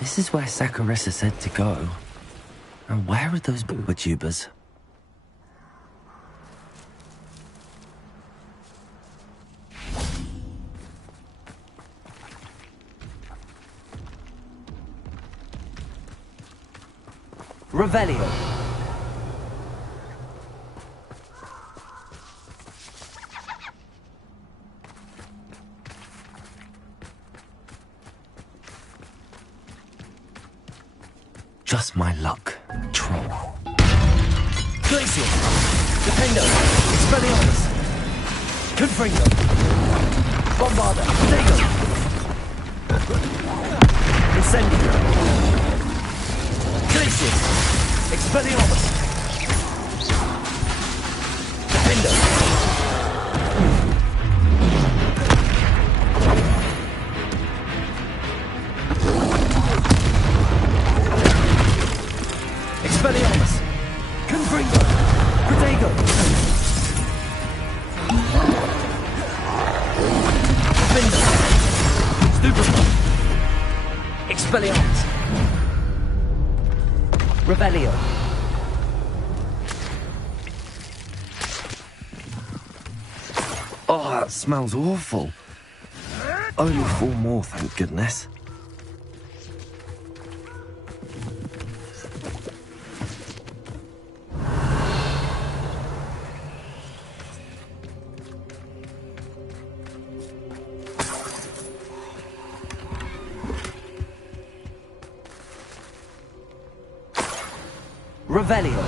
This is where ㅎㄱㄧ said to go. And where are those booba tubers? Revelio. Just my luck, troll. Glacier! Defendo! Expelliarmus! Confringo! Bombarda! Dago! Incendio! Glacier! Expelliarmus! Defendo! Expelliarmus! Confringo! Protego! Defendo! Stupefy! Expelliarmus! Revelio! Oh, that smells awful. Only 4 more, thank goodness. Revelio.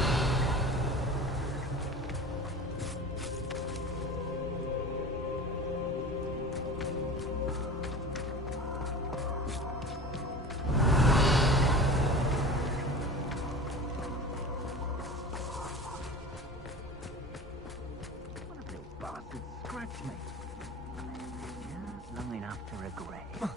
One of those bastards scratched me. Just long enough to regret it.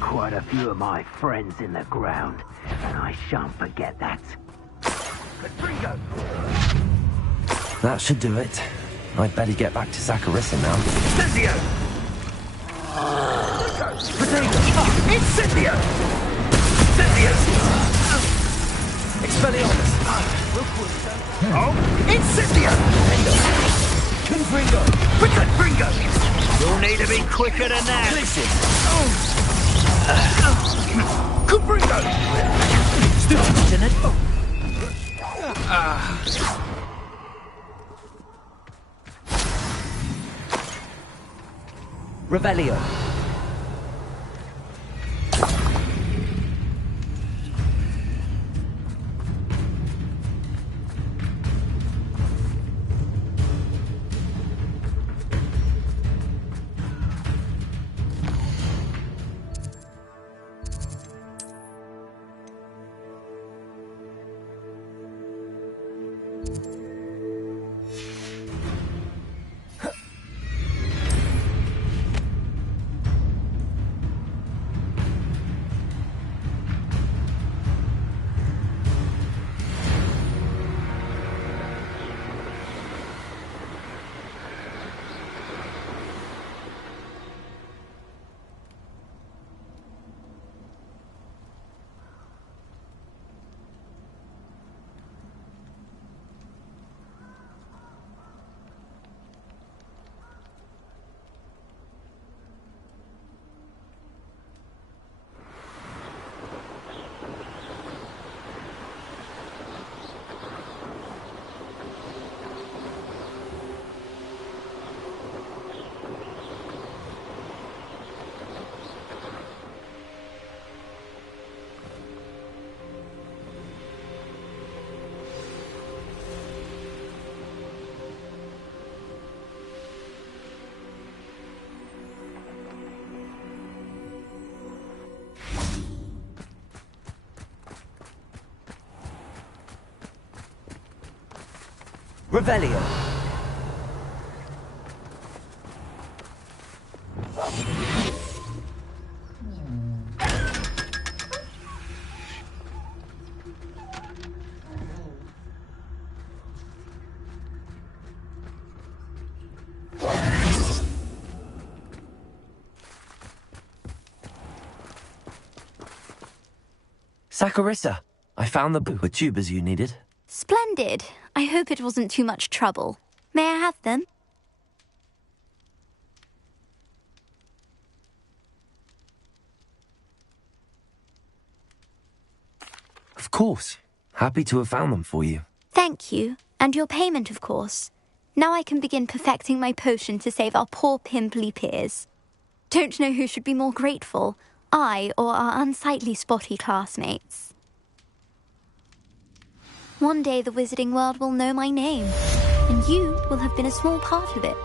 Quite a few of my friends in the ground, and I shan't forget that. That should do it. I'd better get back to ㅎㄱㄧ now. Incendio! Potato! Incendio! Incendio! Expelliarmus! Oh! Incendio! Confringo! Confringo! You'll need to be quicker than that. Confringo! Stupid, isn't it? Revelio. Revelio. ㅎㄱㄧ, I found the booper tubers you needed. Splendid. I hope it wasn't too much trouble. May I have them? Of course. Happy to have found them for you. Thank you. And your payment, of course. Now I can begin perfecting my potion to save our poor pimply peers. Don't know who should be more grateful, I or our unsightly spotty classmates. One day the wizarding world will know my name, and you will have been a small part of it.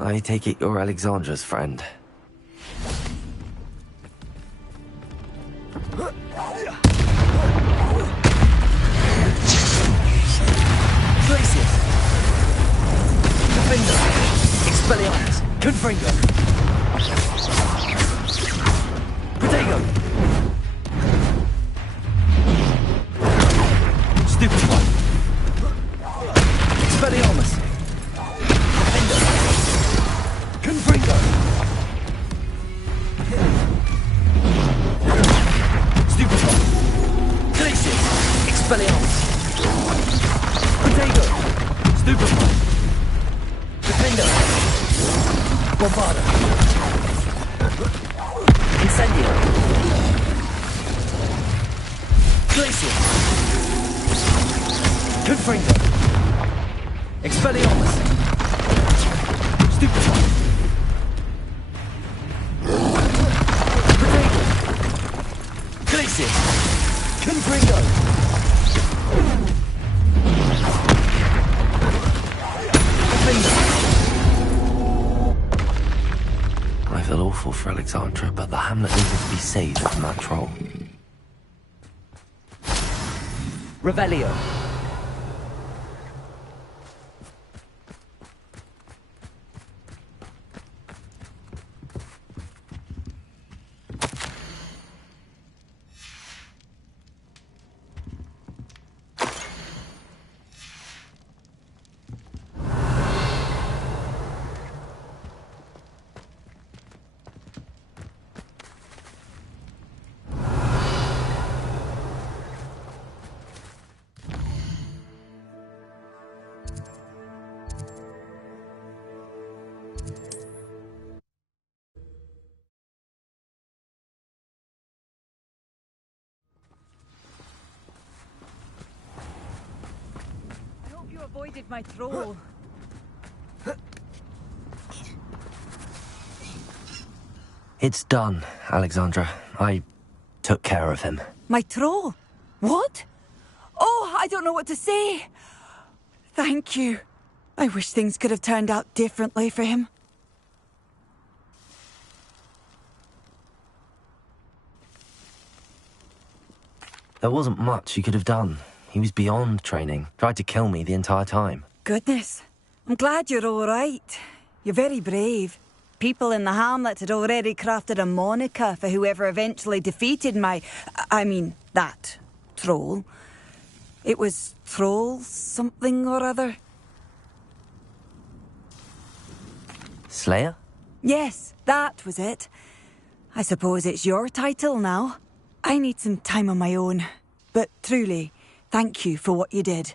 I take it you're Alexandra's friend. Glacius! Defender! Expelliarmus! Confringo! Protego! Stupefy! Expelliarmus! Defender! Confringo! Stupefy! Glacius! Expelliarmus! Protego! Stupefy! Defender! Bombarda! Incendio! Glacius! Confringo! Expelliarmus! Stupefy! Protego! Glacius! Confringo! I feel awful for Alexandra, but the hamlet needed to be saved from that troll. Revelio. I hope you avoided my troll. It's done, Alexandra. I took care of him. My troll? What? Oh, I don't know what to say. Thank you. I wish things could have turned out differently for him. There wasn't much you could have done. He was beyond training. Tried to kill me the entire time. Goodness. I'm glad you're all right. You're very brave. People in the hamlet had already crafted a moniker for whoever eventually defeated that troll. It was Troll something or other. Slayer? Yes, that was it. I suppose it's your title now. I need some time on my own. But truly, thank you for what you did.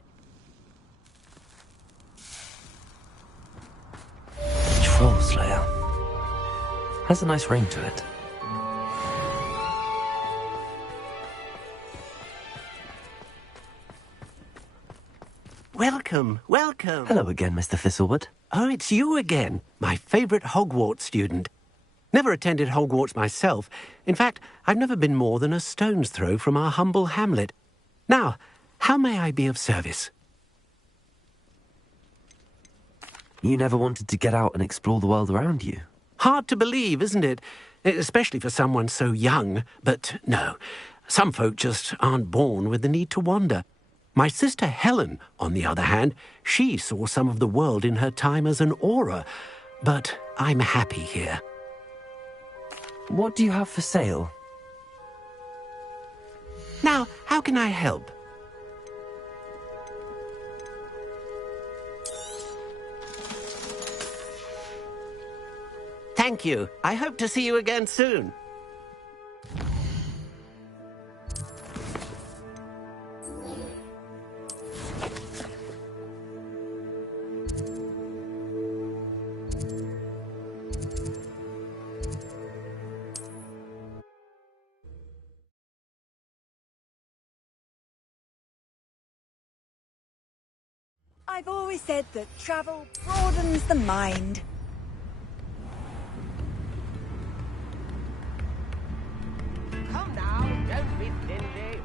Troll Slayer. Has a nice ring to it. Welcome, welcome. Hello again, Mr. Thistlewood. Oh, it's you again, my favourite Hogwarts student. Never attended Hogwarts myself. In fact, I've never been more than a stone's throw from our humble hamlet. Now, how may I be of service? You never wanted to get out and explore the world around you. Hard to believe, isn't it? Especially for someone so young. But no, some folk just aren't born with the need to wander. My sister Helen, on the other hand, she saw some of the world in her time as an auror. But I'm happy here. What do you have for sale? Now, how can I help? Thank you. I hope to see you again soon. I've always said that travel broadens the mind. Come now, don't be stingy.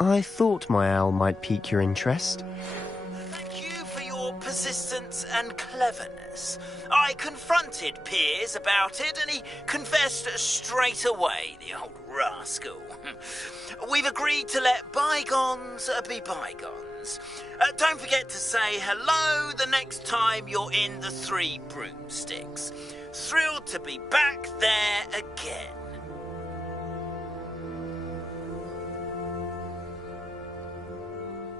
I thought my owl might pique your interest. Thank you for your persistence and cleverness. I confronted Piers about it and he confessed straight away, the old rascal. We've agreed to let bygones be bygones. Don't forget to say hello the next time you're in the Three Broomsticks. Thrilled to be back there again.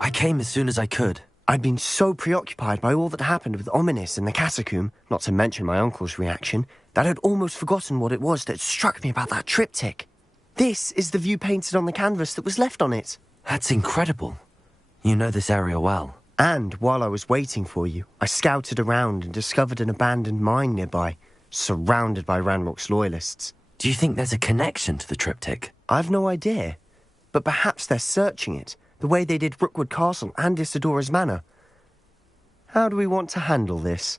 I came as soon as I could. I'd been so preoccupied by all that happened with Ominis and the catacomb, not to mention my uncle's reaction, that I'd almost forgotten what it was that struck me about that triptych. This is the view painted on the canvas that was left on it. That's incredible. You know this area well. And while I was waiting for you, I scouted around and discovered an abandoned mine nearby, surrounded by Ranrock's loyalists. Do you think there's a connection to the triptych? I've no idea, but perhaps they're searching it, the way they did Rookwood Castle and Isidora's Manor. How do we want to handle this?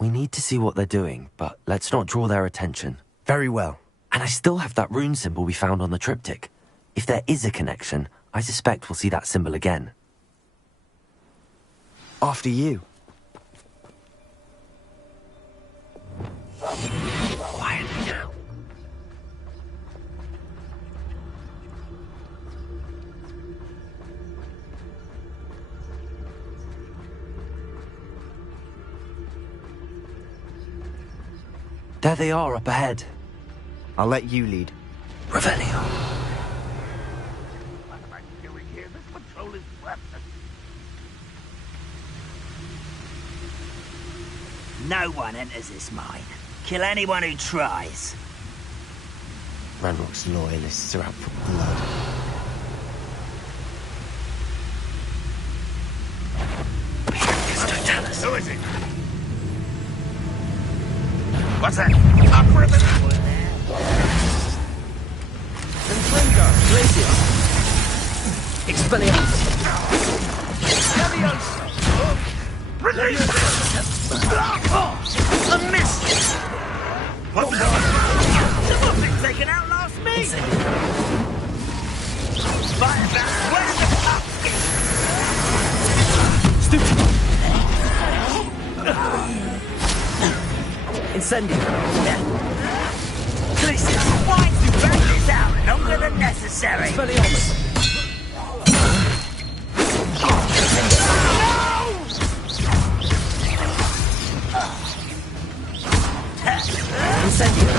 We need to see what they're doing, but let's not draw their attention. Very well. And I still have that rune symbol we found on the triptych. If there is a connection, I suspect we'll see that symbol again. After you. Quietly now. There they are, up ahead. I'll let you lead. Revelio. What am I doing here? This patrol is worthless. No one enters this mine. Kill anyone who tries. Ranrock's loyalists are out for blood. Who is it? What's that? Upper than Glacius. Expelliarmus. Release! A miss! What's that? Someone thinks they can outlast me! Fireback, where's the pumpkin? Incendio. Glacius, why do you burn this out longer than necessary? Expelliarmus. Incendio.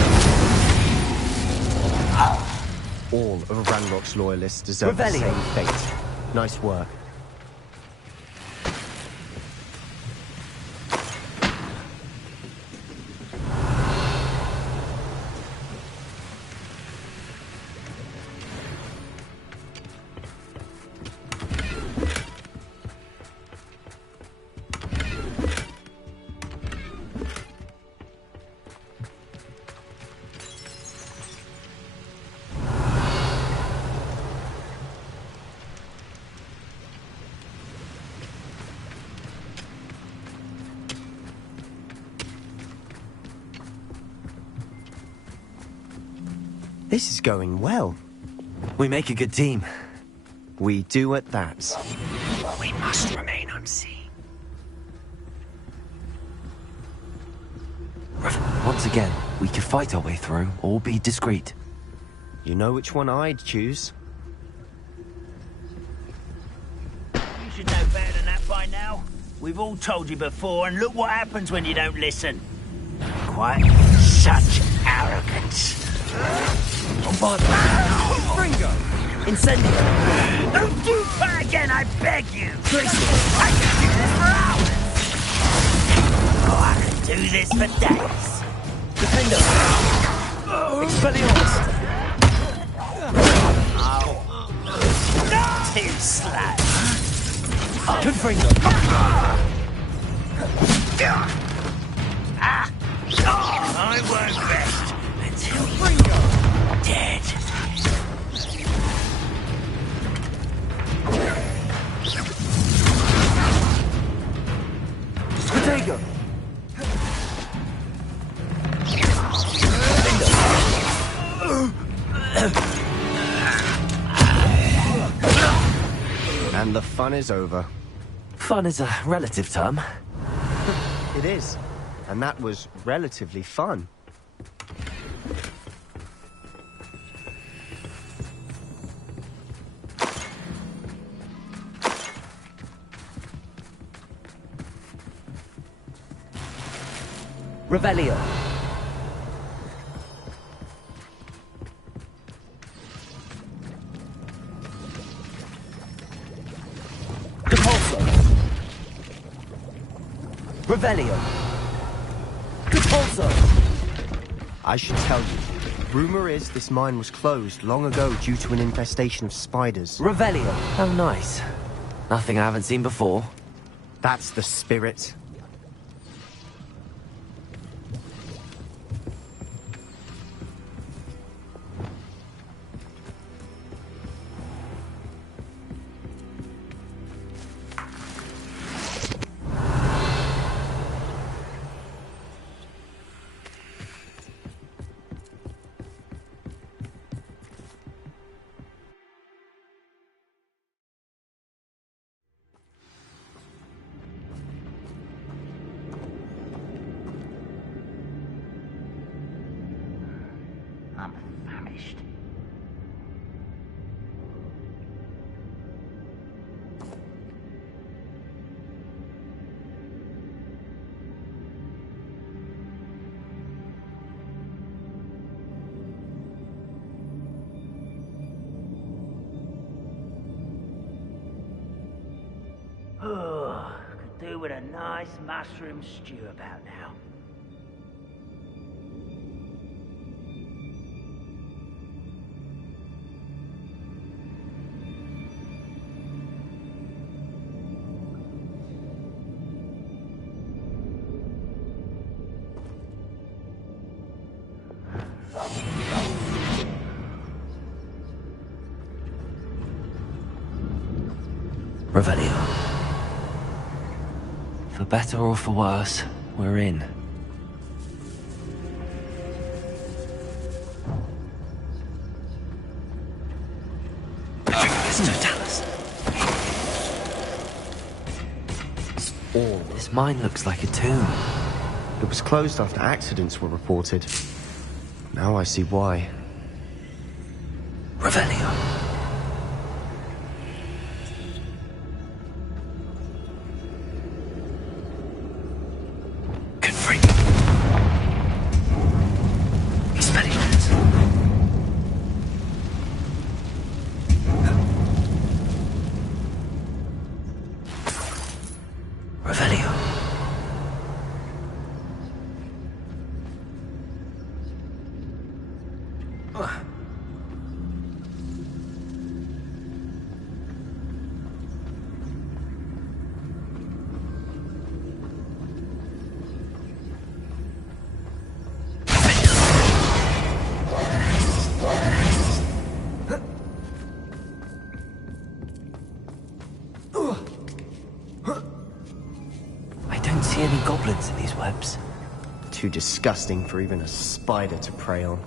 All of Ranrock's loyalists deserve the Revelio. same fate. Nice work. This is going well. We make a good team. We do at that. We must remain unseen. Once again, we could fight our way through, or be discreet. You know which one I'd choose. You should know better than that by now. We've all told you before, and look what happens when you don't listen. Quite such arrogance. Fringo! Incendio! Don't do that again, I beg you! I can do this for hours! Oh, I can do this for days. Defendo! Expelliarmus! Too slow. Confringo! I won't rest until Fringo! dead. Stratego! And the fun is over. Fun is a relative term. It is. And that was relatively fun. Revelio! Depulso! Revelio! Depulso! I should tell you. Rumor is this mine was closed long ago due to an infestation of spiders. Revelio! How nice. Nothing I haven't seen before. That's the spirit. I'm famished. Oh, could do with a nice mushroom stew about now. Revelio. For better or for worse, we're in. This mine looks like a tomb. It was closed after accidents were reported. Now I see why. Revelio. Any goblins in these webs? Too disgusting for even a spider to prey on.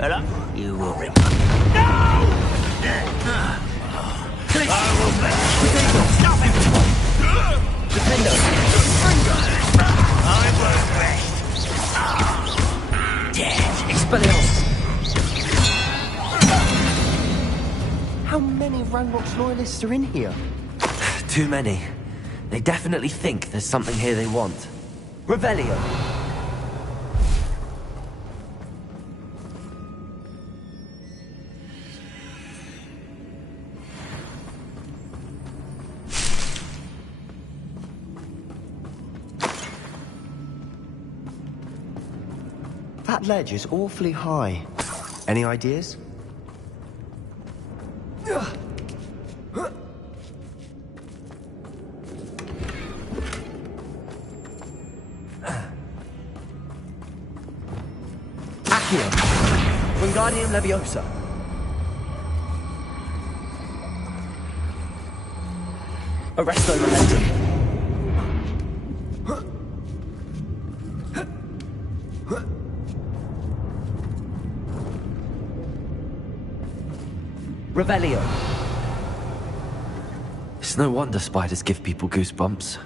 Hello? You will remember. No! I will make stop him! Defender! I won't rest. Dead. Expelliarmus! How many of Ranrock's loyalists are in here? Too many. They definitely think there's something here they want. Revelio! That ledge is awfully high. Any ideas? Accio! Wingardium Leviosa! Arresto Momentum! Revelio! It's no wonder spiders give people goosebumps.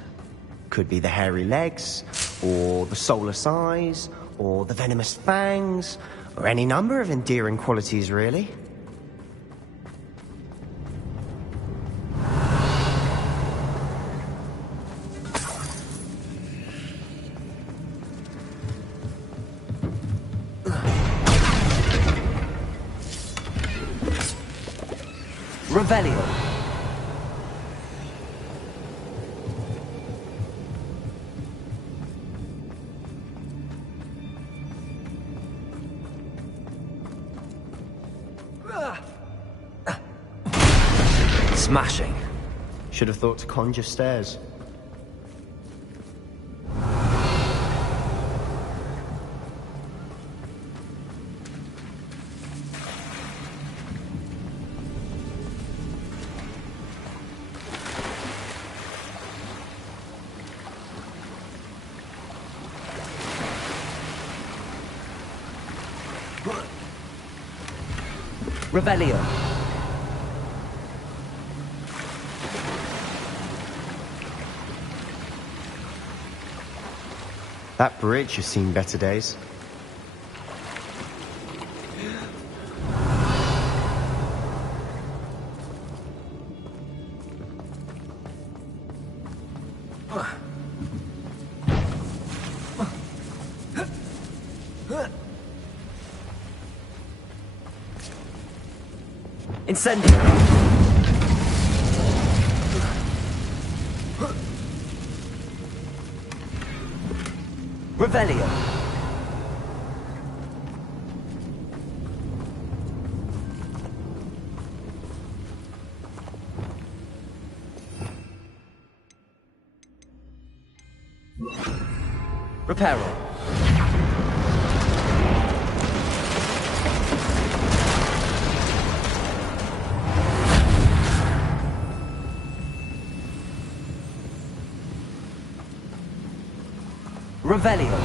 Could be the hairy legs, or the soulless eyes, or the venomous fangs, or any number of endearing qualities, really. Revelio! Smashing. Should have thought to conjure stairs. Revelio! That bridge has seen better days. Incendio! Revelio! Reparo! Revelio!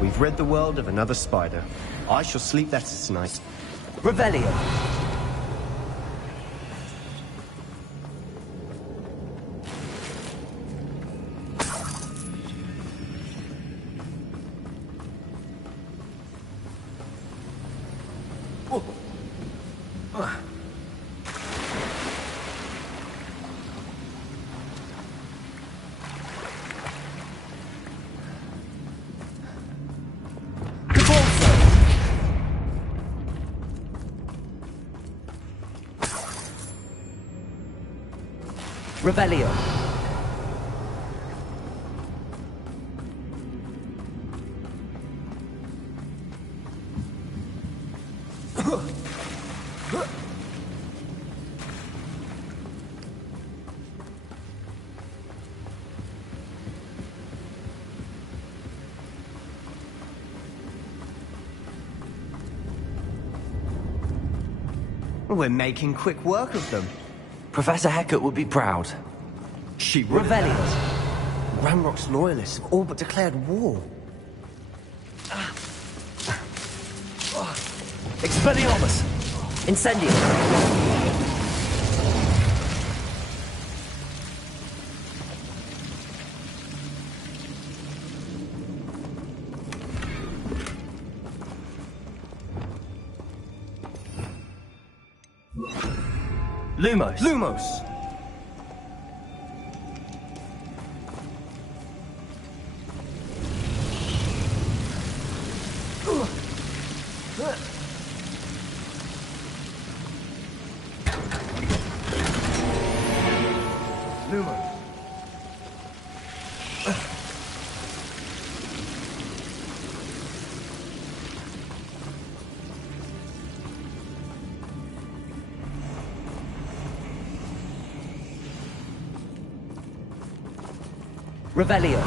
We've rid the world of another spider. I shall sleep better tonight. Revelio! Revelio! We're making quick work of them. Professor Hecat would be proud. She would. Revelio. Ranrock's loyalists have all but declared war. Expelliarmus! Incendio! Lumos! Lumos! Revelio.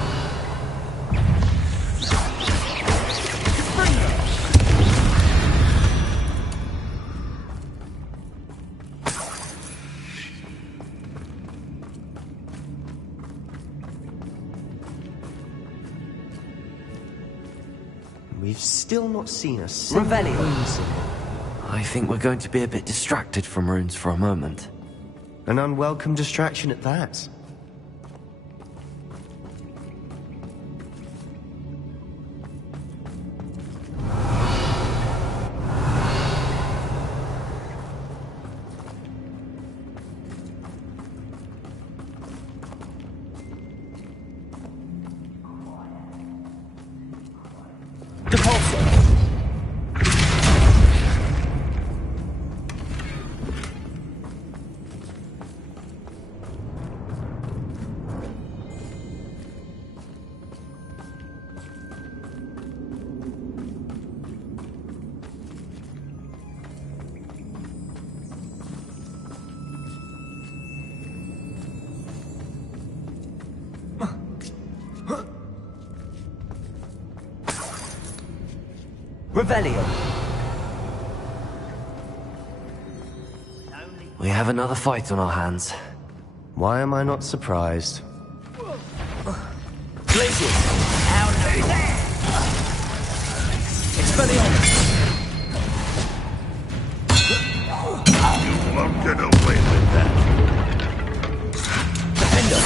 We've still not seen a single Revelio. rune symbol. I think we're going to be a bit distracted from runes for a moment. An unwelcome distraction at that. Revelio. We have another fight on our hands. Why am I not surprised? Glacius! How no there! Expelliarmus! You won't get away with that. Defender!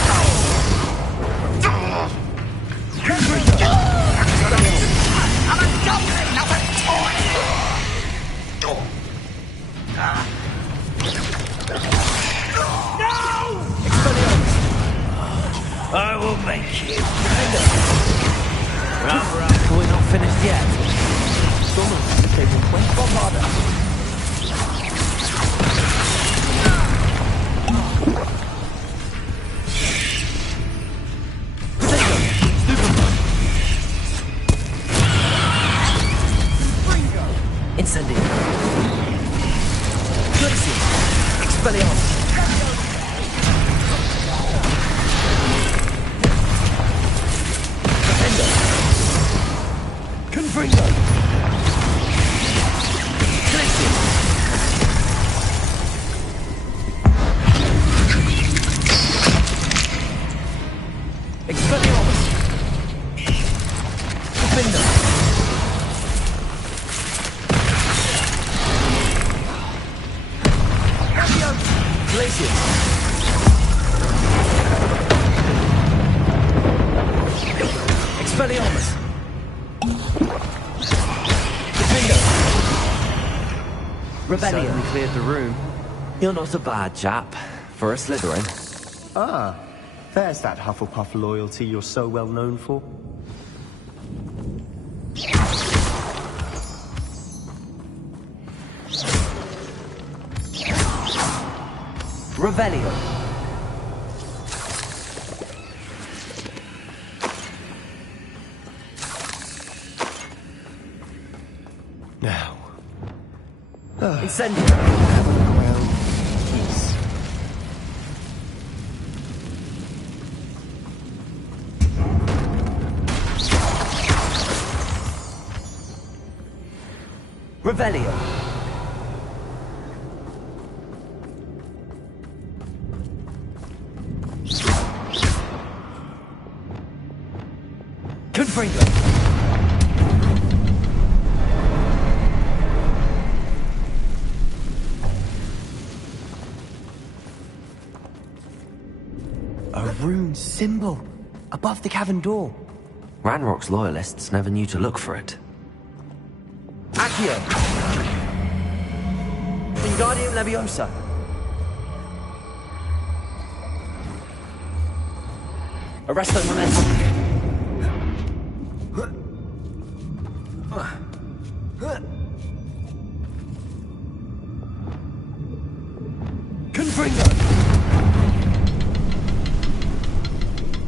I will make you. We're not finished yet. Almost they will wait for Incendio. Glacius. Expelliarmus. Confringo! Glacius! Expelliarmus! Defender! Glacius! Expelliarmus! Revelio. Certainly cleared the room. You're not a bad chap for a Slytherin. Ah, there's that Hufflepuff loyalty you're so well known for. Revelio. Now. Incendio. Well, peace. Revelio. Confringo! A rune symbol above the cavern door. Ranrock's loyalists never knew to look for it. Accio! Wingardium Leviosa! Arresto Momentum! Confringo!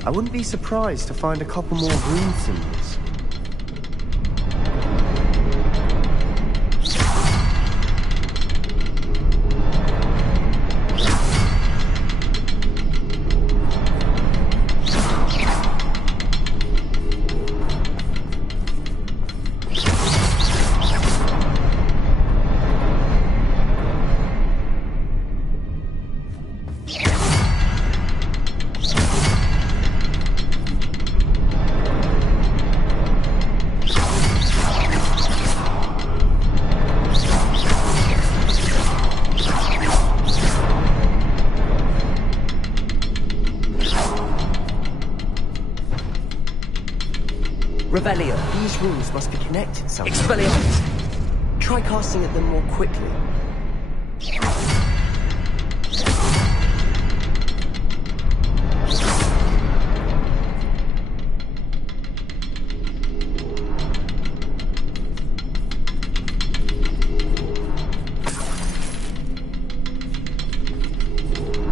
I wouldn't be surprised to find a couple more rune symbols. Revelio. These runes must be connected somehow. Expelliarmus! Try casting at them more quickly.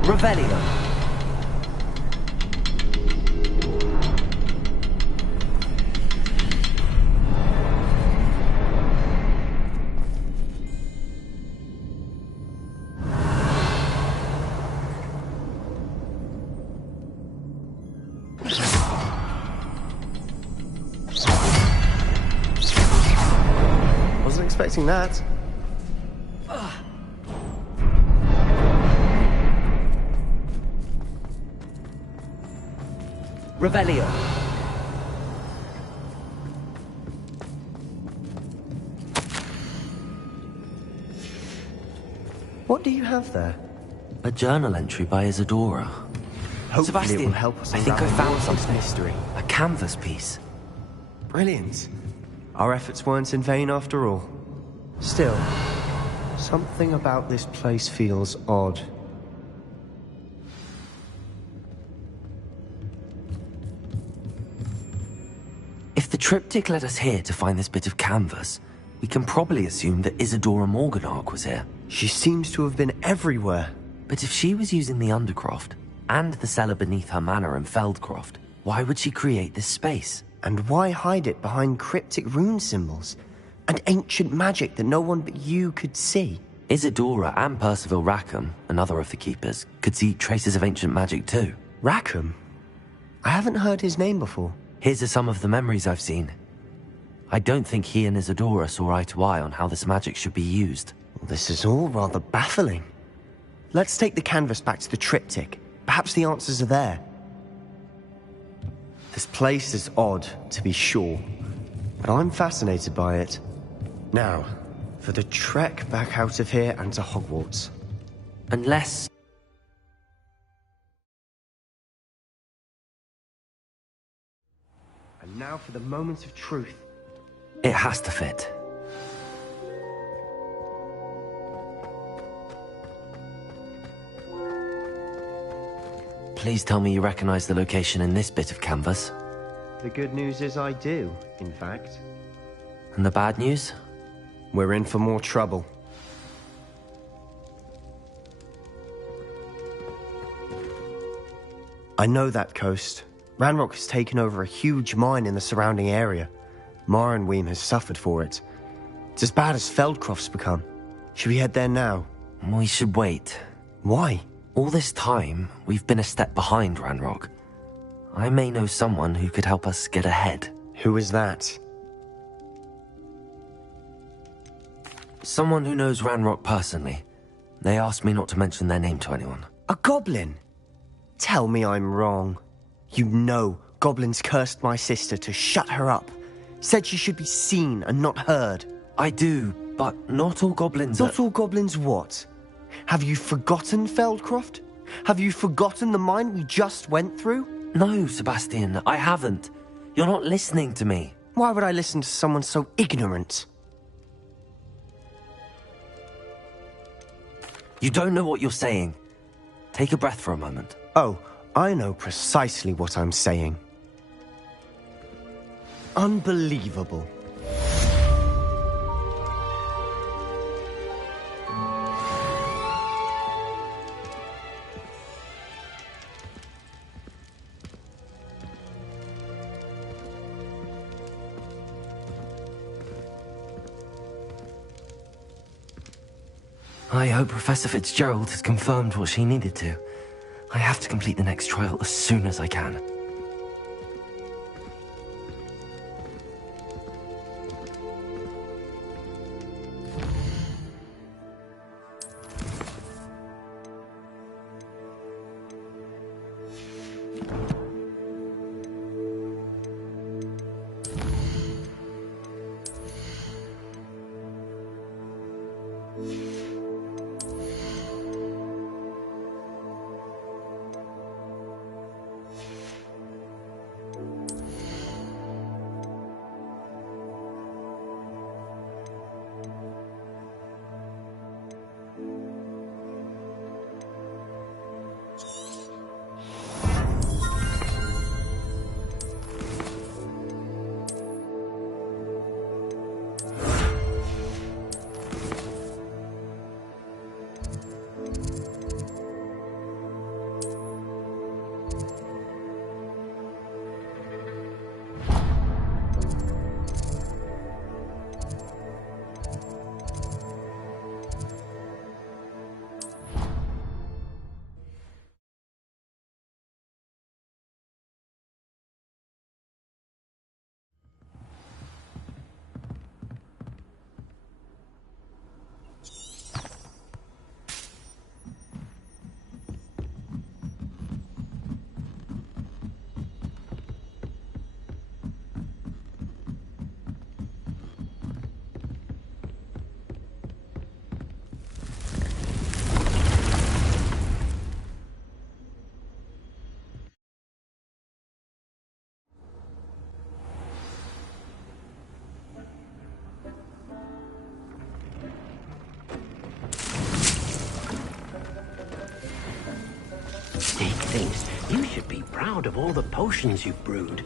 Revelio. Wasn't expecting that. Revelio. What do you have there? A journal entry by Isadora. Hopefully Sebastian, it will help us I think I unravel found more of this something. mystery. A canvas piece. Brilliant. Our efforts weren't in vain after all. Still, something about this place feels odd. If the triptych led us here to find this bit of canvas, we can probably assume that Isadora Morganach was here. She seems to have been everywhere. But if she was using the Undercroft, and the cellar beneath her manor in Feldcroft, why would she create this space? And why hide it behind cryptic rune symbols? And ancient magic that no one but you could see? Isadora and Percival Rackham, another of the keepers, could see traces of ancient magic too. Rackham? I haven't heard his name before. Here's some of the memories I've seen. I don't think he and Isadora saw eye to eye on how this magic should be used. This is all rather baffling. Let's take the canvas back to the triptych. Perhaps the answers are there. This place is odd, to be sure, but I'm fascinated by it. Now, for the trek back out of here and to Hogwarts. Unless... And now for the moment of truth. it has to fit. Please tell me you recognize the location in this bit of canvas. The good news is I do, in fact. And the bad news? We're in for more trouble. I know that coast. Ranrock has taken over a huge mine in the surrounding area. Morinweem has suffered for it. It's as bad as Feldcroft's become. Should we head there now? We should wait. Why? All this time, we've been a step behind Ranrock. I may know someone who could help us get ahead. Who is that? Someone who knows Ranrock personally. They asked me not to mention their name to anyone. A goblin? Tell me I'm wrong. You know Goblins cursed my sister to shut her up. Said she should be seen and not heard. I do, but not all goblins Not all goblins what? Have you forgotten, Feldcroft? Have you forgotten the mine we just went through? No, Sebastian, I haven't. You're not listening to me. Why would I listen to someone so ignorant? You don't know what you're saying. Take a breath for a moment. Oh, I know precisely what I'm saying. Unbelievable. I hope Professor Fitzgerald has confirmed what she needed to. I have to complete the next trial as soon as I can. You should be proud of all the potions you've brewed.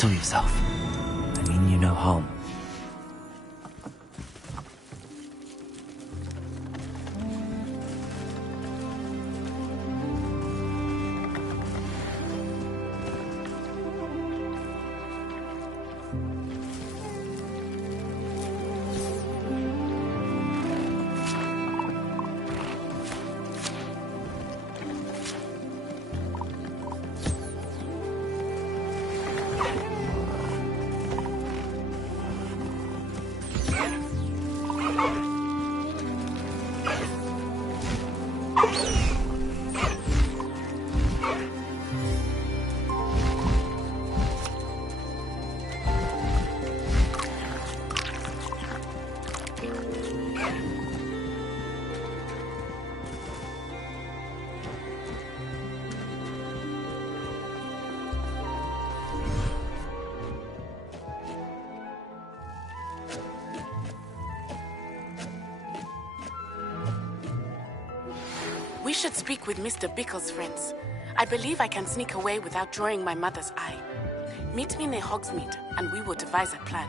Bet on yourself. I mean you no harm. We should speak with Mr. Bickle's friends. I believe I can sneak away without drawing my mother's eye. Meet me near Hogsmeade, and we will devise a plan.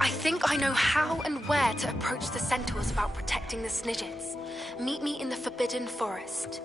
I think I know how and where to approach the centaurs about protecting the Snidgets. Meet me in the Forbidden Forest.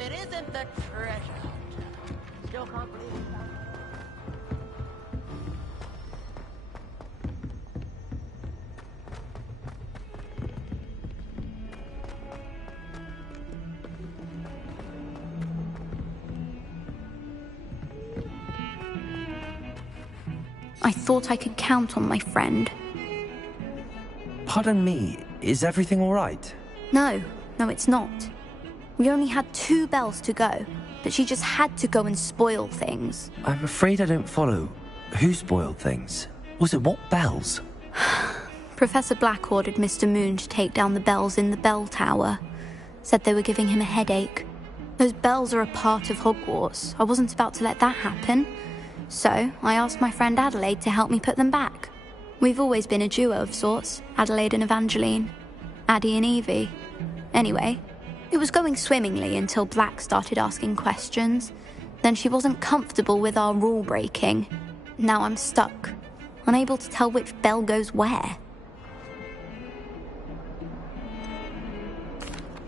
it isn't the treasure hunter. Still can't believe it. I thought I could count on my friend. Pardon me, is everything all right? No, it's not. We only had 2 bells to go, but she just had to go and spoil things. I'm afraid I don't follow. Who spoiled things? Was it what bells? Professor Black ordered Mr. Moon to take down the bells in the bell tower. Said they were giving him a headache. Those bells are a part of Hogwarts. I wasn't about to let that happen. So I asked my friend Adelaide to help me put them back. We've always been a duo of sorts, Adelaide and Evangeline. Addie and Evie. Anyway, it was going swimmingly until Black started asking questions. Then she wasn't comfortable with our rule breaking. Now I'm stuck, unable to tell which bell goes where.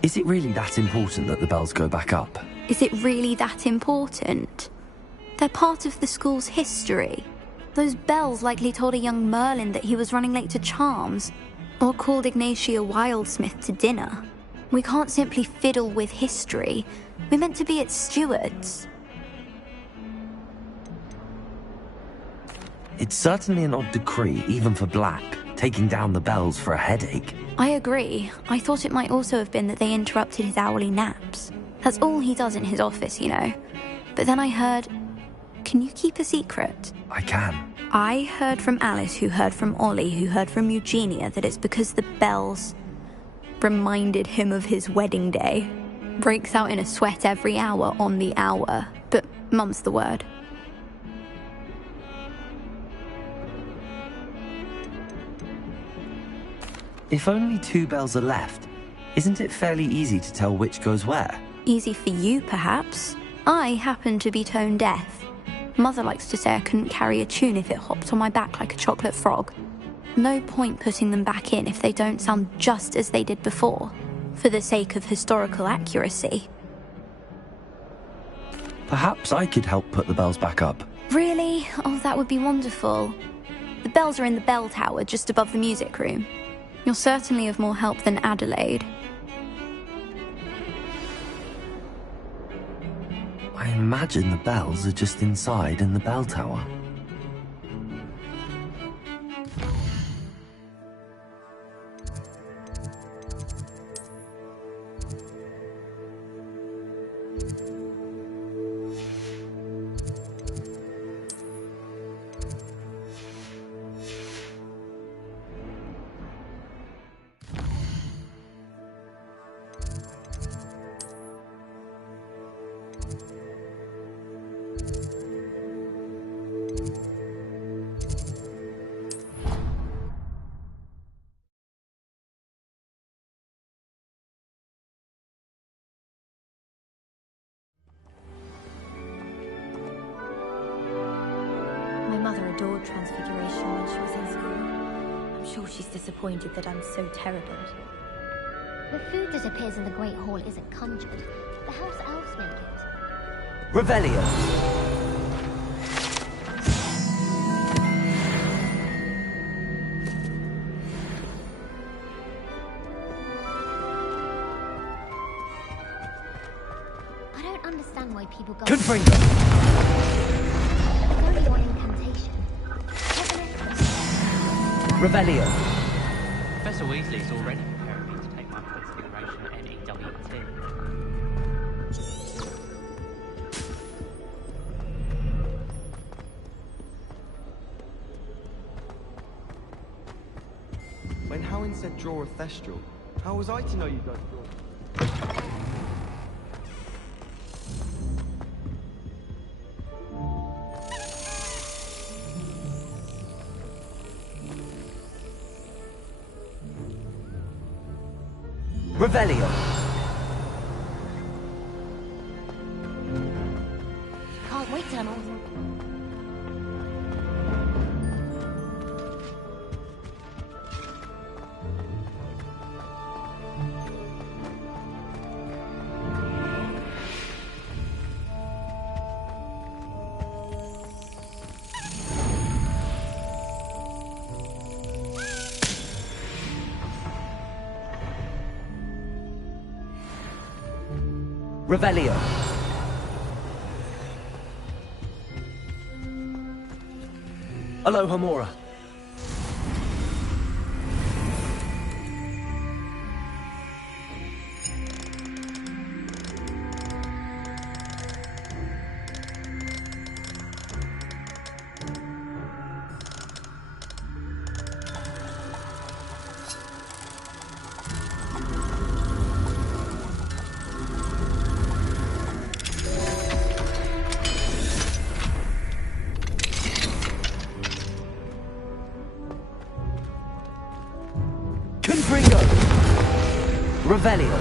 Is it really that important that the bells go back up? Is it really that important? They're part of the school's history. Those bells likely told a young Merlin that he was running late to Charms, or called Ignatia Wildsmith to dinner. We can't simply fiddle with history. We're meant to be its stewards. It's certainly an odd decree, even for Black, taking down the bells for a headache. I agree. I thought it might also have been that they interrupted his hourly naps. That's all he does in his office, you know. But then I heard... Can you keep a secret? I can. I heard from Alice, who heard from Ollie, who heard from Eugenia, that it's because the bells reminded him of his wedding day. Breaks out in a sweat every hour on the hour. But mum's the word. If only 2 bells are left, isn't it fairly easy to tell which goes where? Easy for you, perhaps. I happen to be tone deaf. Mother likes to say I couldn't carry a tune if it hopped on my back like a chocolate frog. No point putting them back in if they don't sound just as they did before, for the sake of historical accuracy. Perhaps I could help put the bells back up. Really? Oh, that would be wonderful. The bells are in the bell tower just above the music room. You're certainly of more help than Adelaide. I imagine the bells are just inside in the bell tower. Mother adored Transfiguration when she was in school. I'm sure she's disappointed that I'm so terrible at it. The food that appears in the Great Hall isn't conjured. The house elves make it. Revelio! I don't understand why people go... Confringo! It's only one incantation. Revelio! Professor Weasley's already preparing me to take my consideration at NEWT. When Howin said draw a Thestral, how was I to know you guys draw? Revelio! Can't wait till I'm older. Revelio. Alohamora. Revelio. Revelio.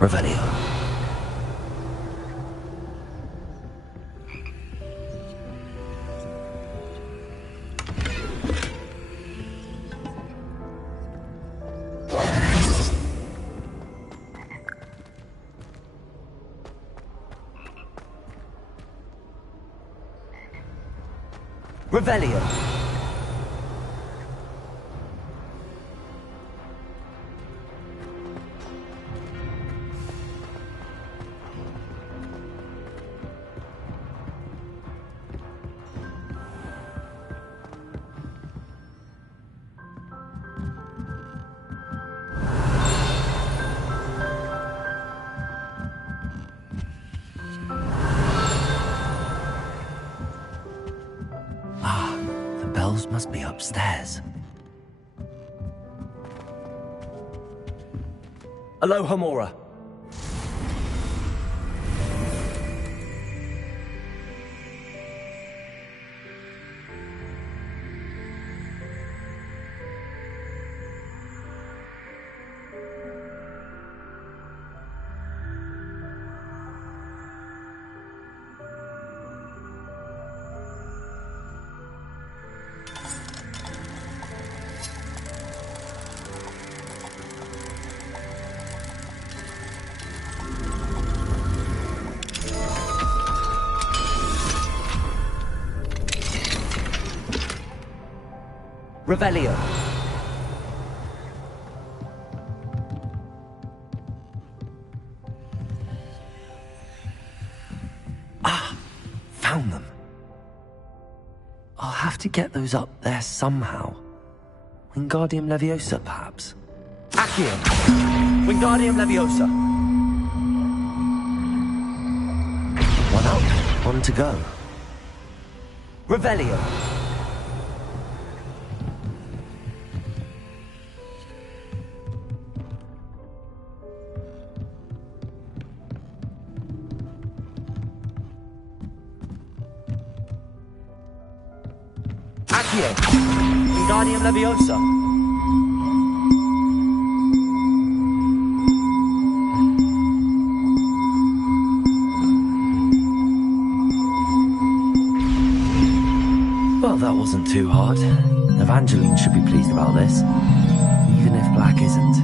Revelio. Revelio. Must be upstairs. Alohamora. Revelio. Found them. I'll have to get those up there somehow. Wingardium Leviosa, perhaps? Accio! Wingardium Leviosa! One up, one to go. Revelio. Accio! Wingardium Leviosa! Well, that wasn't too hard. Evangeline should be pleased about this, even if Black isn't.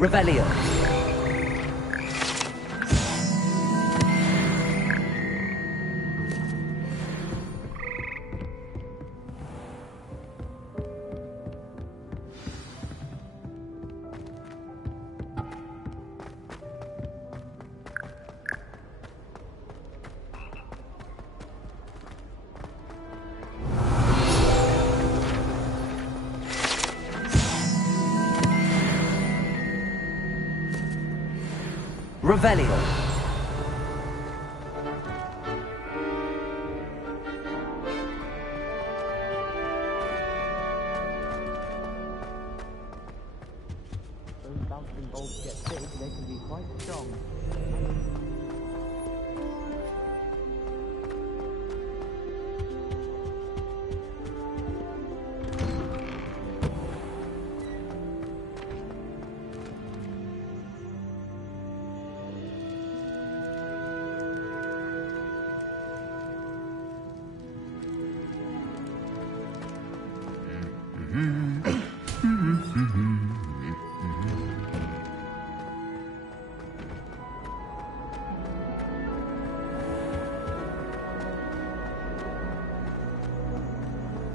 Revelio. Revelio. Those bouncing bolts get big, they can be quite strong.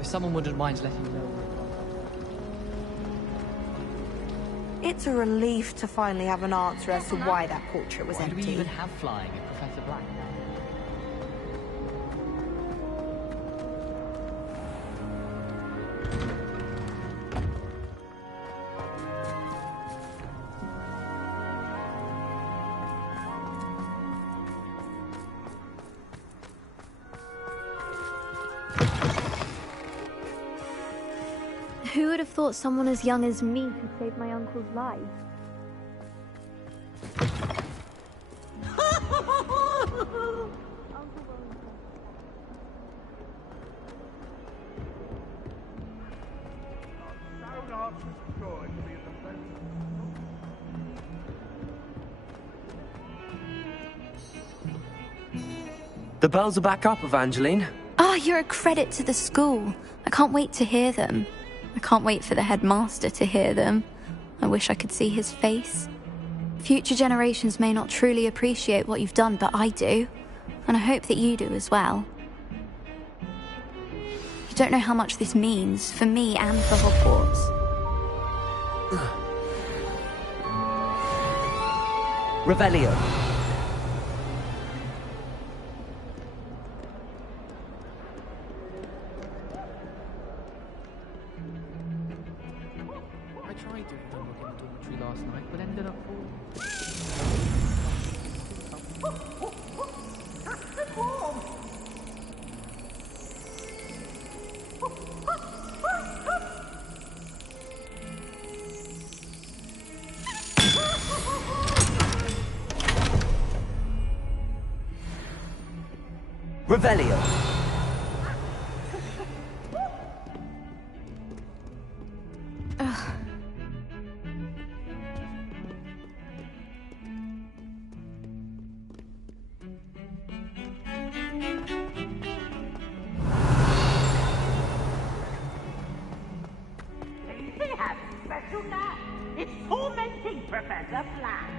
If someone wouldn't mind letting me know. It's a relief to finally have an answer as to why that portrait was Why empty. do we even have flying if Professor Black? Who would have thought someone as young as me could save my uncle's life? The bells are back up, Evangeline. Ah, you're a credit to the school. I can't wait to hear them. I can't wait for the headmaster to hear them. I wish I could see his face. Future generations may not truly appreciate what you've done, but I do. And I hope that you do as well. You don't know how much this means for me and for Hogwarts. Revelio. I tried doing homework in the dormitory last night, but ended up falling. Revelio. They have special gas. It's tormenting Professor Black.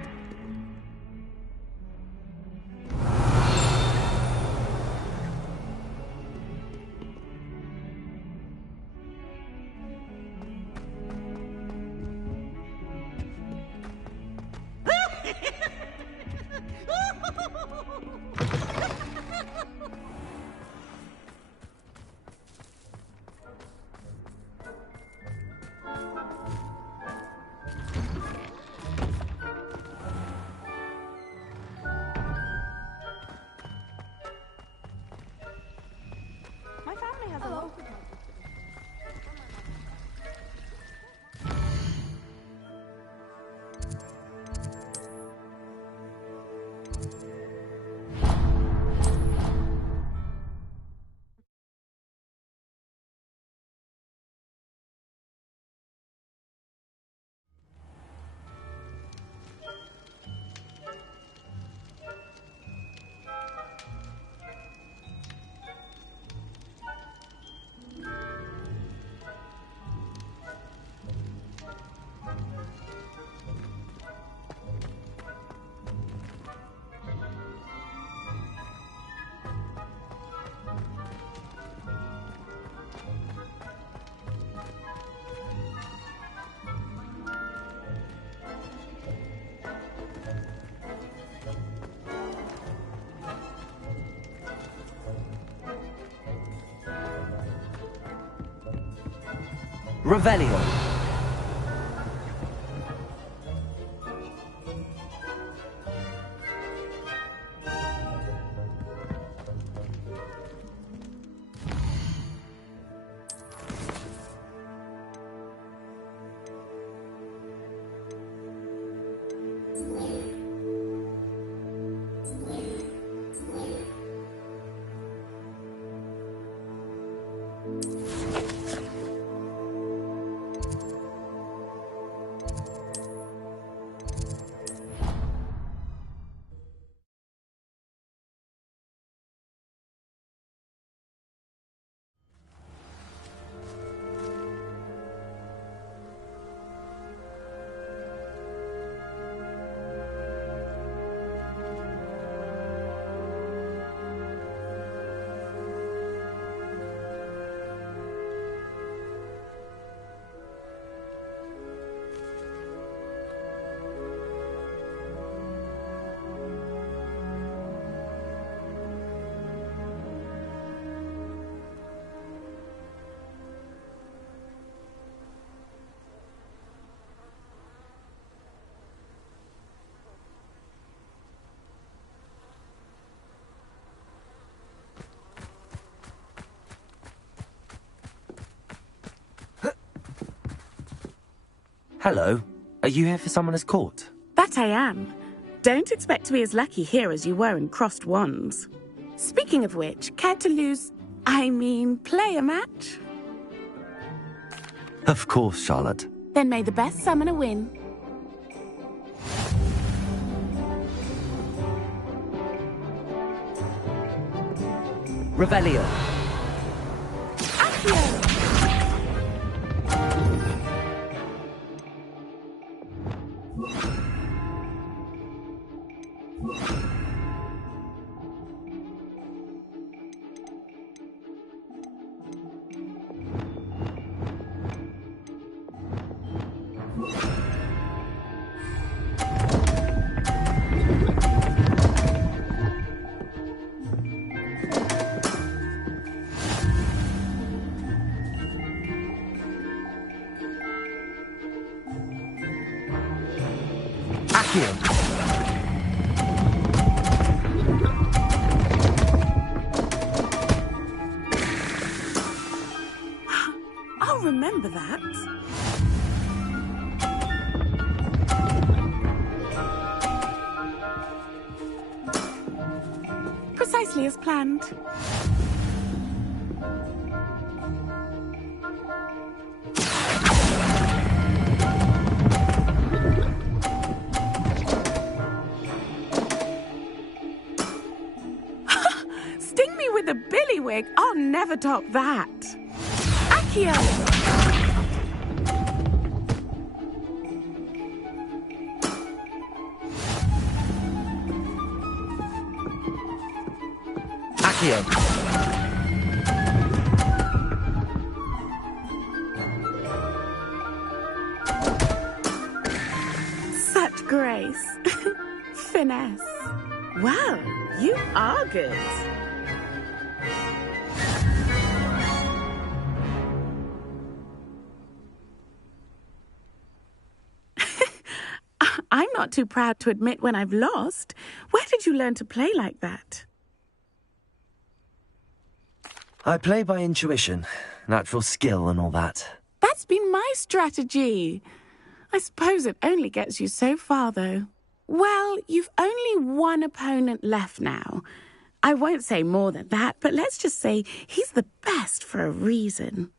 Revelio. Hello. Are you here for Summoner's Court? That I am. Don't expect to be as lucky here as you were in Crossed Wands. Speaking of which, care to play a match? Of course, Charlotte. Then may the best summoner win. Revelio. Accio! I'll remember that. Precisely as planned. Sting me with a billywig. I'll never top that. Accio! Such grace. Finesse. Well, you are good. I'm not too proud to admit when I've lost. Where did you learn to play like that? I play by intuition, natural skill and all that. That's been my strategy. I suppose it only gets you so far, though. Well, you've only one opponent left now. I won't say more than that, but let's just say he's the best for a reason.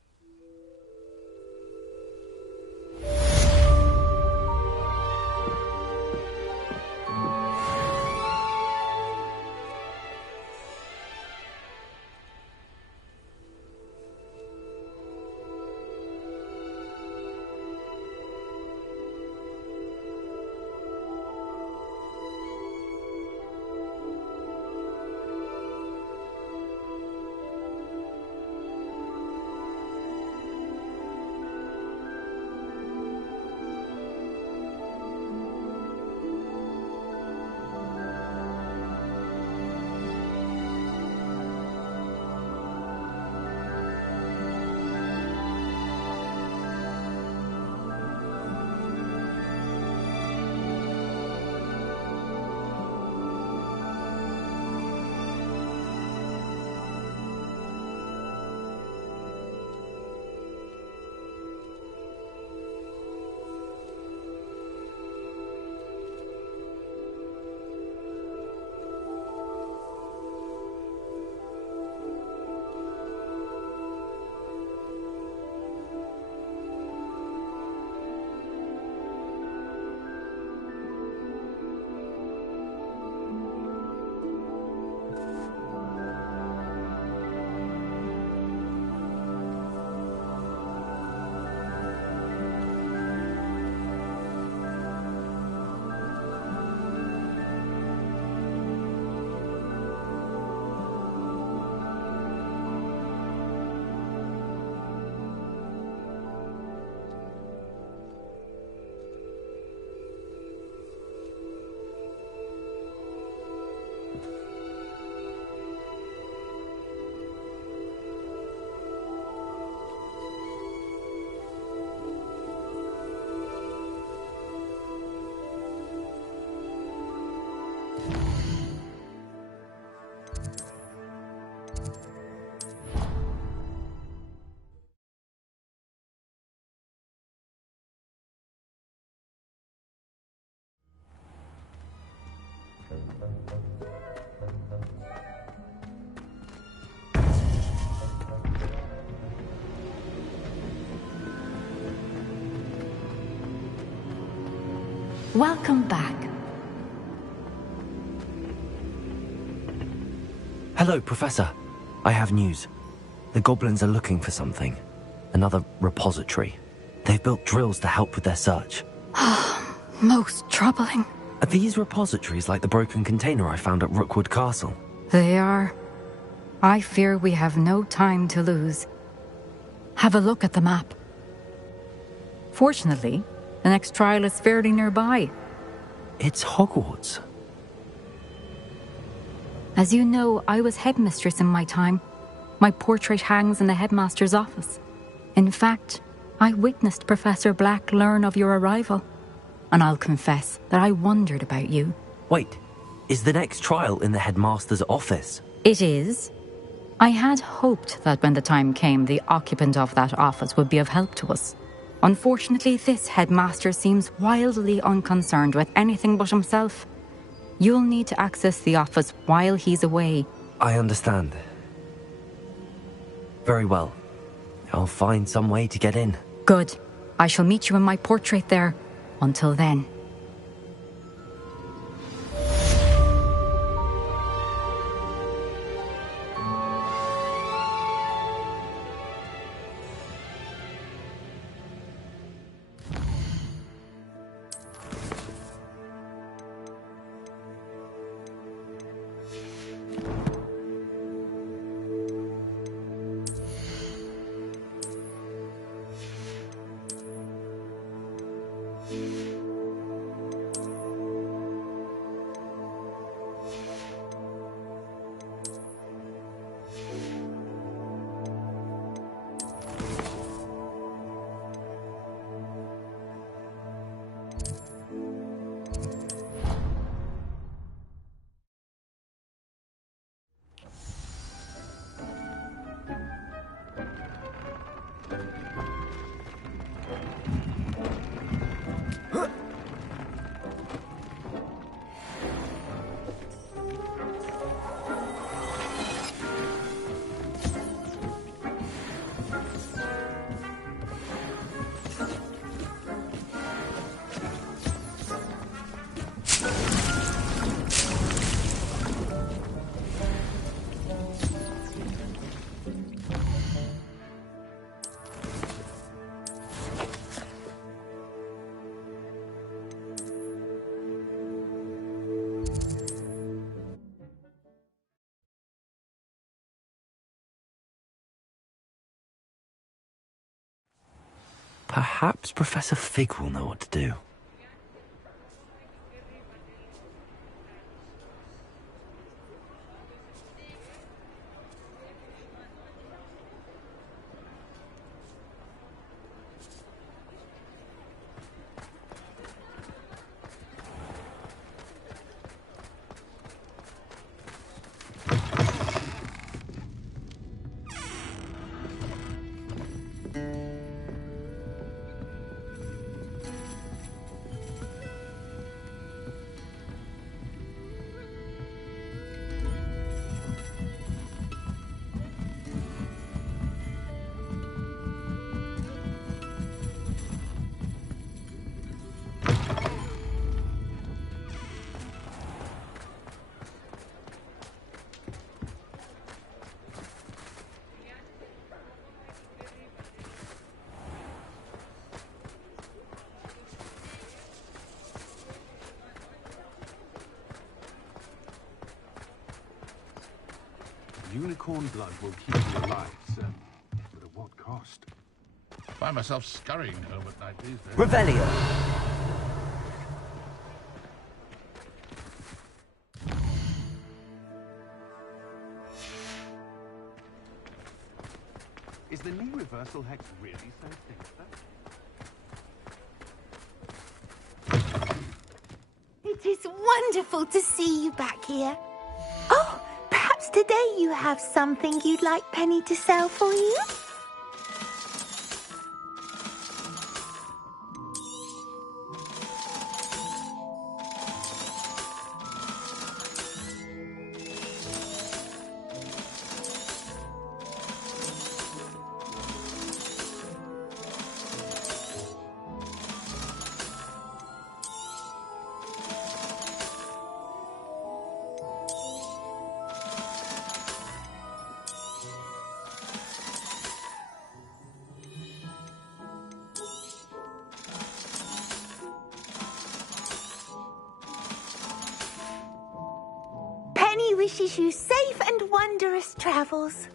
Welcome back. Hello, Professor. I have news. The goblins are looking for something. Another repository. They've built drills to help with their search. Most troubling. Are these repositories like the broken container I found at Rookwood Castle? They are. I fear we have no time to lose. Have a look at the map. Fortunately, the next trial is fairly nearby. It's Hogwarts. As you know, I was headmistress in my time. My portrait hangs in the headmaster's office. In fact, I witnessed Professor Black learn of your arrival. And I'll confess that I wondered about you. Wait, is the next trial in the headmaster's office? It is. I had hoped that when the time came, the occupant of that office would be of help to us. Unfortunately, this headmaster seems wildly unconcerned with anything but himself. You'll need to access the office while he's away. I understand. Very well. I'll find some way to get in. Good. I shall meet you in my portrait there. Until then. Perhaps Professor Fig will know what to do. Unicorn blood will keep you alive, sir. But at what cost? Find myself scurrying home at night these days. Revelio! Is the knee reversal hex really so sinister? It is wonderful to see you back here. Oh, perhaps today you have something you'd like Penny to sell for you? wishes you safe and wondrous travels.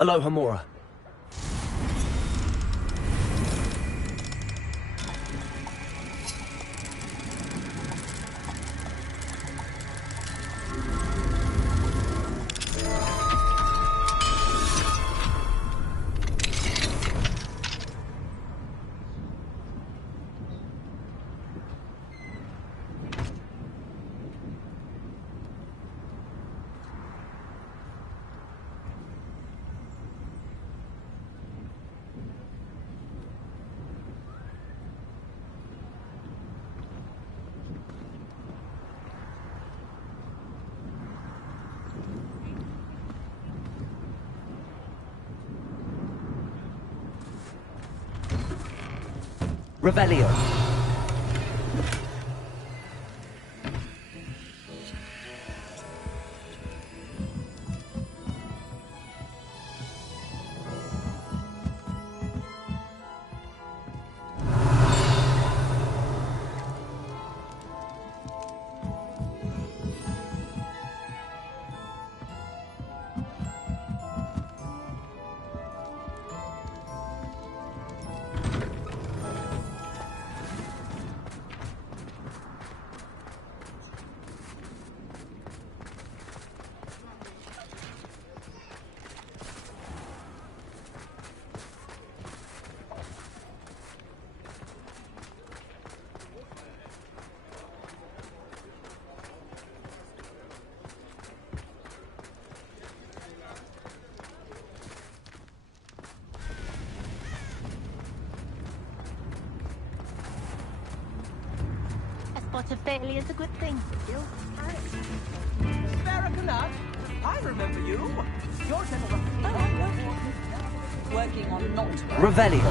Aloha Mora. Revelio. Spot of failure is a good thing. ㅎㄱ낳, I remember you. You're working on not... Revelio.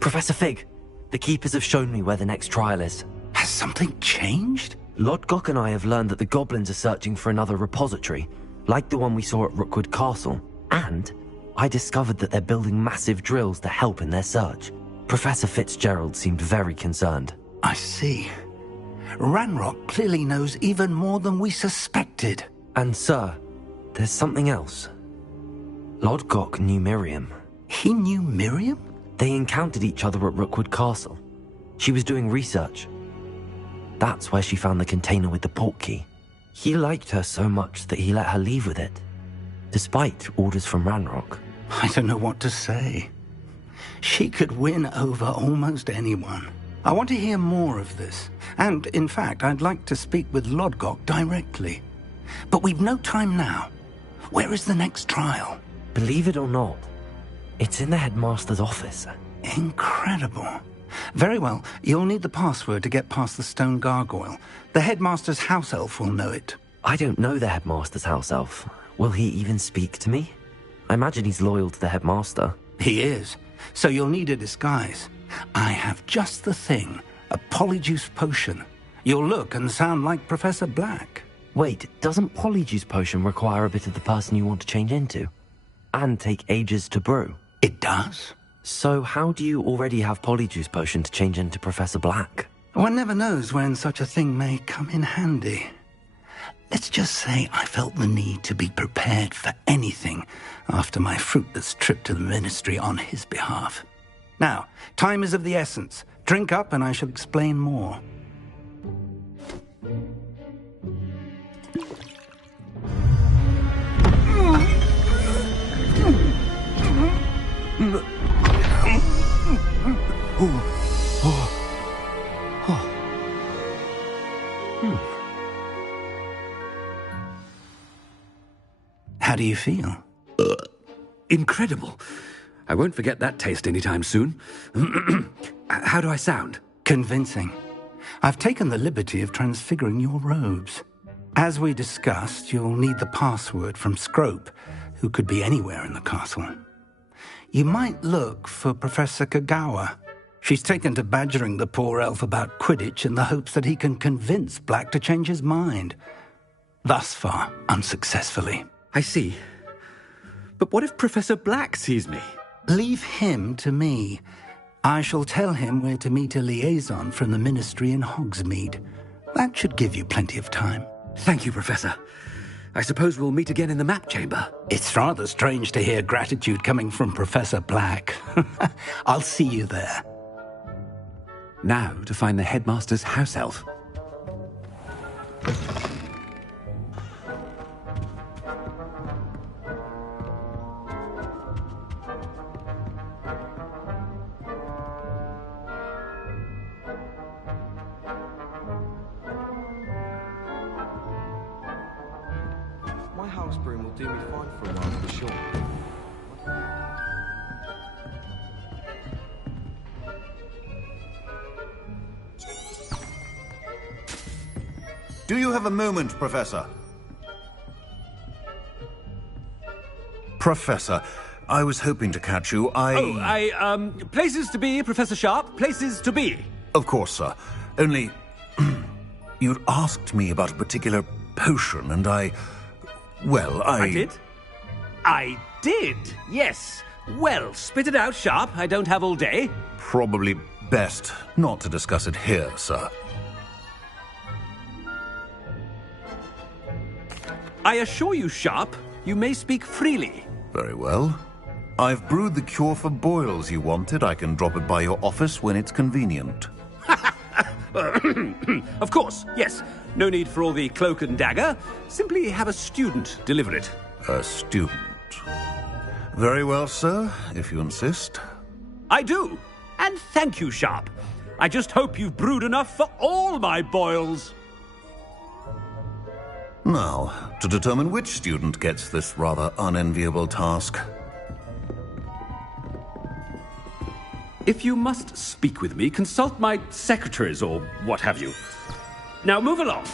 Professor Fig, the Keepers have shown me where the next trial is. Has something changed? ㅎㄱㄧ and I have learned that the goblins are searching for another repository, like the one we saw at Rookwood Castle. And I discovered that they're building massive drills to help in their search. Professor Fitzgerald seemed very concerned. I see. Ranrock clearly knows even more than we suspected. And sir, there's something else. ㅎㄱㄧ knew Miriam. He knew Miriam? They encountered each other at Rookwood Castle. She was doing research. That's where she found the container with the port key. He liked her so much that he let her leave with it, despite orders from Ranrock. I don't know what to say. She could win over almost anyone. I want to hear more of this. And, in fact, I'd like to speak with Lodgok directly. But we've no time now. Where is the next trial? Believe it or not, it's in the headmaster's office. Incredible. Very well. You'll need the password to get past the stone gargoyle. The headmaster's house elf will know it. I don't know the headmaster's house elf. Will he even speak to me? I imagine he's loyal to the headmaster. He is. So you'll need a disguise. I have just the thing. A polyjuice potion. You'll look and sound like Professor Black. Wait, doesn't polyjuice potion require a bit of the person you want to change into? And take ages to brew? It does. So how do you already have polyjuice potion to change into Professor Black? One never knows when such a thing may come in handy. Let's just say I felt the need to be prepared for anything after my fruitless trip to the ministry on his behalf. Now, time is of the essence. Drink up and I shall explain more. How do you feel? Incredible. I won't forget that taste anytime soon. How do I sound? Convincing. I've taken the liberty of transfiguring your robes. As we discussed, you'll need the password from Scrope, who could be anywhere in the castle. You might look for Professor Kagawa. She's taken to badgering the poor elf about Quidditch in the hopes that he can convince Black to change his mind. Thus far, unsuccessfully. I see. But what if Professor Black sees me? Leave him to me. I shall tell him where to meet a liaison from the ministry in Hogsmeade. That should give you plenty of time. Thank you, Professor. I suppose we'll meet again in the map chamber. It's rather strange to hear gratitude coming from Professor Black. I'll see you there. Now to find the headmaster's house elf. My house broom will do me fine for a while, for sure. Do you have a moment, Professor? Professor, I was hoping to catch you. Places to be, Professor Sharp. Places to be. Of course, sir. Only, you'd asked me about a particular potion, and I did? I did, yes. Well, spit it out, Sharp. I don't have all day. Probably best not to discuss it here, sir. I assure you, Sharp, you may speak freely. Very well. I've brewed the cure for boils you wanted. I can drop it by your office when it's convenient. Of course, yes. No need for all the cloak and dagger. Simply have a student deliver it. A student? Very well, sir, if you insist. I do. And thank you, Sharp. I just hope you've brewed enough for all my boils. Now, to determine which student gets this rather unenviable task. If you must speak with me, consult my secretaries or what have you. Now move along.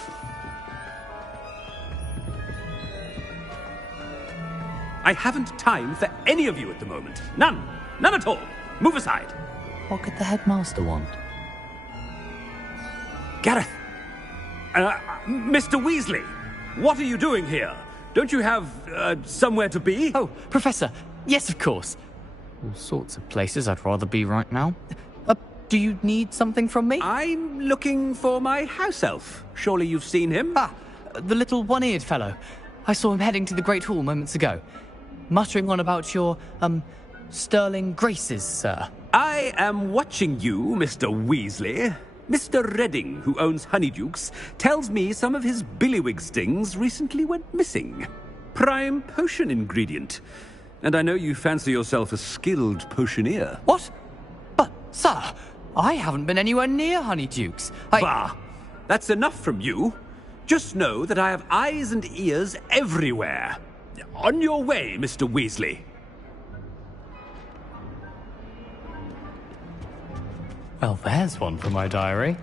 I haven't time for any of you at the moment. None. None at all. Move aside. What could the headmaster want? Gareth. Mr. Weasley. What are you doing here? Don't you have, somewhere to be? Oh, Professor. Yes, of course. All sorts of places I'd rather be right now. Do you need something from me? I'm looking for my house elf. Surely you've seen him? Ah, the little one-eared fellow. I saw him heading to the Great Hall moments ago. Muttering on about your, sterling graces, sir. I am watching you, Mr. Weasley. Mr. Redding, who owns Honeydukes, tells me some of his billywig stings recently went missing. Prime potion ingredient. And I know you fancy yourself a skilled potioneer. What? But, sir, I haven't been anywhere near Honeydukes. Bah! That's enough from you. Just know that I have eyes and ears everywhere. On your way, Mr. Weasley. Well, there's one for my diary.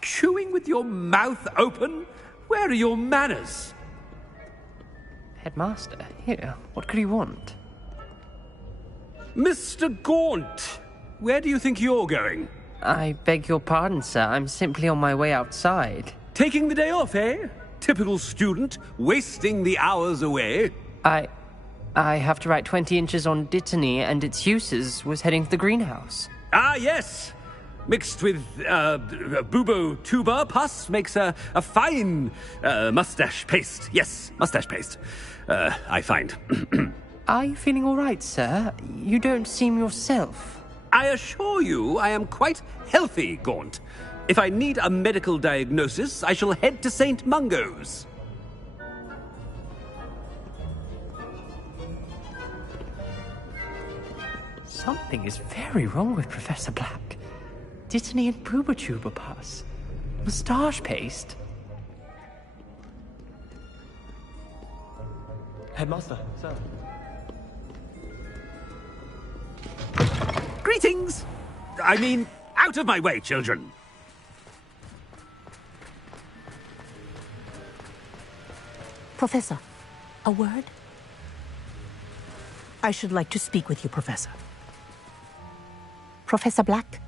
Chewing with your mouth open? Where are your manners? Headmaster, here, what could he want? Mr. Gaunt, where do you think you're going? I beg your pardon, sir. I'm simply on my way outside. Taking the day off, eh? Typical student, wasting the hours away. I have to write 20 inches on Dittany and its uses. Was heading to the greenhouse. Ah, yes. Mixed with bubo tuber pus makes a fine mustache paste. Yes, mustache paste. I find. Are you feeling all right, sir? You don't seem yourself. I assure you I am quite healthy, Gaunt. If I need a medical diagnosis, I shall head to St. Mungo's. Something is very wrong with Professor Black. Dittany and Bubotuber pus. Moustache paste. Headmaster, sir. Greetings! I mean, out of my way, children. Professor, a word? I should like to speak with you, Professor. Professor Black,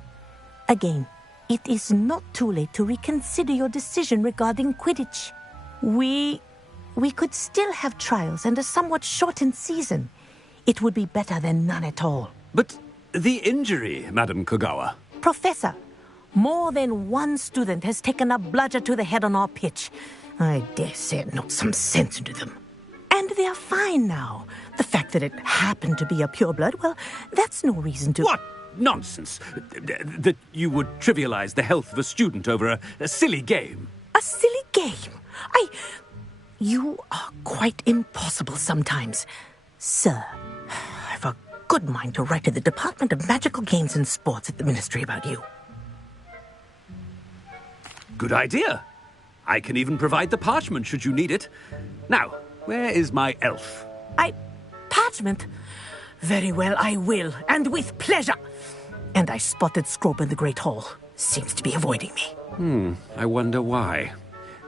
again, it is not too late to reconsider your decision regarding Quidditch. We could still have trials and a somewhat shortened season. It would be better than none at all. But the injury, Madam Kogawa. Professor, more than one student has taken a bludger to the head on our pitch. I dare say it knocked some sense into them. And they're fine now. The fact that it happened to be a pureblood, well, that's no reason to... What nonsense! That you would trivialize the health of a student over a silly game. A silly game? You are quite impossible sometimes. Sir, I've a good mind to write to the Department of Magical Games and Sports at the Ministry about you. Good idea. I can even provide the parchment should you need it. Now, where is my elf? Parchment? Very well, I will, and with pleasure. And I spotted Scrope in the Great Hall. Seems to be avoiding me. I wonder why.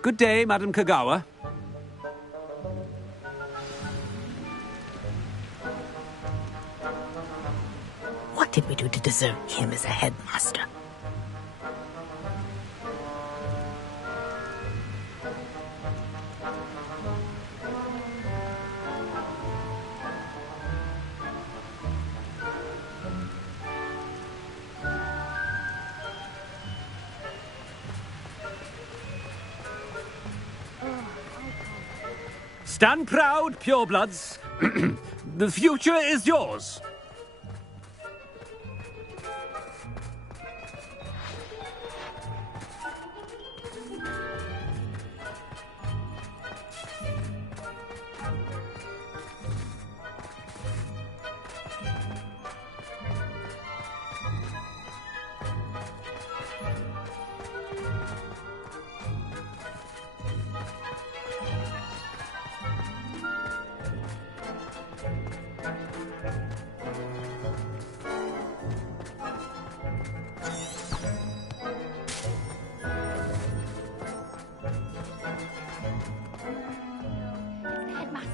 Good day, Madam Kogawa. What did we do to deserve him as a headmaster? Stand proud, purebloods. The future is yours.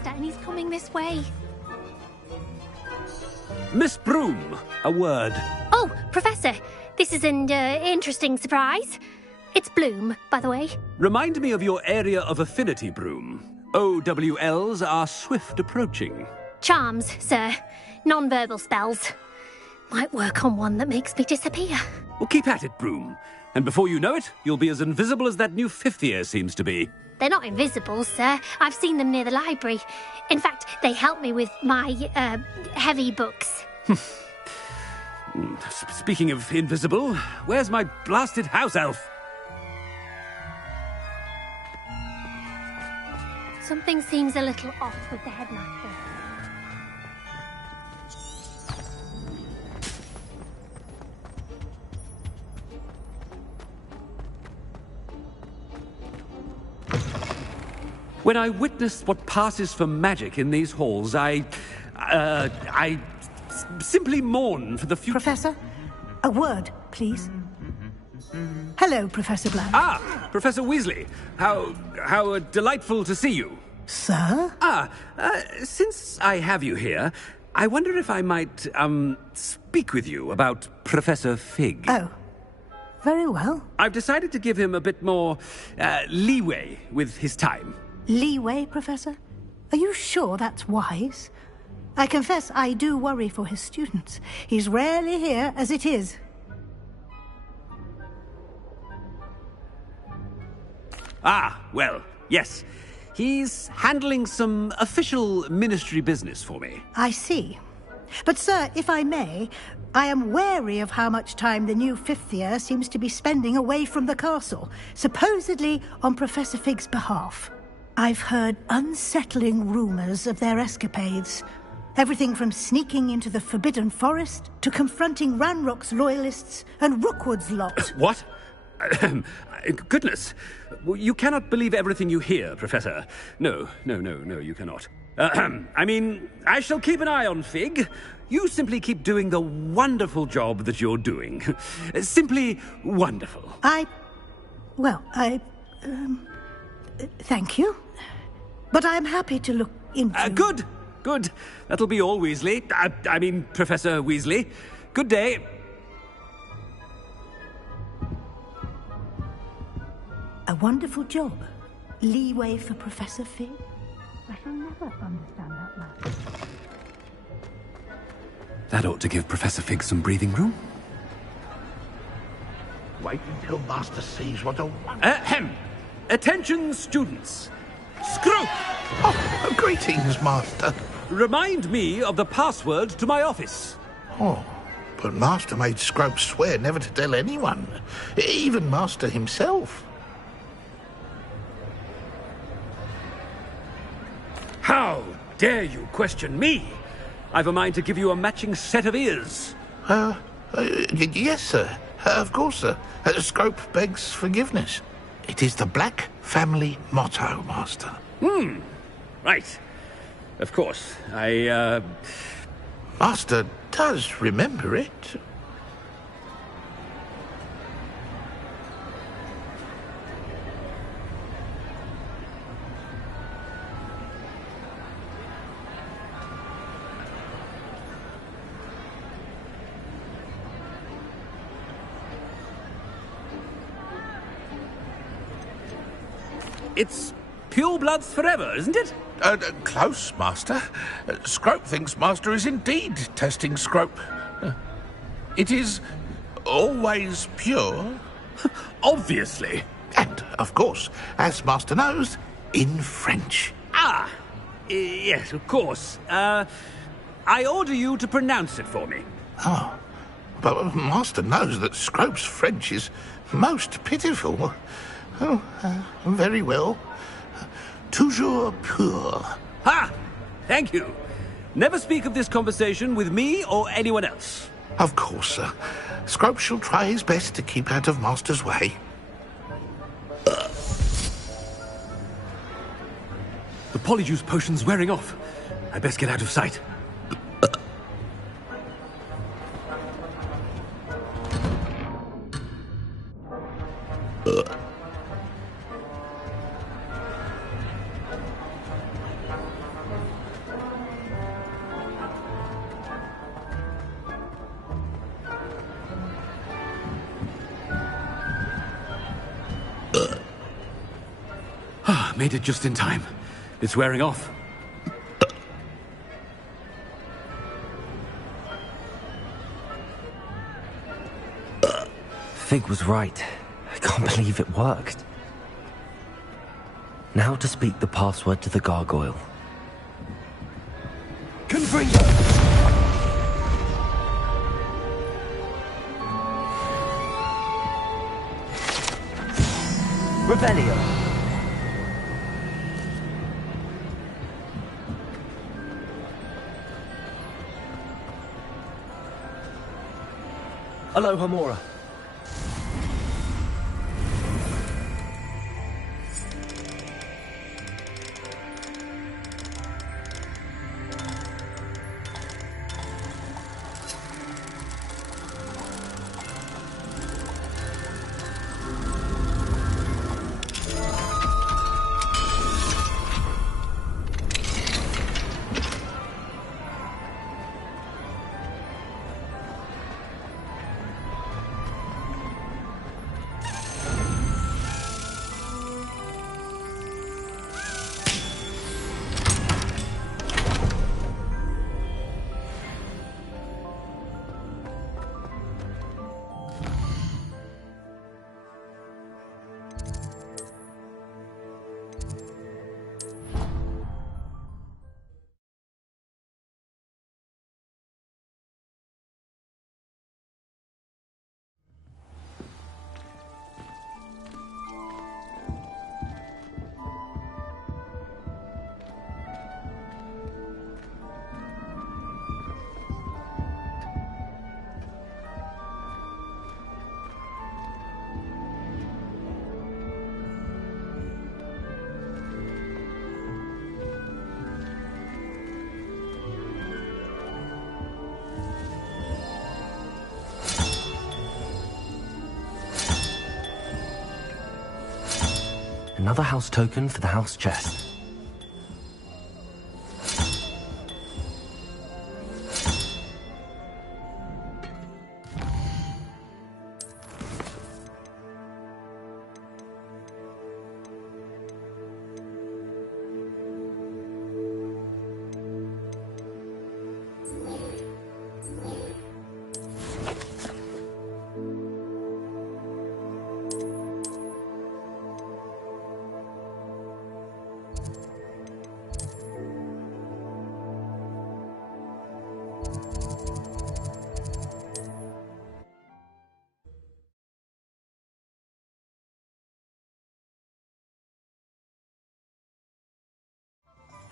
And he's coming this way. Miss Broom, a word. Oh, Professor, this is an interesting surprise. It's Bloom, by the way. Remind me of your area of affinity, Broom. OWLs are swift approaching. Charms, sir. Non-verbal spells. might work on one that makes me disappear. Well, keep at it, Broom. And before you know it, you'll be as invisible as that new 5th year seems to be. They're not invisible, sir. I've seen them near the library. In fact, they help me with my, heavy books. Speaking of invisible, where's my blasted house elf? Something seems a little off with the headmaster. When I witness what passes for magic in these halls, I simply mourn for the future. Professor, a word, please. Hello, Professor Black. Ah, Professor Weasley. How delightful to see you. Sir? Since I have you here, I wonder if I might, speak with you about Professor Fig. Oh, very well. I've decided to give him a bit more, leeway with his time. Leeway, Professor? Are you sure that's wise? I confess I do worry for his students. He's rarely here as it is. Ah, well, yes. He's handling some official ministry business for me. I see. But, sir, if I may, I am wary of how much time the new 5th year seems to be spending away from the castle, supposedly on Professor Fig's behalf. I've heard unsettling rumours of their escapades. Everything from sneaking into the Forbidden Forest to confronting Ranrock's loyalists and Rookwood's lot. What? Goodness. You cannot believe everything you hear, Professor. No, you cannot. I mean, I shall keep an eye on Fig. You simply keep doing the wonderful job that you're doing. Simply wonderful. Thank you. But I'm happy to look into... Good. That'll be all, Weasley. I mean, Professor Weasley. Good day. A wonderful job. Leeway for Professor Fig. I shall never understand that man. That ought to give Professor Fig some breathing room. Wait until Master sees what a... Attention, students. Scrope! Oh, greetings, Master. Remind me of the password to my office. Oh, but Master made Scrope swear never to tell anyone, even Master himself. How dare you question me? I've a mind to give you a matching set of ears. Yes, sir. Of course, sir. Scrope begs forgiveness. It is the Black family motto, Master. Right. Of course. Master does remember it. It's purebloods forever, isn't it? Close, Master. Scrope thinks Master is indeed testing Scrope. It is always pure. Obviously. And, of course, as Master knows, in French. Yes, of course. I order you to pronounce it for me. Oh, but Master knows that Scrope's French is most pitiful. Oh, very well. Toujours pur. Ha! Thank you. Never speak of this conversation with me or anyone else. Of course, sir. Scrope shall try his best to keep out of Master's way. The polyjuice potion's wearing off. I best get out of sight. Made it just in time. It's wearing off. Fig was right. I can't believe it worked. Now to speak the password to the gargoyle. Confringo! Revelio! Aloha Mora. Another house token for the house chest.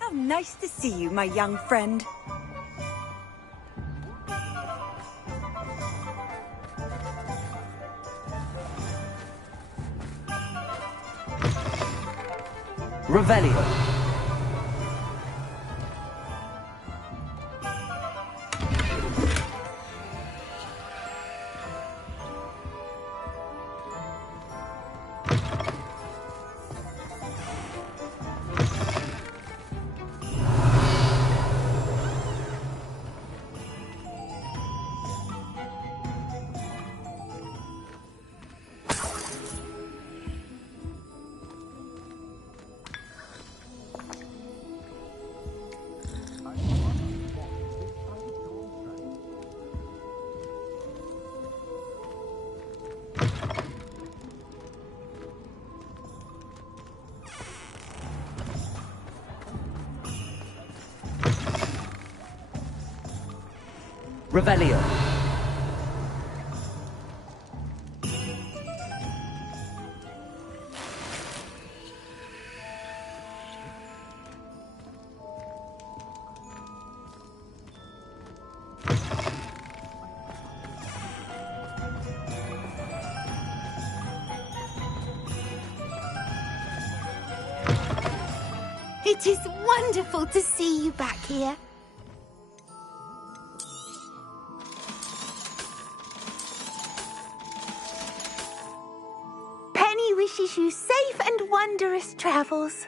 How nice to see you, my young friend. Revelio. Revelio. It is wonderful to see you back here. Penny wishes you safe and wondrous travels.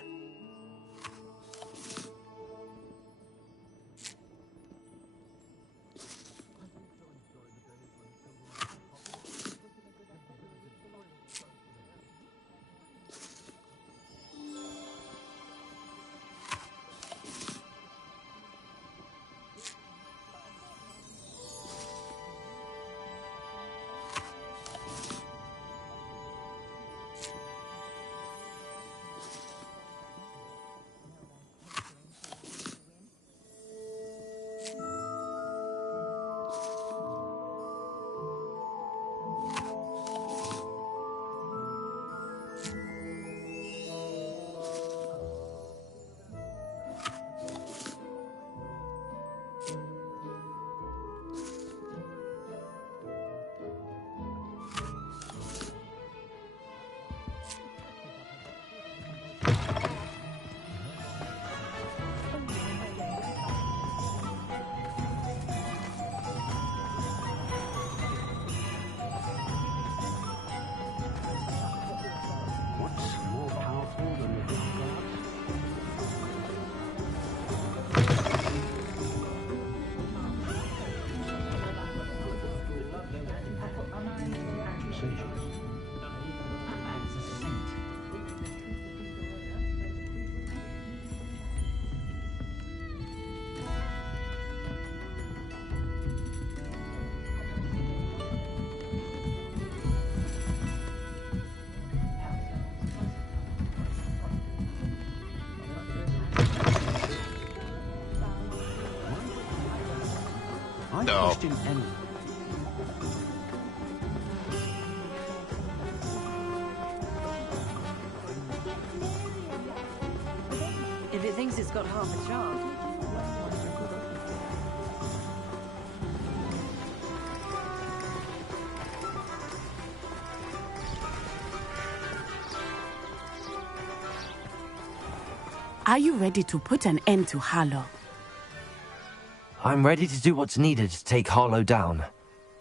I No. question anyone. If it thinks it's got half a chance. Are you ready to put an end to Harlow? I'm ready to do what's needed to take Harlow down.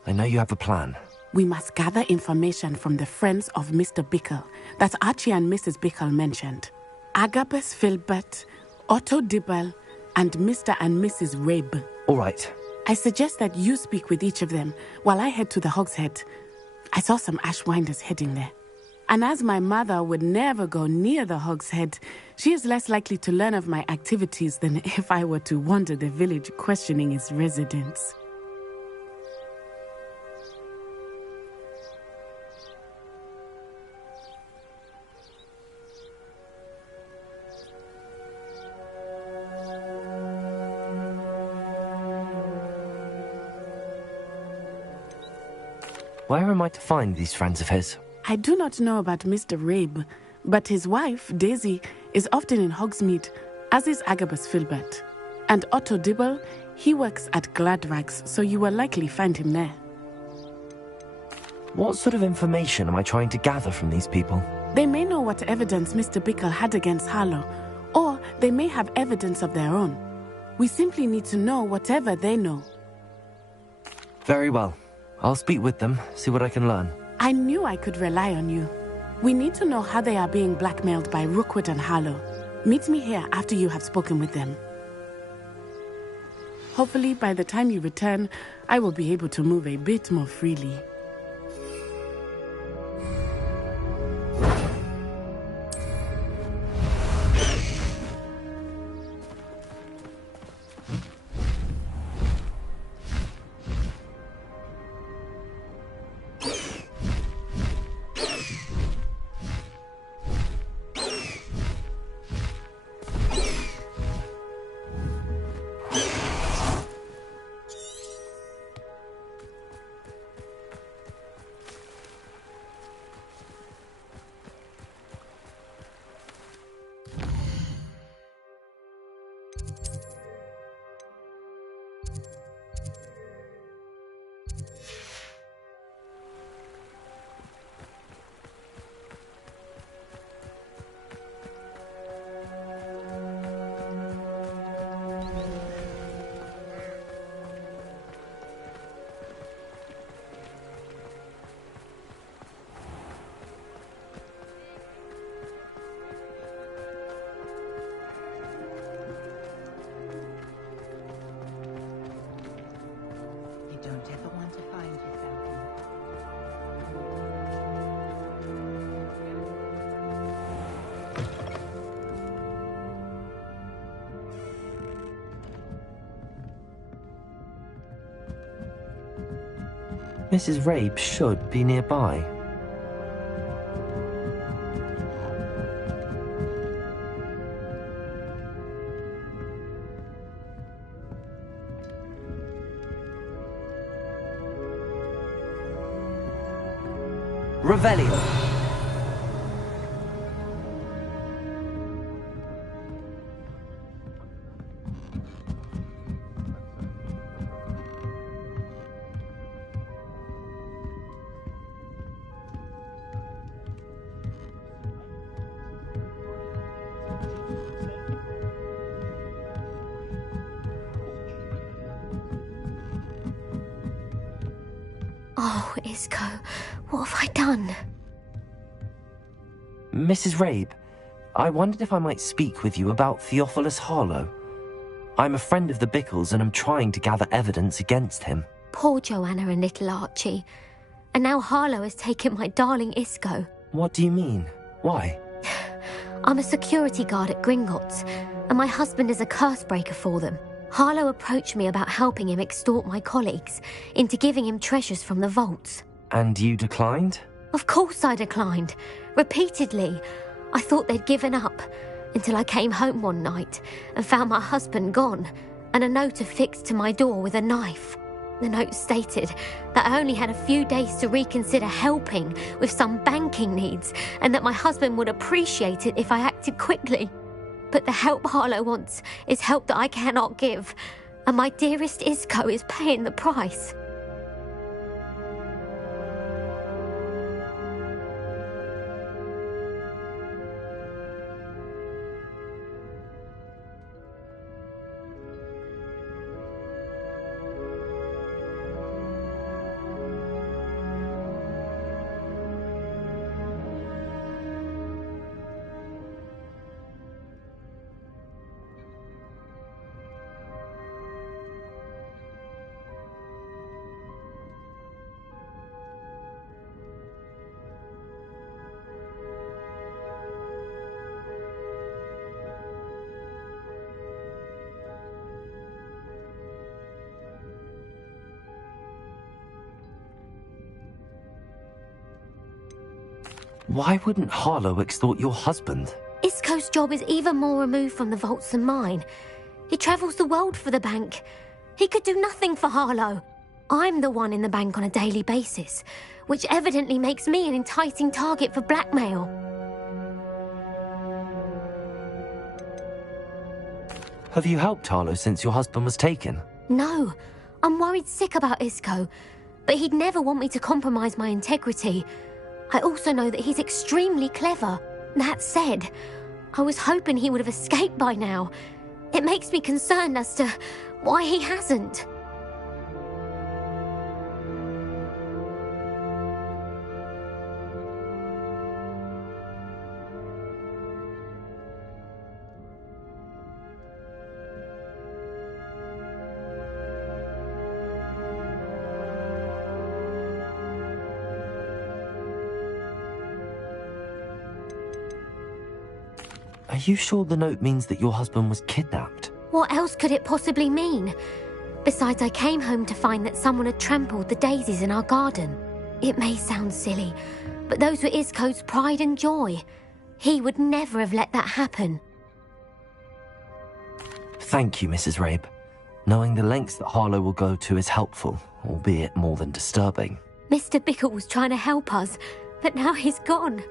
I know you have a plan. We must gather information from the friends of Mr. Bickle that Archie and Mrs. Bickle mentioned. Agabus Filbert, Otto Dibble, and Mr. and Mrs. Rabe. All right. I suggest that you speak with each of them while I head to the Hogshead. I saw some Ashwinders heading there. And as my mother would never go near the Hogshead, she is less likely to learn of my activities than if I were to wander the village questioning its residents. Where am I to find these friends of his? I do not know about Mr. Rabe, but his wife, Daisy, is often in Hogsmeade, as is Agabus Filbert. And Otto Dibble, he works at Gladrags, so you will likely find him there. What sort of information am I trying to gather from these people? They may know what evidence Mr. Bickle had against Harlow, or they may have evidence of their own. We simply need to know whatever they know. Very well. I'll speak with them, see what I can learn. I knew I could rely on you. We need to know how they are being blackmailed by Rookwood and Harlow. Meet me here after you have spoken with them. Hopefully, by the time you return, I will be able to move a bit more freely. Don't ever want to find yourself in. Mrs. Rabe should be nearby. Revelio. Oh, Isco, what have I done? Mrs. Rabe, I wondered if I might speak with you about Theophilus Harlow. I'm a friend of the Bickles and I'm trying to gather evidence against him. Poor Joanna and little Archie. And now Harlow has taken my darling Isco. What do you mean? Why? I'm a security guard at Gringotts, and my husband is a curse breaker for them. Harlow approached me about helping him extort my colleagues into giving him treasures from the vaults. And you declined? Of course I declined. Repeatedly. I thought they'd given up, until I came home one night and found my husband gone, and a note affixed to my door with a knife. The note stated that I only had a few days to reconsider helping with some banking needs and that my husband would appreciate it if I acted quickly. But the help Harlow wants is help that I cannot give, and my dearest Isco is paying the price. Why wouldn't Harlow extort your husband? Isco's job is even more removed from the vaults than mine. He travels the world for the bank. He could do nothing for Harlow. I'm the one in the bank on a daily basis, which evidently makes me an enticing target for blackmail. Have you helped Harlow since your husband was taken? No, I'm worried sick about Isco, but he'd never want me to compromise my integrity. I also know that he's extremely clever. That said, I was hoping he would have escaped by now. It makes me concerned as to why he hasn't. Are you sure the note means that your husband was kidnapped? What else could it possibly mean? Besides, I came home to find that someone had trampled the daisies in our garden. It may sound silly, but those were Isco's pride and joy. He would never have let that happen. Thank you, Mrs. Rabe. Knowing the lengths that Harlow will go to is helpful, albeit more than disturbing. Mr. Bickle was trying to help us, but now he's gone.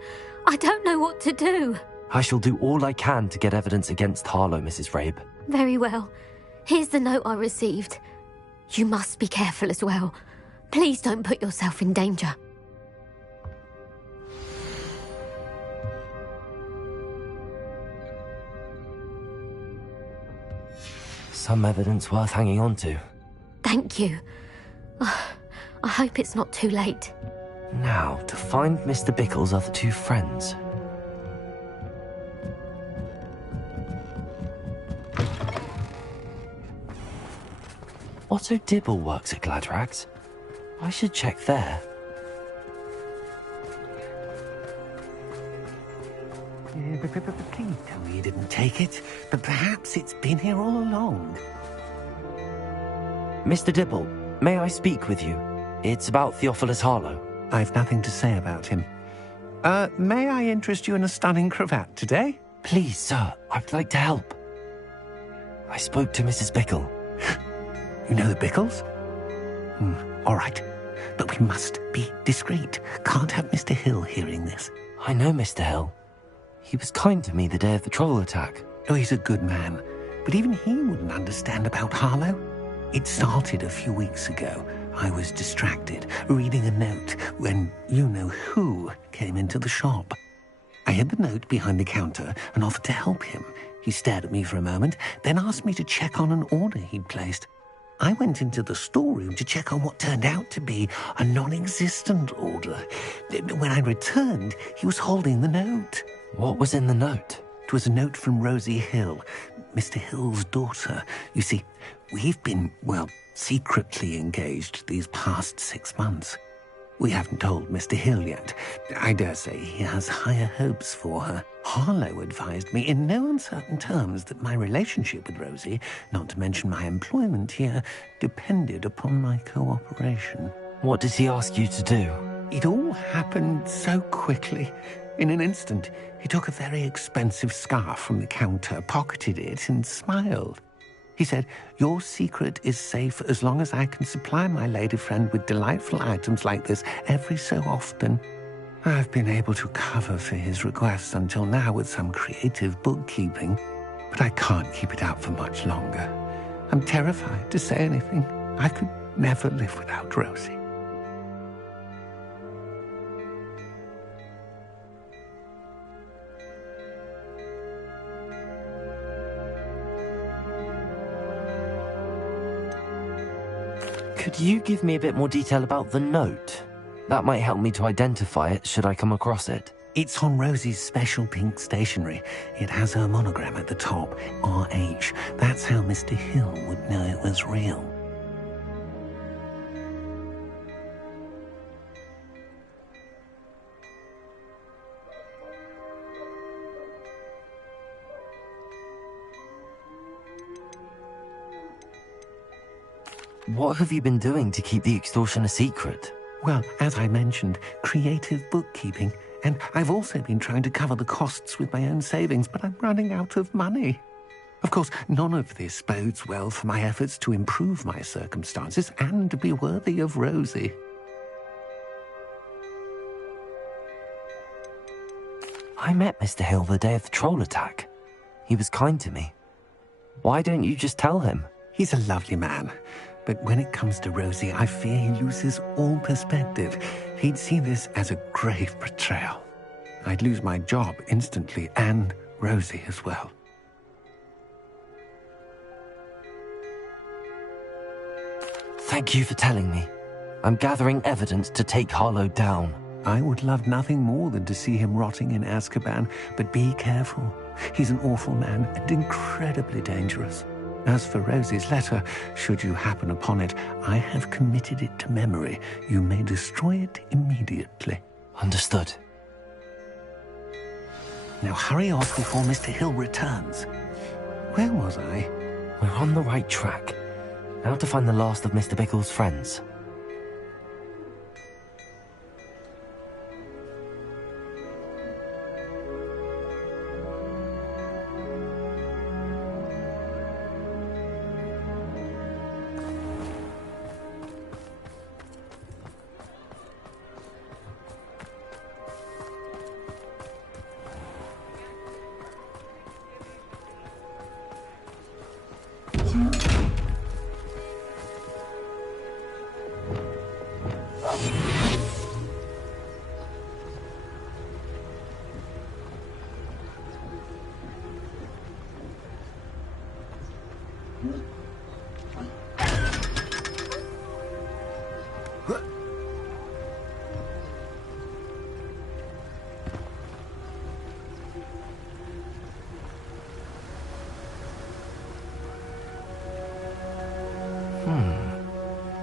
I don't know what to do. I shall do all I can to get evidence against Harlow, Mrs. Rabe. Very well. Here's the note I received. You must be careful as well. Please don't put yourself in danger. Some evidence worth hanging on to. Thank you. I hope it's not too late. Now, to find Mr. Bickle's other two friends. Otto Dibble works at Gladrags. I should check there. Please tell me you didn't take it, but perhaps it's been here all along. Mr. Dibble, may I speak with you? It's about Theophilus Harlow. I've nothing to say about him. May I interest you in a stunning cravat today? Please, sir, I'd like to help. I spoke to Mrs. Bickle. You know the Bickles? All right. But we must be discreet. Can't have Mr. Hill hearing this. I know Mr. Hill. He was kind to me the day of the troll attack. Oh, he's a good man. But even he wouldn't understand about Harlow. It started a few weeks ago. I was distracted, reading a note, when you-know-who came into the shop. I hid the note behind the counter and offered to help him. He stared at me for a moment, then asked me to check on an order he'd placed. I went into the storeroom to check on what turned out to be a non-existent order. When I returned, he was holding the note. What was in the note? It was a note from Rosie Hill, Mr. Hill's daughter. You see, we've been, secretly engaged these past 6 months. We haven't told Mr. Hill yet. I dare say he has higher hopes for her. Harlow advised me in no uncertain terms that my relationship with Rosie, not to mention my employment here, depended upon my cooperation. What did he ask you to do? It all happened so quickly. In an instant, he took a very expensive scarf from the counter, pocketed it, and smiled. He said, "Your secret is safe as long as I can supply my lady friend with delightful items like this every so often." I've been able to cover for his requests until now with some creative bookkeeping, but I can't keep it out for much longer. I'm terrified to say anything. I could never live without Rosie. Could you give me a bit more detail about the note? That might help me to identify it should I come across it. It's on Rosie's special pink stationery. It has her monogram at the top, RH. That's how Mr. Hill would know it was real. What have you been doing to keep the extortion a secret? Well, as I mentioned, creative bookkeeping. And I've also been trying to cover the costs with my own savings, but I'm running out of money. Of course, none of this bodes well for my efforts to improve my circumstances and to be worthy of Rosie. I met Mr. Hill the day of the troll attack. He was kind to me. Why don't you just tell him? He's a lovely man. But when it comes to Rosie, I fear he loses all perspective. He'd see this as a grave betrayal. I'd lose my job instantly, and Rosie as well. Thank you for telling me. I'm gathering evidence to take Harlow down. I would love nothing more than to see him rotting in Azkaban, but be careful. He's an awful man and incredibly dangerous. As for Rosie's letter, should you happen upon it, I have committed it to memory. You may destroy it immediately. Understood. Now hurry off before Mr. Hill returns. Where was I? We're on the right track. Now to find the last of Mr. Bickle's friends.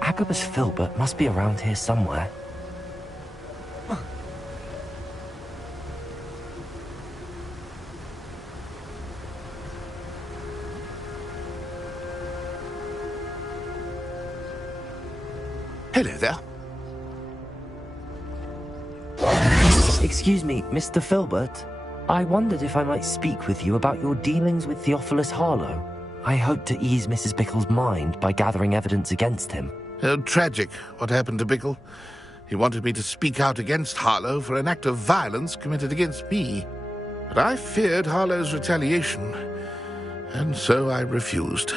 Agabus Filbert must be around here somewhere. Hello there. Excuse me, Mr. Filbert. I wondered if I might speak with you about your dealings with Theophilus Harlow. I hope to ease Mrs. Bickle's mind by gathering evidence against him. Tragic, what happened to Bickle. He wanted me to speak out against Harlow for an act of violence committed against me. But I feared Harlow's retaliation, and so I refused.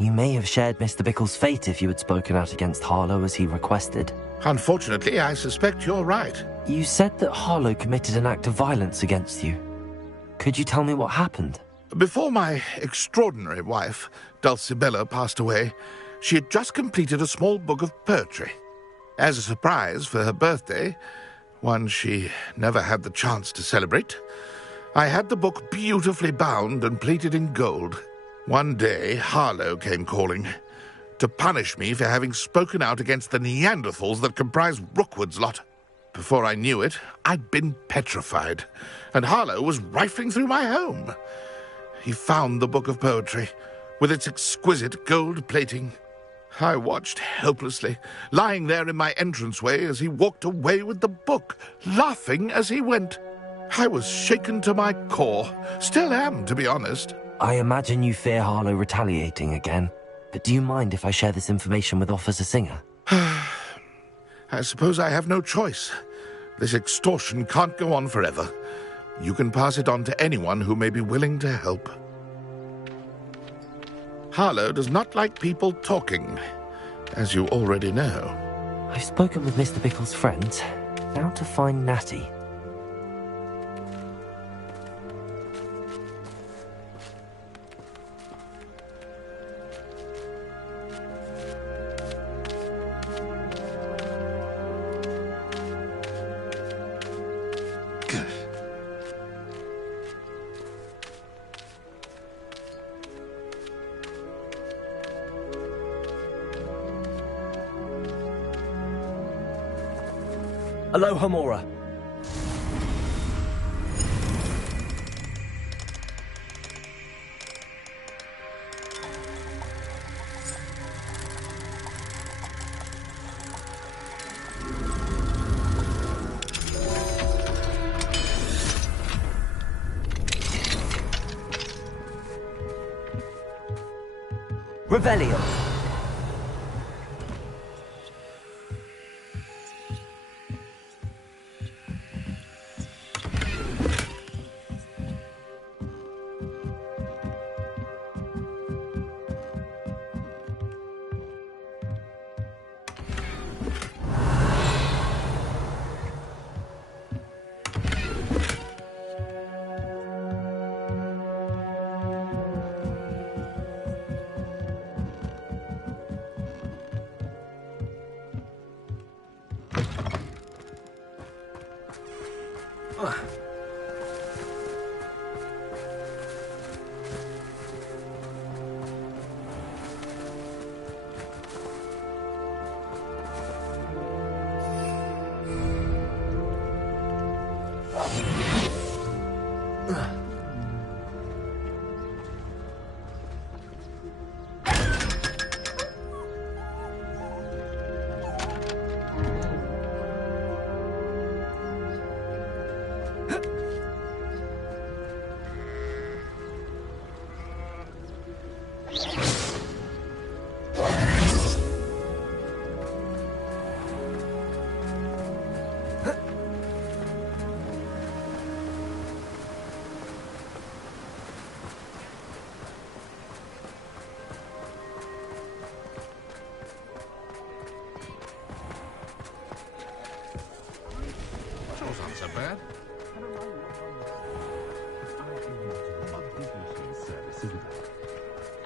You may have shared Mr. Bickle's fate if you had spoken out against Harlow as he requested. Unfortunately, I suspect you're right. You said that Harlow committed an act of violence against you. Could you tell me what happened? Before my extraordinary wife, Dulcibella, passed away, she had just completed a small book of poetry. As a surprise for her birthday, one she never had the chance to celebrate, I had the book beautifully bound and plated in gold. One day, Harlow came calling to punish me for having spoken out against the Neanderthals that comprise Rookwood's lot. Before I knew it, I'd been petrified, and Harlow was rifling through my home. He found the book of poetry, with its exquisite gold plating. I watched helplessly, lying there in my entranceway as he walked away with the book, laughing as he went. I was shaken to my core. Still am, to be honest. I imagine you fear Harlow retaliating again, but do you mind if I share this information with Officer Singer? I suppose I have no choice. This extortion can't go on forever. You can pass it on to anyone who may be willing to help. Harlow does not like people talking, as you already know. I've spoken with Mr. Bickle's friends. Now to find Natty. Aloha, Mora. Revelio.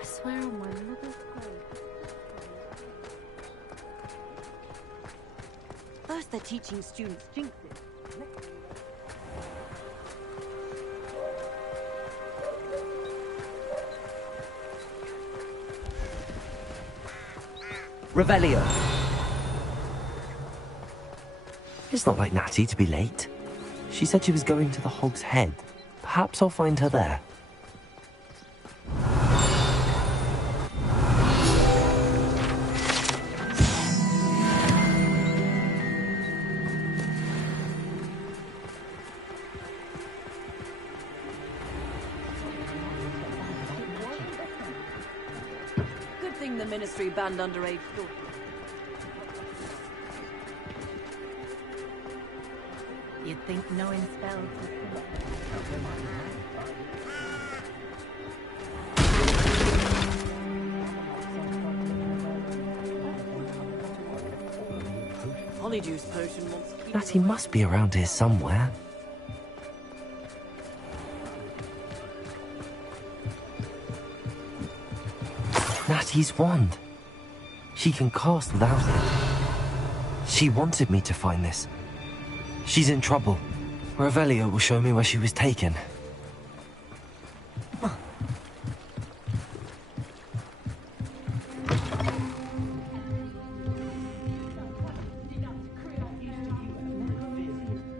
I swear on my mother's grave. First they're teaching students jinxes. Revelio. It's not like Natty to be late. She said she was going to the Hog's Head. Perhaps I'll find her there. Good thing the Ministry banned underage daughters. You'd think knowing spells Honeyjuice potion wants to keep... Natty must be around here somewhere. Natty's wand. She can cast without it. She wanted me to find this. She's in trouble. Revelio will show me where she was taken.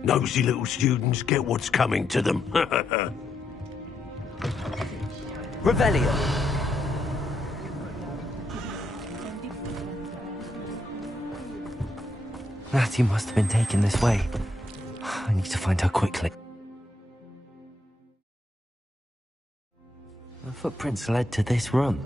Nosy little students get what's coming to them. Revelio. Natty must have been taken this way. I need to find her quickly. The footprints led to this room.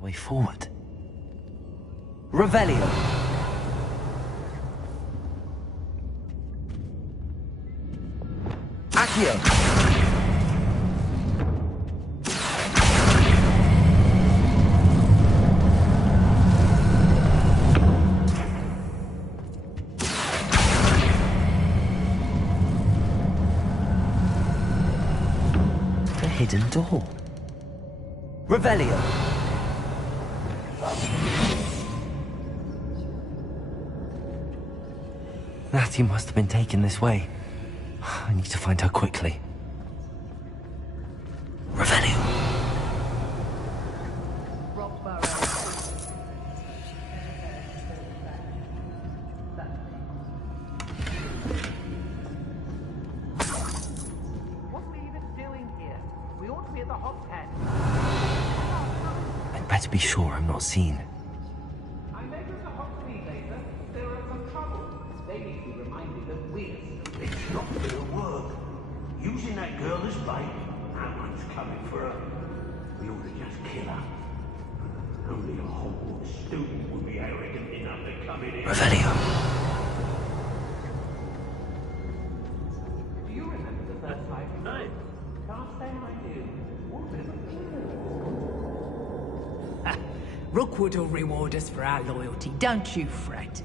Way forward. Revelio. Accio. The hidden door. Revelio. Natty must have been taken this way. I need to find her quickly. Revelio. What are we even doing here? We ought to be at the hot pad. I'd better be sure I'm not seen. It's not gonna work. Using that girl as bait, that one's coming for her. We ought to just kill her. Only a Hogwarts student would be arrogant enough to come in here. Revelio. Do you remember the first time? No. Can't say I do. Rookwood will reward us for our loyalty, don't you fret.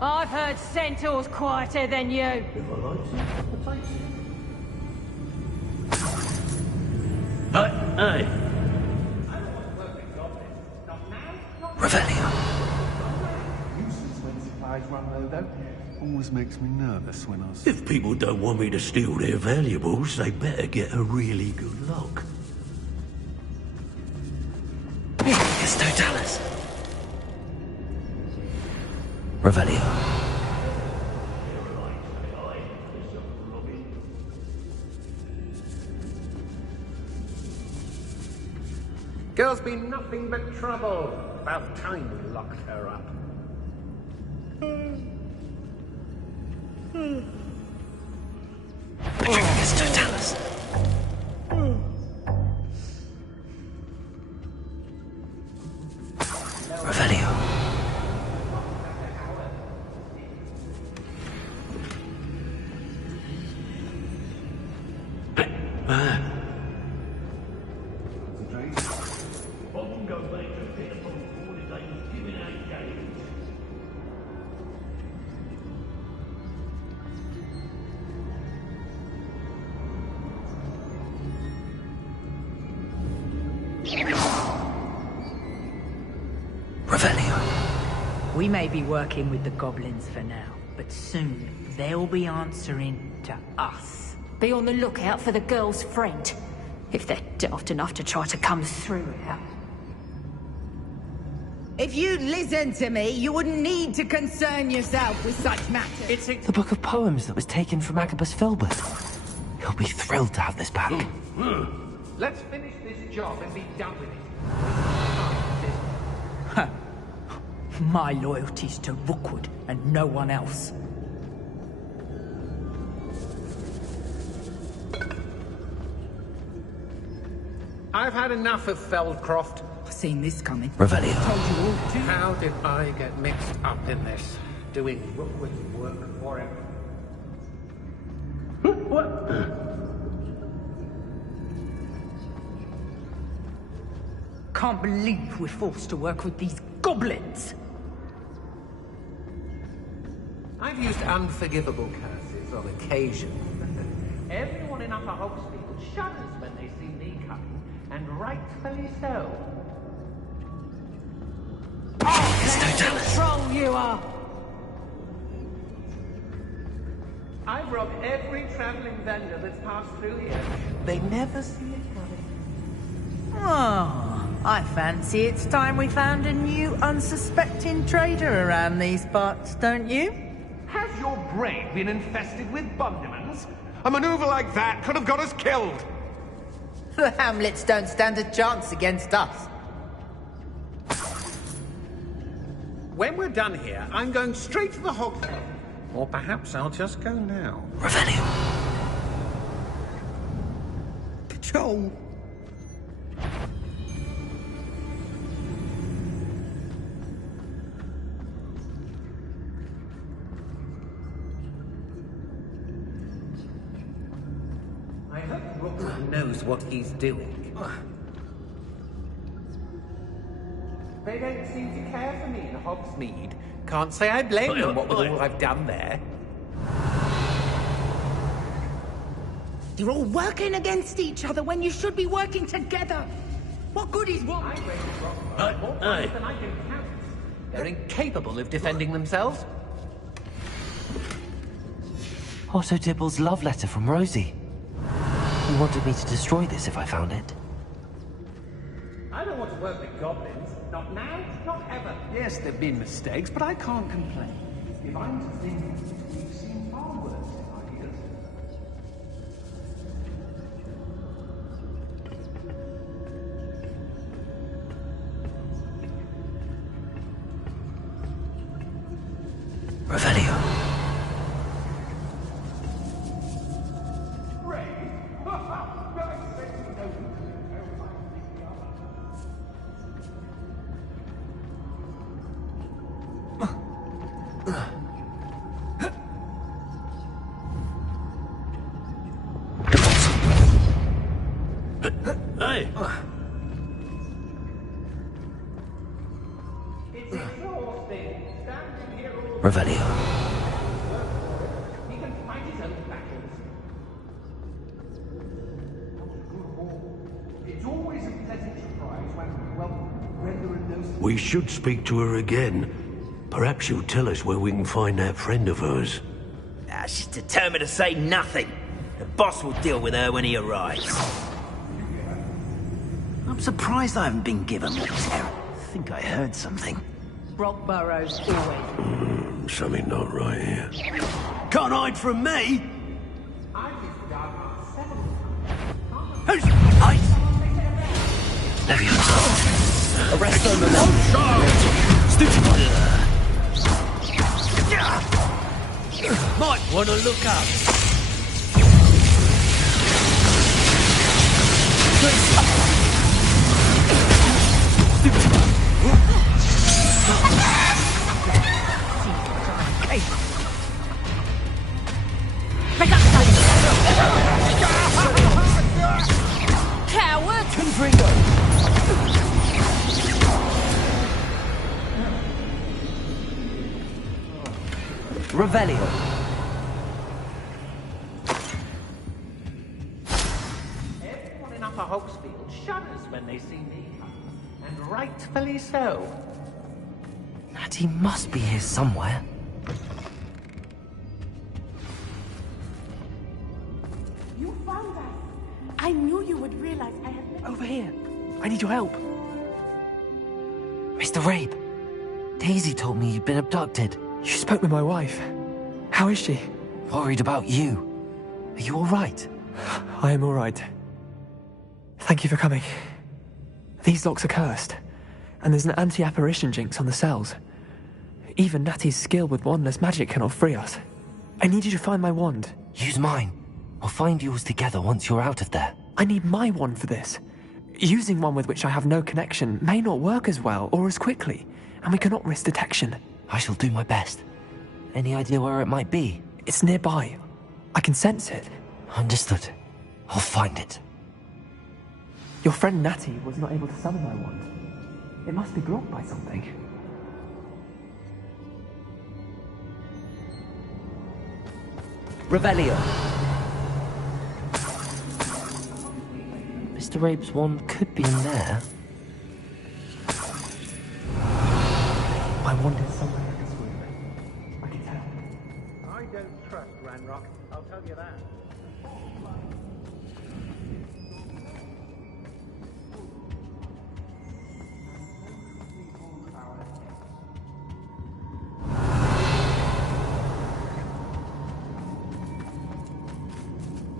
I've heard centaurs quieter than you. If I like it, I'll take it. Hey! Revelio. Nuisance when supplies run low, though. Always makes me nervous when I see... If people don't want me to steal their valuables, they better get a really good look. It's Totalis. Revelio. Girl's been nothing but trouble. About time we locked her up. Patronus Totalis. Revelio. We may be working with the goblins for now, but soon they'll be answering to us. Be on the lookout for the girl's friend, if they're daft enough to try to come through here. If you'd listen to me, you wouldn't need to concern yourself with such matters. It's the book of poems that was taken from Agabus Filbert. He'll be thrilled to have this back. Let's finish this job and be done with it. My loyalty's to Rookwood and no one else. I've had enough of Feldcroft. I've seen this coming. Revelio. Told you all to. How did I get mixed up in this? Doing Rookwood's work for him? What? Can't believe we're forced to work with these goblins. I've used unforgivable curses on occasion. Everyone in Upper Hogsfield shudders when they see me coming, and rightfully so. How strong you are! I've robbed every travelling vendor that's passed through here. They never see it coming. Oh, I fancy it's time we found a new unsuspecting trader around these parts, don't you? Has your brain been infested with bundimans? A maneuver like that could have got us killed. The Hamlets don't stand a chance against us. When we're done here, I'm going straight to the Hogsfield. Or perhaps I'll just go now. Revelio. Patrol. I hope Rookwood knows what he's doing. They don't seem to care for me in Hogsmeade. Can't say I blame them, what with all I've done there. You're all working against each other when you should be working together. What good is what? They're incapable of defending themselves. Otto Dibble's love letter from Rosie. He wanted me to destroy this if I found it. I don't want to work with goblins. Not now, not ever. Yes, there've been mistakes, but I can't complain. If I'm to think, we've seen far worse in our years. Revelio. Hey! It's exhausting. Standing here all Revelio. he can fight his own battles. It's always a pleasant surprise when there are no... We should speak to her again. Perhaps she'll tell us where we can find that friend of hers. She's determined to say nothing. The boss will deal with her when he arrives. I'm surprised I haven't been given more terror. I think I heard something. Brock Burrows always. Something not right here. Can't hide from me! Who's... Ice! Arrest them, Stupid! Might want to look up. Coward! Confringo! Revelio. Everyone in Upper Hogsfield shudders when they see me come, and rightfully so. Natty must be here somewhere. You found us. I knew you would realize I had... Over here. I need your help. Mr. Rabe, Daisy told me you'd been abducted. You spoke with my wife. How is she? Worried about you. Are you all right? I am all right. Thank you for coming. These locks are cursed, and there's an anti-apparition jinx on the cells. Even Natty's skill with wandless magic cannot free us. I need you to find my wand. Use mine. We'll find yours together once you're out of there. I need my wand for this. Using one with which I have no connection may not work as well or as quickly, and we cannot risk detection. I shall do my best. Any idea where it might be? It's nearby. I can sense it. Understood. I'll find it. Your friend Natty was not able to summon my wand. It must be blocked by something. Revelio. Mr. Rabe's wand could be in there. I wonder somewhere in this room. I can tell. I don't trust Ranrock, I'll tell you that.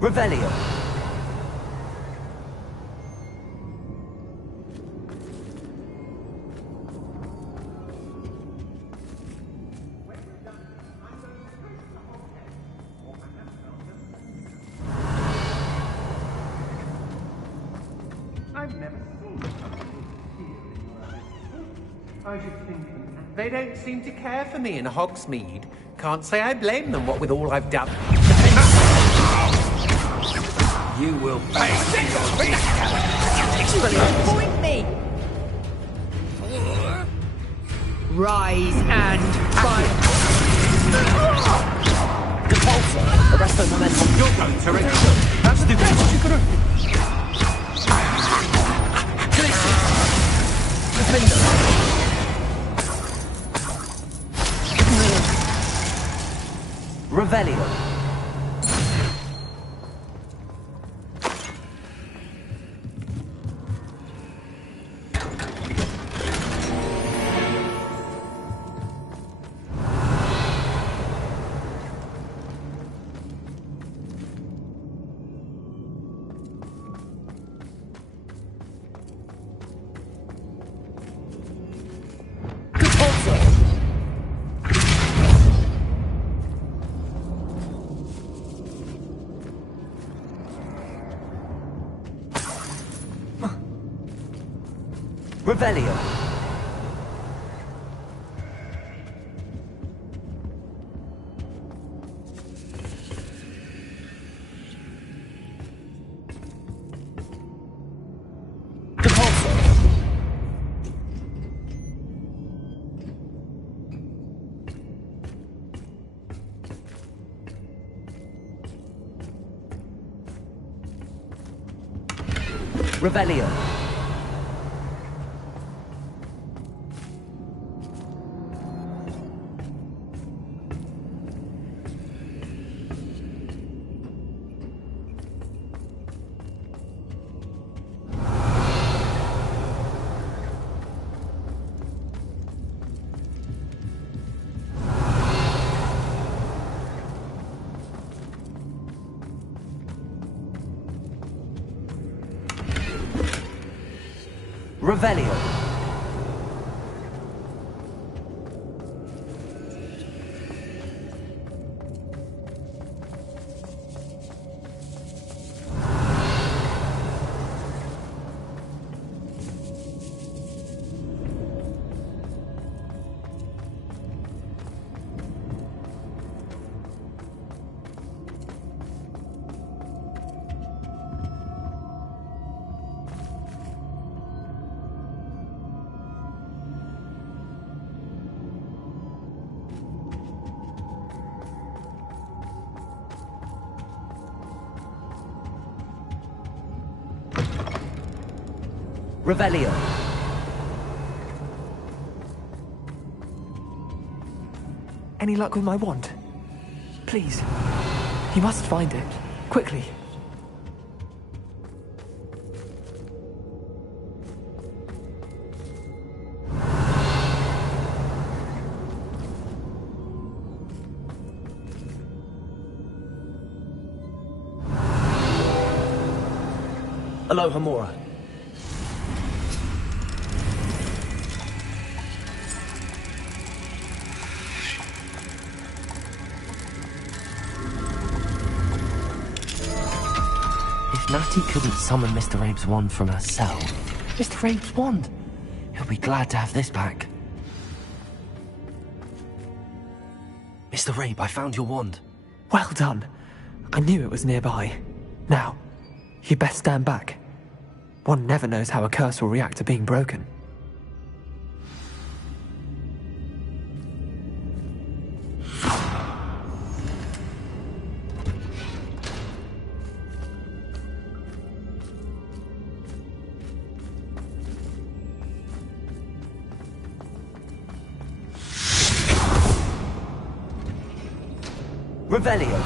Revelio. I've never seen something here in your eyes. I should think they don't seem to care for me in Hogsmeade. Can't say I blame them, what with all I've done. You will pay. Point me! Rise and fight! Depulsor. Arrest the momentum. You're going to reach. That's the best you could have. Revelio. Revelio. Revelio. Revelio. Revelio. Any luck with my wand? Please. You must find it. Quickly. Alohamora. If Natty couldn't summon Mr. Rabe's wand from her cell, Mr. Rabe's wand! He'll be glad to have this back. Mr. Rabe, I found your wand. Well done. I knew it was nearby. Now, you best stand back. One never knows how a curse will react to being broken. Revelio.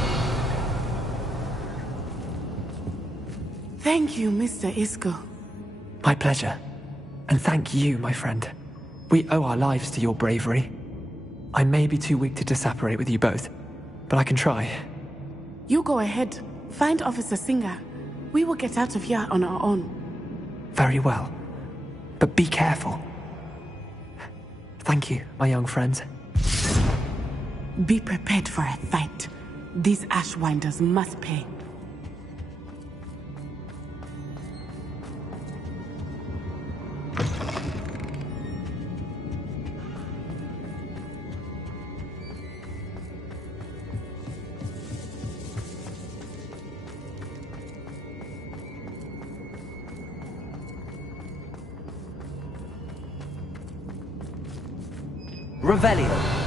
Thank you, Mr. Isco. My pleasure. And thank you, my friend. We owe our lives to your bravery. I may be too weak to disapparate with you both, but I can try. You go ahead. Find Officer Singer. We will get out of here on our own. Very well. But be careful. Thank you, my young friends. Be prepared for a fight. These Ashwinders must pay. Revelio.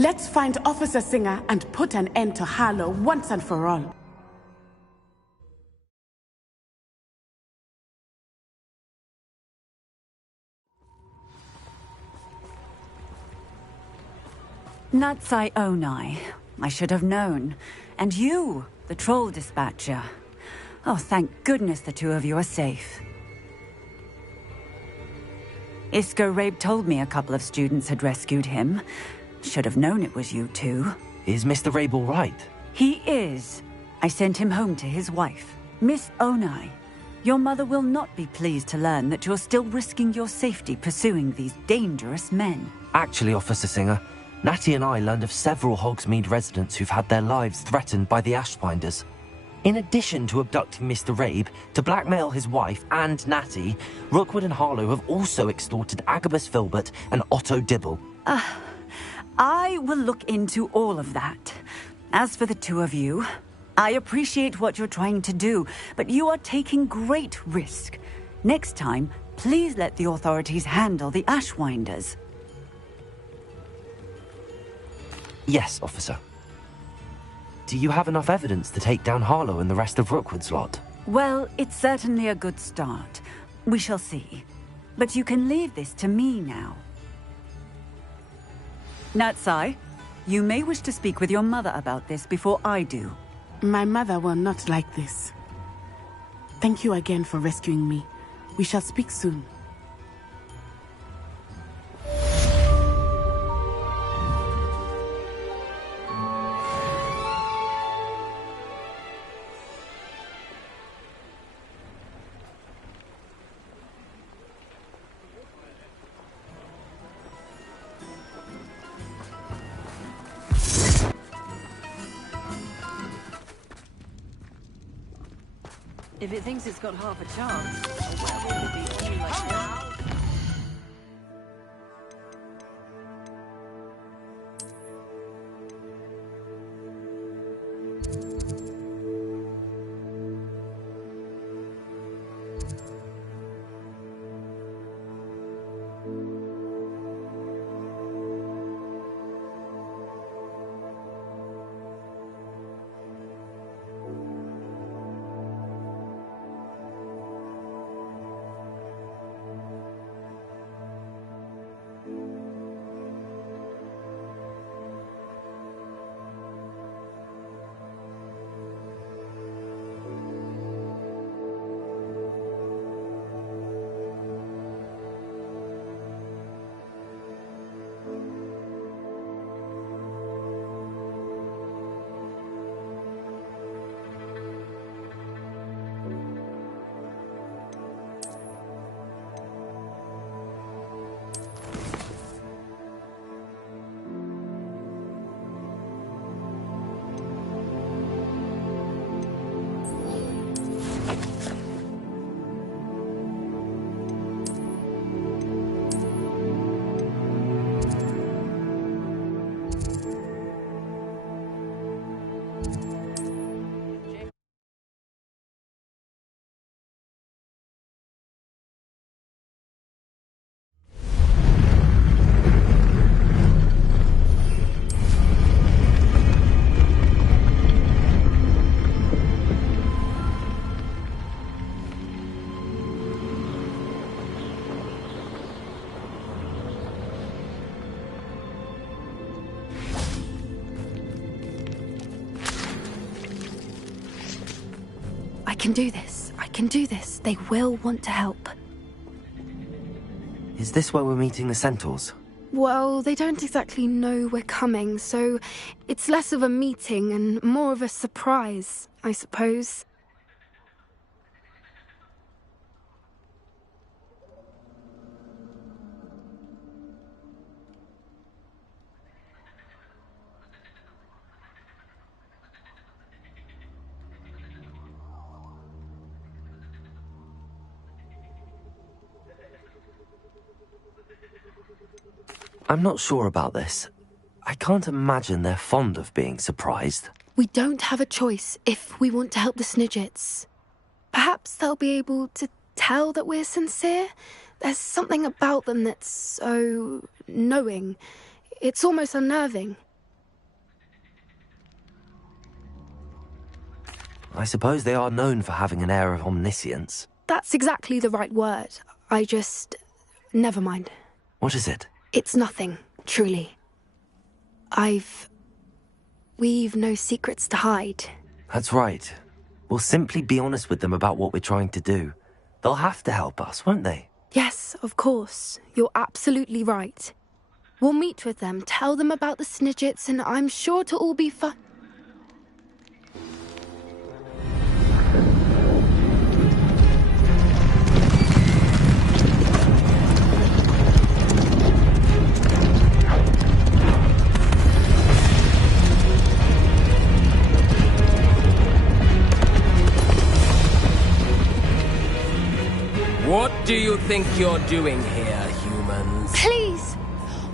Let's find Officer Singer and put an end to Harlow once and for all. ㅎㄱḵㅌ. I should have known. And you, the troll dispatcher. Oh, thank goodness the two of you are safe. ㅎㄱ뾱 told me a couple of students had rescued him. Should have known it was you two. Is Mr. Rabe all right? He is. I sent him home to his wife, Miss Onai. Your mother will not be pleased to learn that you're still risking your safety pursuing these dangerous men. Actually, Officer Singer, Natty and I learned of several Hogsmeade residents who've had their lives threatened by the Ashwinders. In addition to abducting Mr. Rabe to blackmail his wife and Natty, Rookwood and Harlow have also extorted Agabus Filbert and Otto Dibble. I will look into all of that. As for the two of you, I appreciate what you're trying to do, but you are taking great risk. Next time, please let the authorities handle the Ashwinders. Yes, officer. Do you have enough evidence to take down Harlow and the rest of Rookwood's lot? Well, it's certainly a good start. We shall see. But you can leave this to me now. ㅢ, you may wish to speak with your mother about this before I do. My mother will not like this. Thank you again for rescuing me. We shall speak soon. If it thinks it's got half a chance, a werewolf will be only like that. can do this. I can do this. They will want to help. Is this where we're meeting the centaurs? Well, they don't exactly know we're coming, so it's less of a meeting and more of a surprise, I suppose. I'm not sure about this. I can't imagine they're fond of being surprised. We don't have a choice if we want to help the Snidgets. Perhaps they'll be able to tell that we're sincere. There's something about them that's so knowing. It's almost unnerving. I suppose they are known for having an air of omniscience. That's exactly the right word. Never mind. What is it? It's nothing, truly. We've no secrets to hide. That's right. We'll simply be honest with them about what we're trying to do. They'll have to help us, won't they? Yes, of course. You're absolutely right. We'll meet with them, tell them about the Snidgets, and I'm sure it'll all be fun. What do you think you're doing here, humans? Please!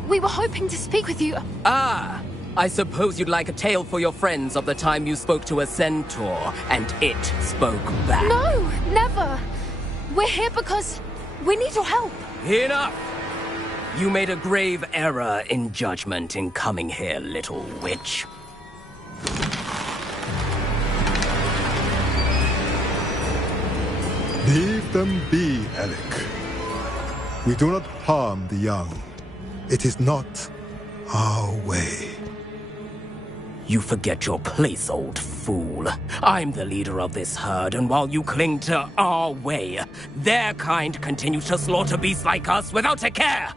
We were hoping to speak with you. Ah! I suppose you'd like a tale for your friends of the time you spoke to a centaur, and it spoke back. No, never! We're here because we need your help. Enough! You made a grave error in judgment in coming here, little witch. Leave them be, Alec. We do not harm the young. It is not our way. You forget your place, old fool. I'm the leader of this herd, and while you cling to our way, their kind continue to slaughter beasts like us without a care!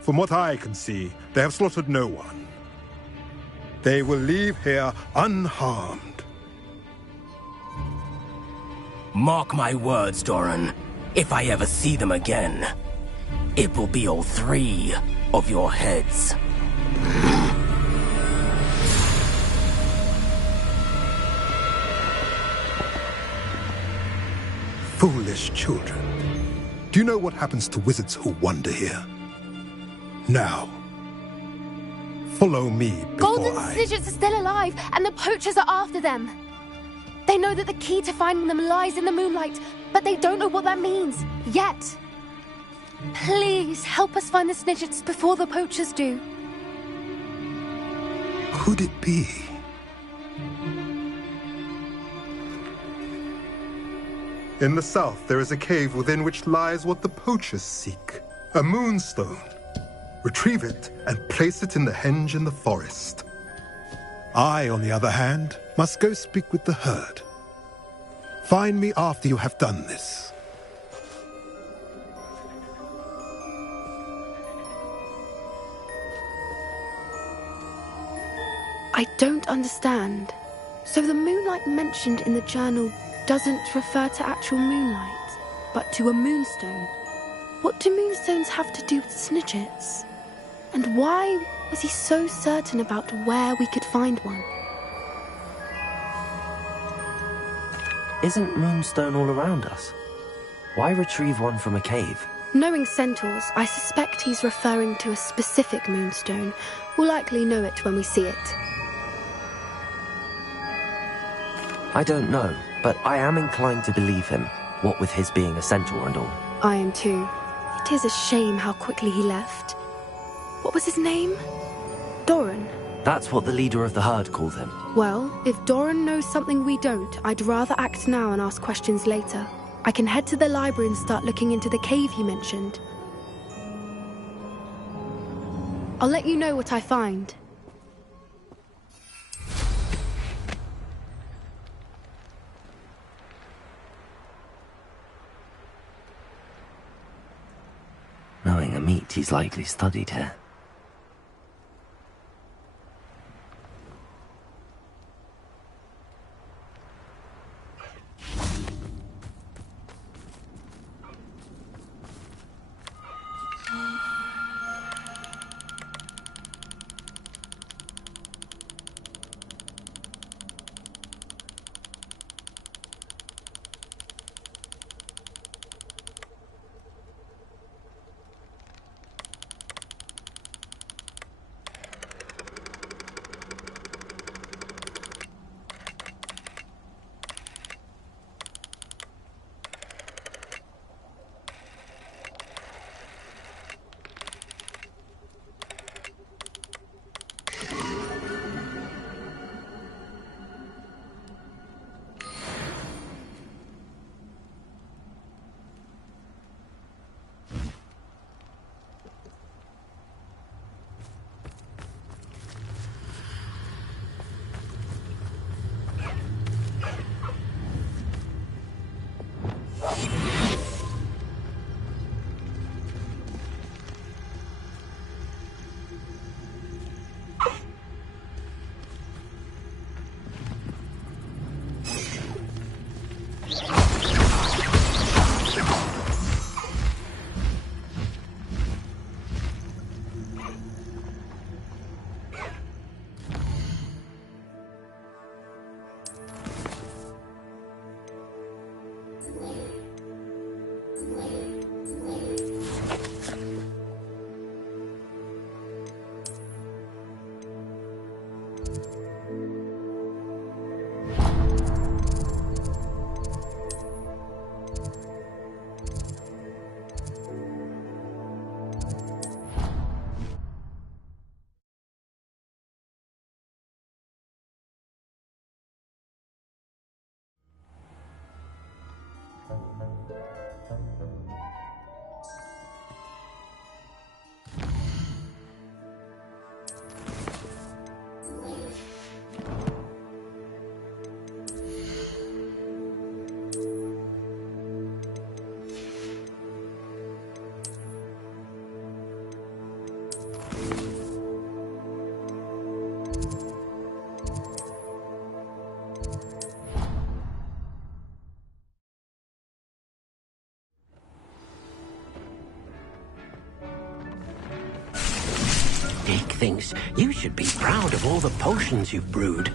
From what I can see, they have slaughtered no one. They will leave here unharmed. Mark my words, Doran. If I ever see them again, it will be all 3 of your heads. Foolish children. Do you know what happens to wizards who wander here? Now, follow me before Golden Snidgets are still alive, and the poachers are after them. They know that the key to finding them lies in the moonlight, but they don't know what that means, yet. Please, help us find the Snidgets before the poachers do. Could it be? In the south, there is a cave within which lies what the poachers seek. A moonstone. Retrieve it and place it in the henge in the forest. I, on the other hand, must go speak with the herd. Find me after you have done this. I don't understand. So the moonlight mentioned in the journal doesn't refer to actual moonlight, but to a moonstone. What do moonstones have to do with Snidgets? And why was he so certain about where we could find one? Isn't Moonstone all around us? Why retrieve one from a cave? Knowing centaurs, I suspect he's referring to a specific moonstone. We'll likely know it when we see it. I don't know, but I am inclined to believe him, what with his being a centaur and all. I am too. It is a shame how quickly he left. What was his name? Doran. That's what the leader of the herd called him. Well, if Doran knows something we don't, I'd rather act now and ask questions later. I can head to the library and start looking into the cave he mentioned. I'll let you know what I find. He's likely studied here. Dick thinks you should be proud of all the potions you've brewed.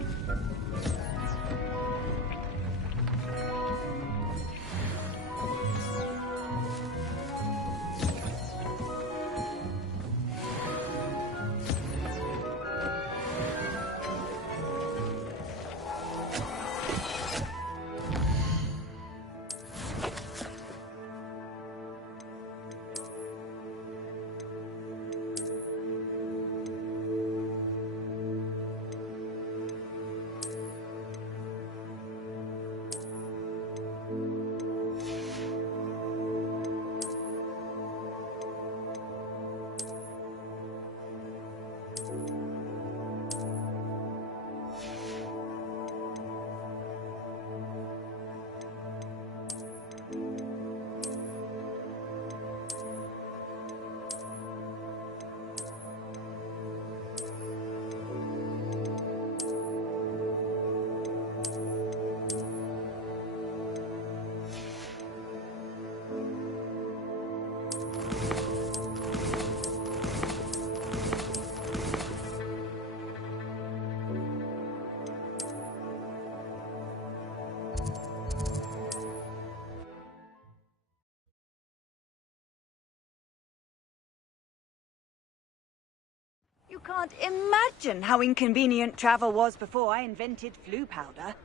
You can't imagine how inconvenient travel was before I invented flu powder.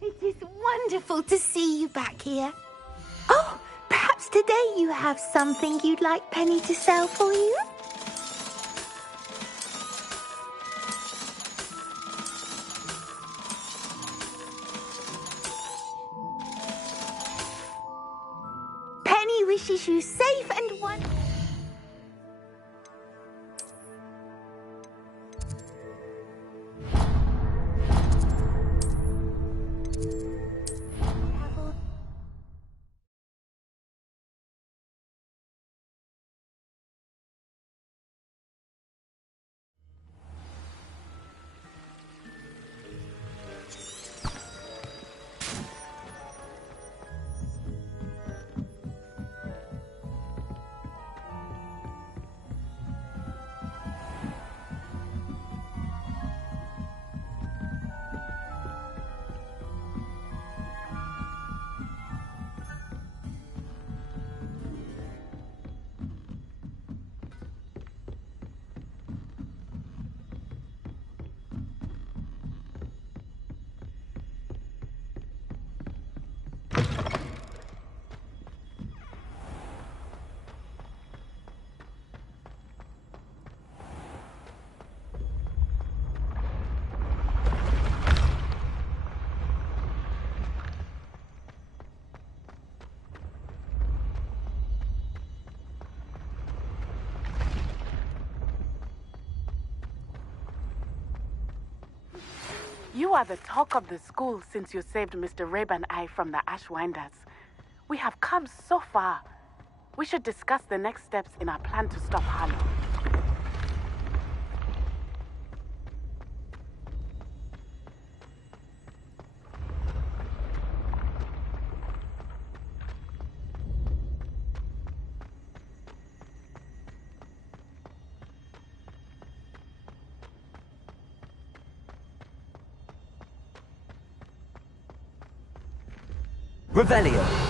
It is wonderful to see you back here. Oh, perhaps today you have something you'd like Penny to sell for you? Penny wishes you safe and wonderful. You are the talk of the school since you saved Mr. ㅎㄱㄧ from the Ashwinders. We have come so far. We should discuss the next steps in our plan to stop Harlow. Revelio.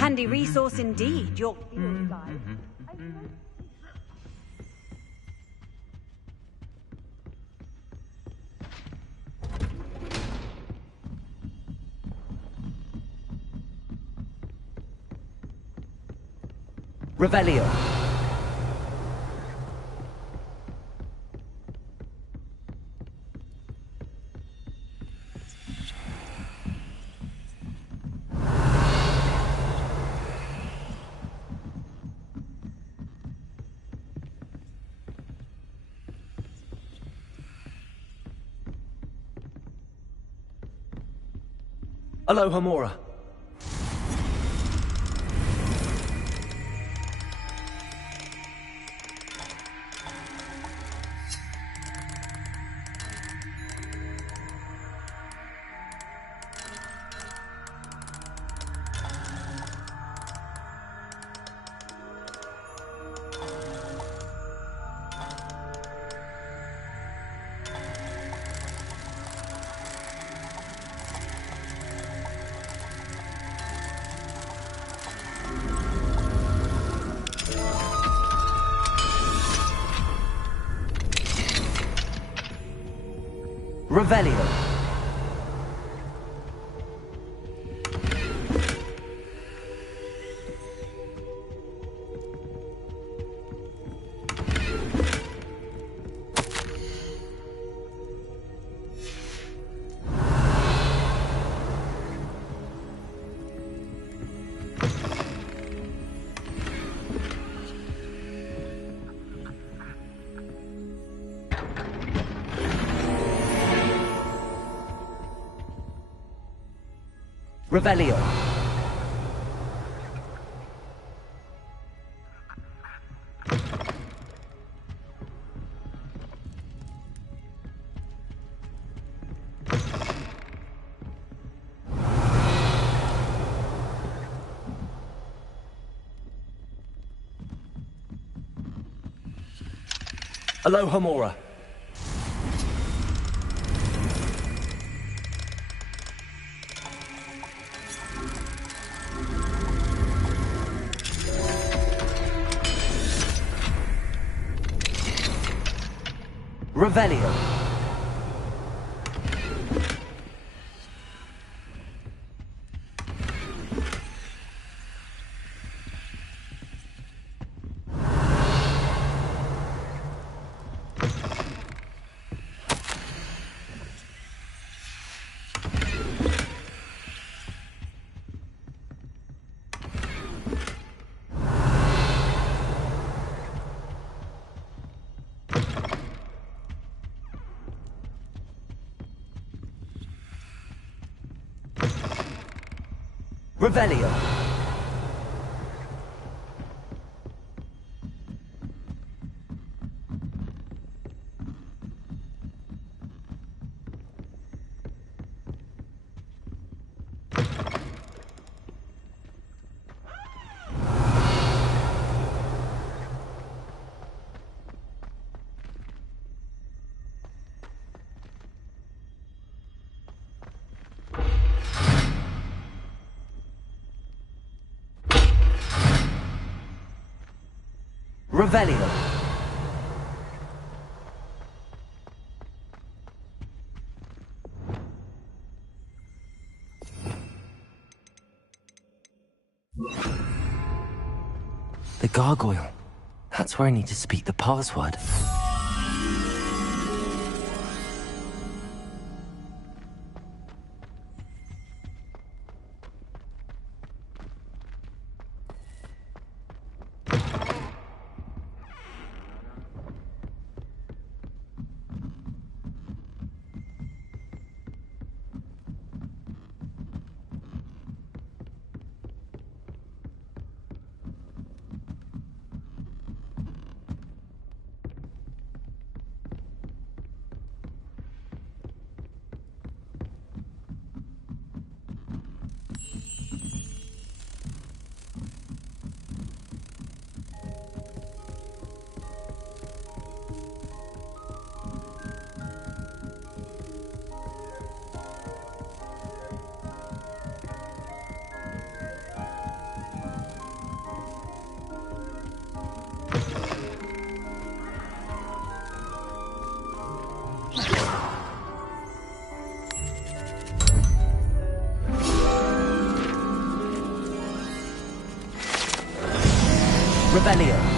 Handy resource indeed, your Revelio. Alohamora. Revelio. Revelio. Alohamora. Revelio. Revelio. Revelio. The gargoyle. That's where I need to speak the password. Revelio.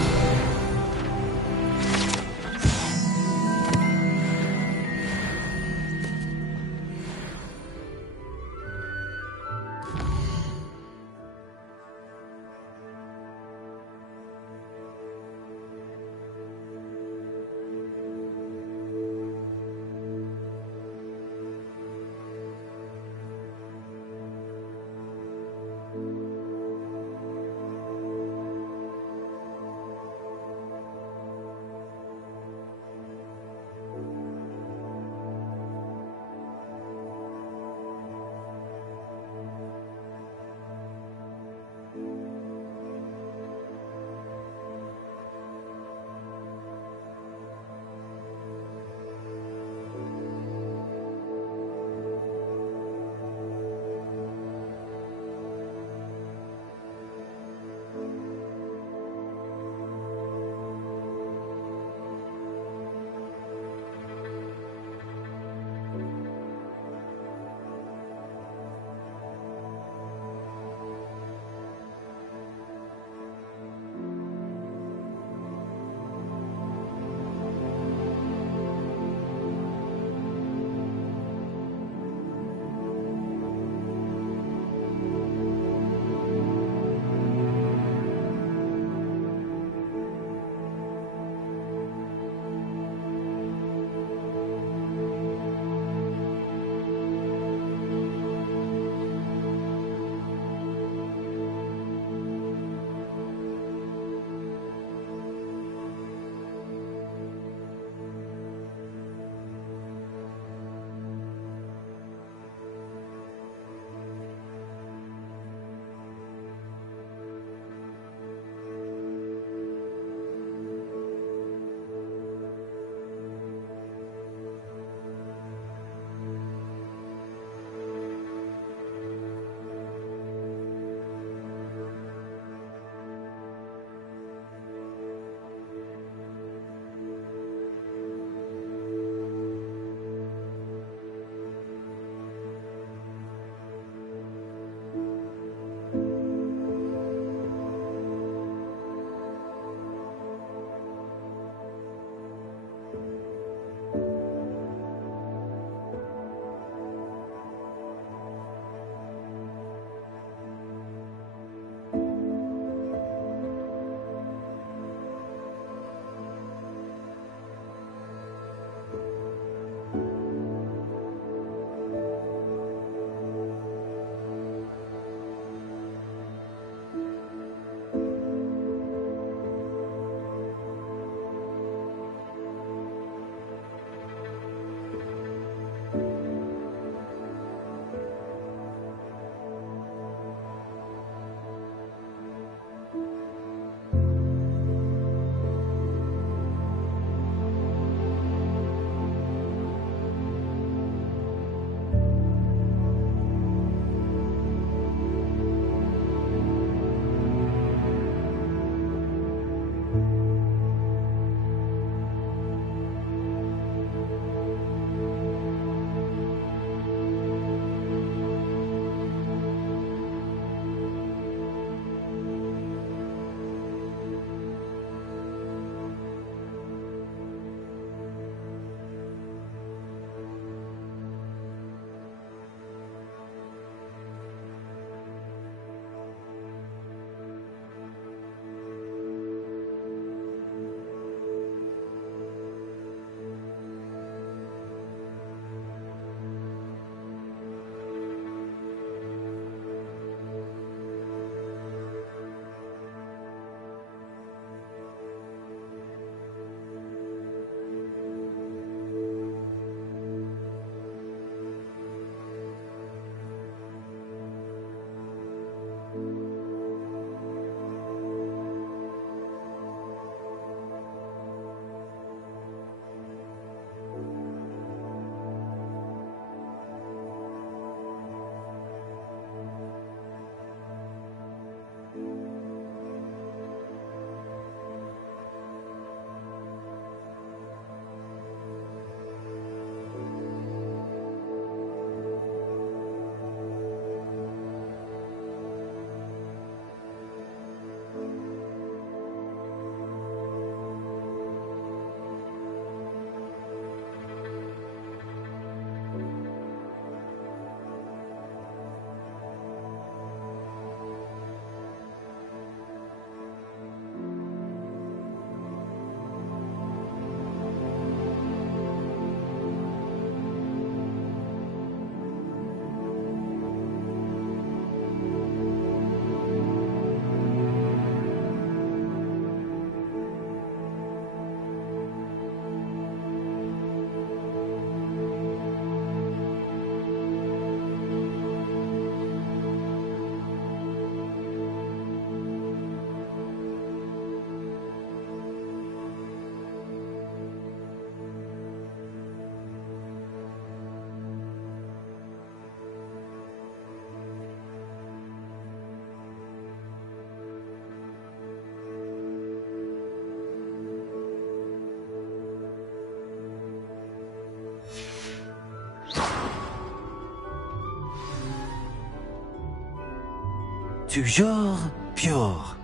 Toujours pure.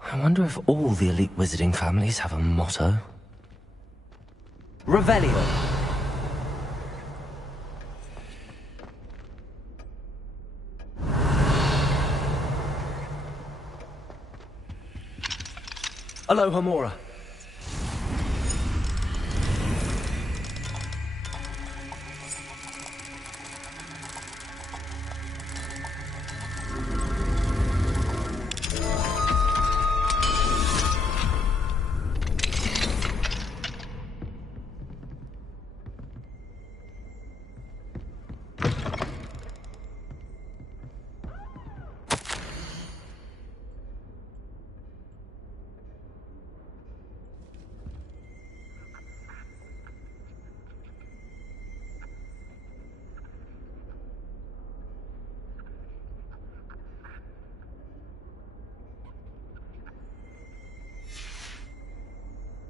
I wonder if all the elite wizarding families have a motto. Revelio. Aloha Mora.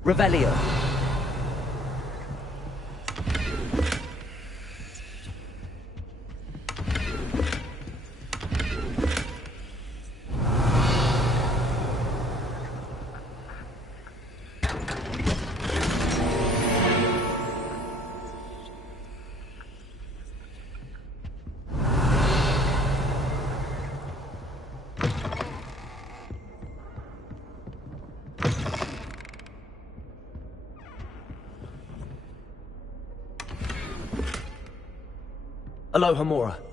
Revelio. Aloha Mora.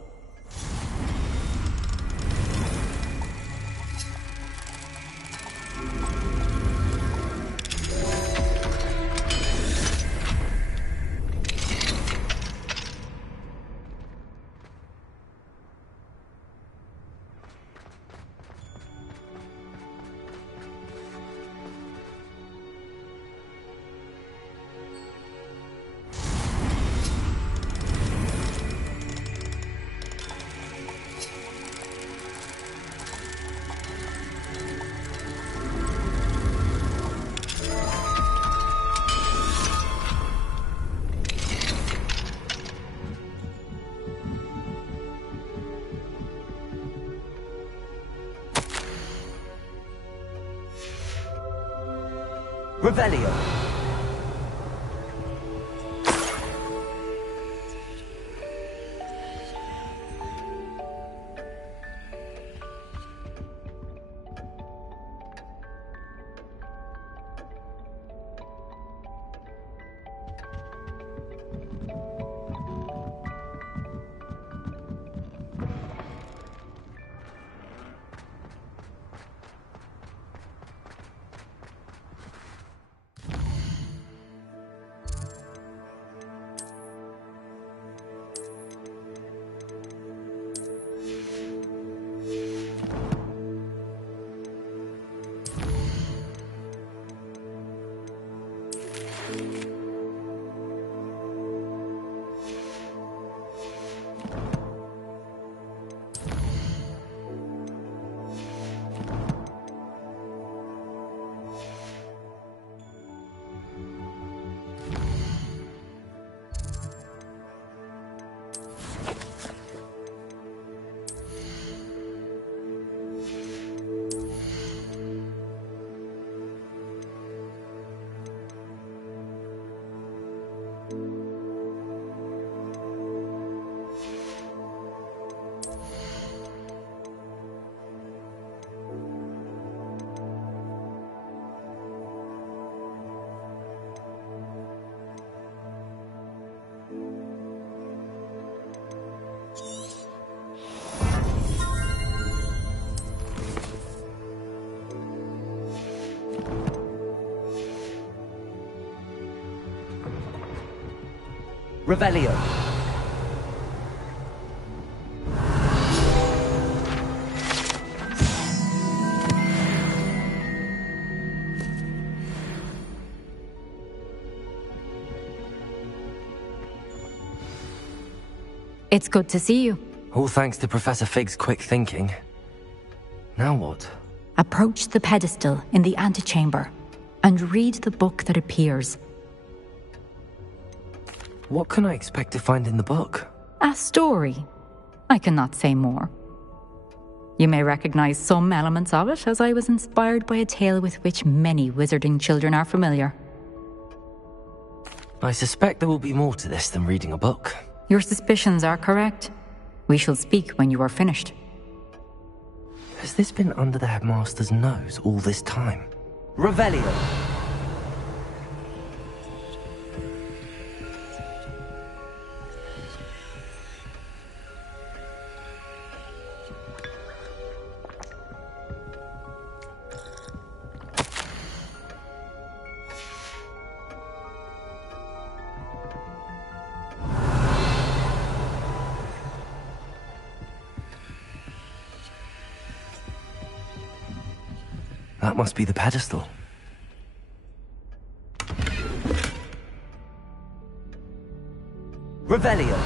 Revelio. Revelio. It's good to see you. All thanks to Professor Fig's quick thinking. Now what? Approach the pedestal in the antechamber and read the book that appears. What can I expect to find in the book? A story. I cannot say more. You may recognize some elements of it, as I was inspired by a tale with which many wizarding children are familiar. I suspect there will be more to this than reading a book. Your suspicions are correct. We shall speak when you are finished. Has this been under the headmaster's nose all this time? Revelio! That must be the pedestal. Revelio!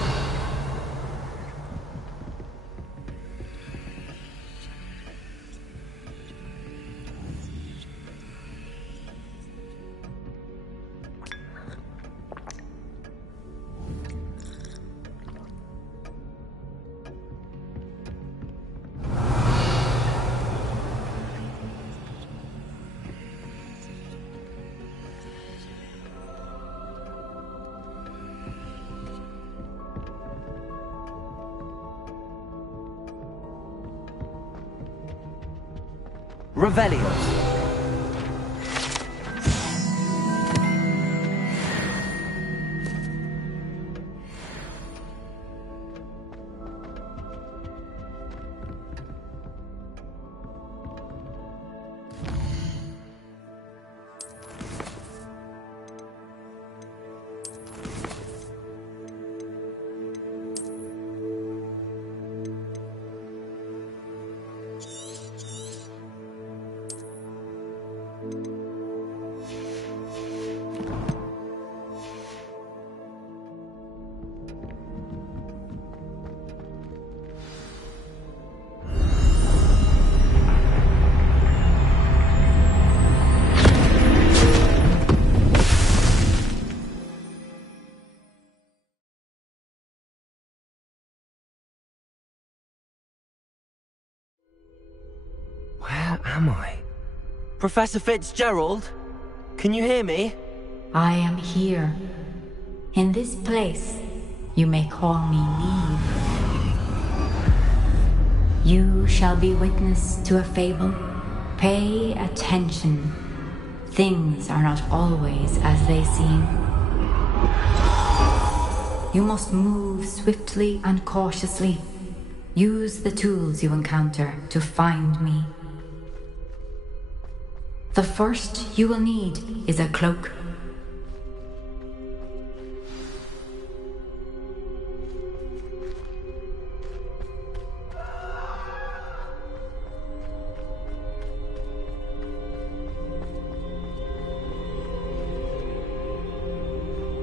Revelio. Where am I? Professor Fitzgerald? Can you hear me? I am here. In this place, you may call me Neve. You shall be witness to a fable. Pay attention. Things are not always as they seem. You must move swiftly and cautiously. Use the tools you encounter to find me. The first you will need is a cloak.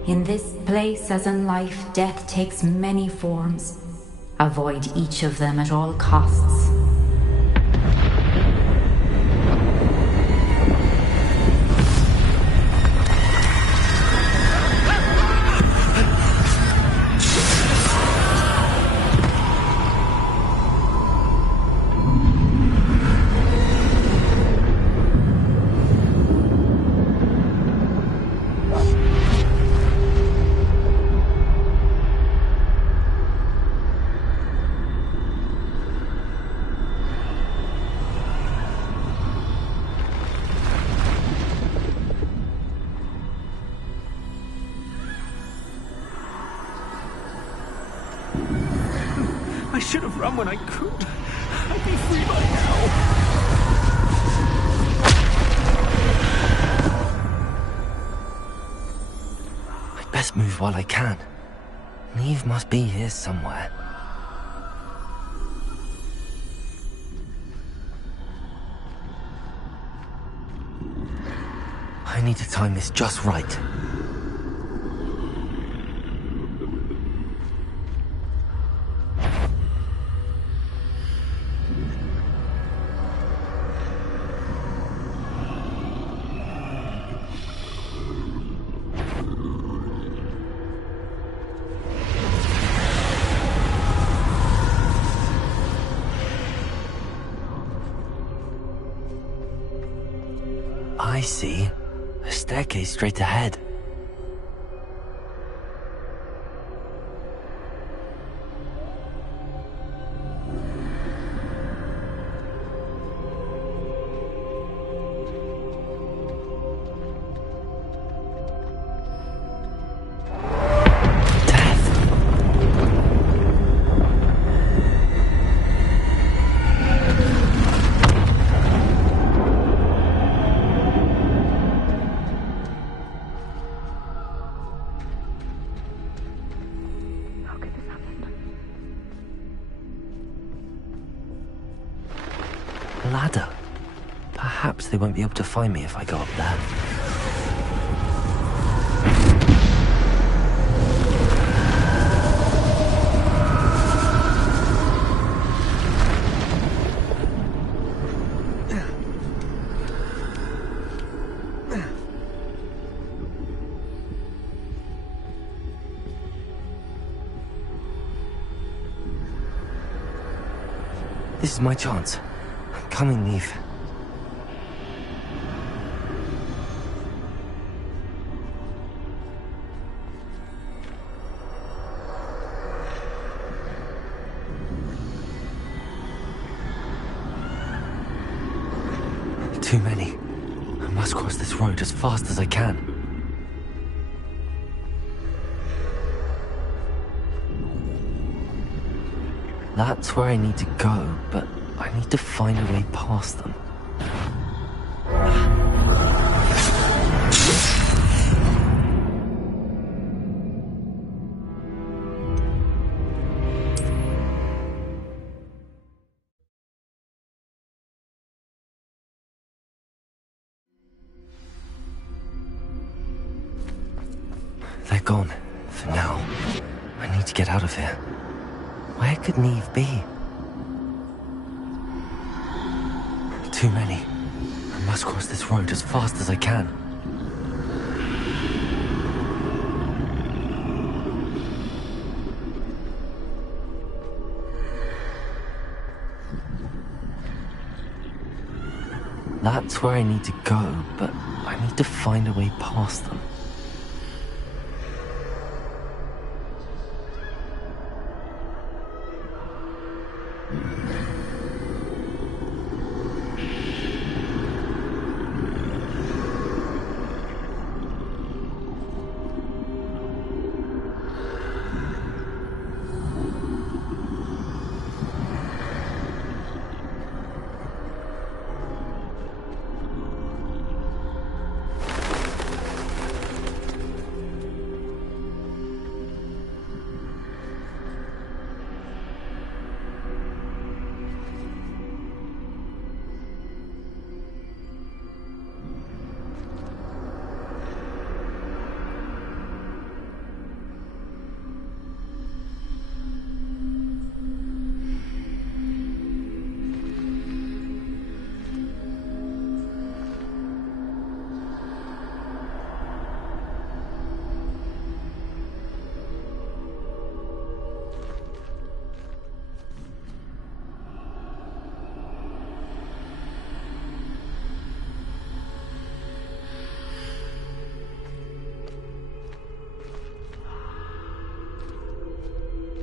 In this place, as in life, death takes many forms. Avoid each of them at all costs. I should have run when I could. I'd be free by now. I'd best move while I can. Neve must be here somewhere. I need to time this just right. see. A staircase straight ahead. Ladder. Perhaps they won't be able to find me if I go up there. This is my chance. Coming, Eve. Too many. I must cross this road as fast as I can. That's where I need to go, but I need to find a way past them. They're gone, for now. I need to get out of here. Where could Neve be? Too many. I must cross this road as fast as I can. That's where I need to go, but I need to find a way past them.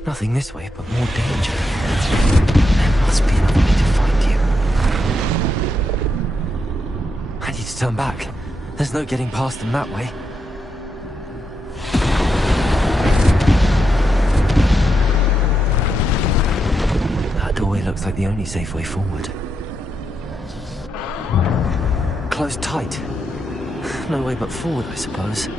Nothing this way, but more danger. There must be another way to find you. I need to turn back. There's no getting past them that way. That doorway looks like the only safe way forward. Closed tight. No way but forward, I suppose.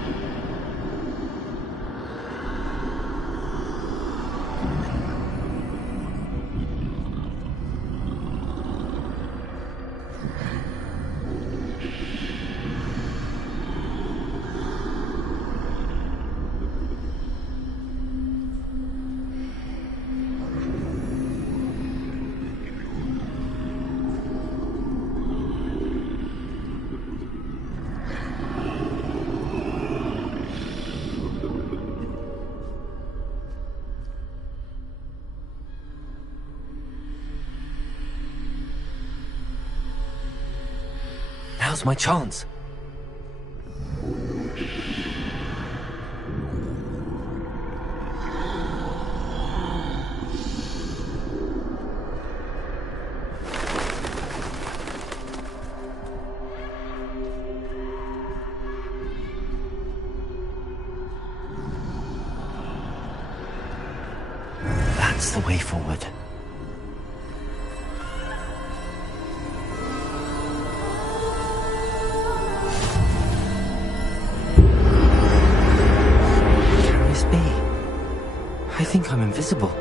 Now's my chance. That's the way forward. Can this be? I think I'm invisible.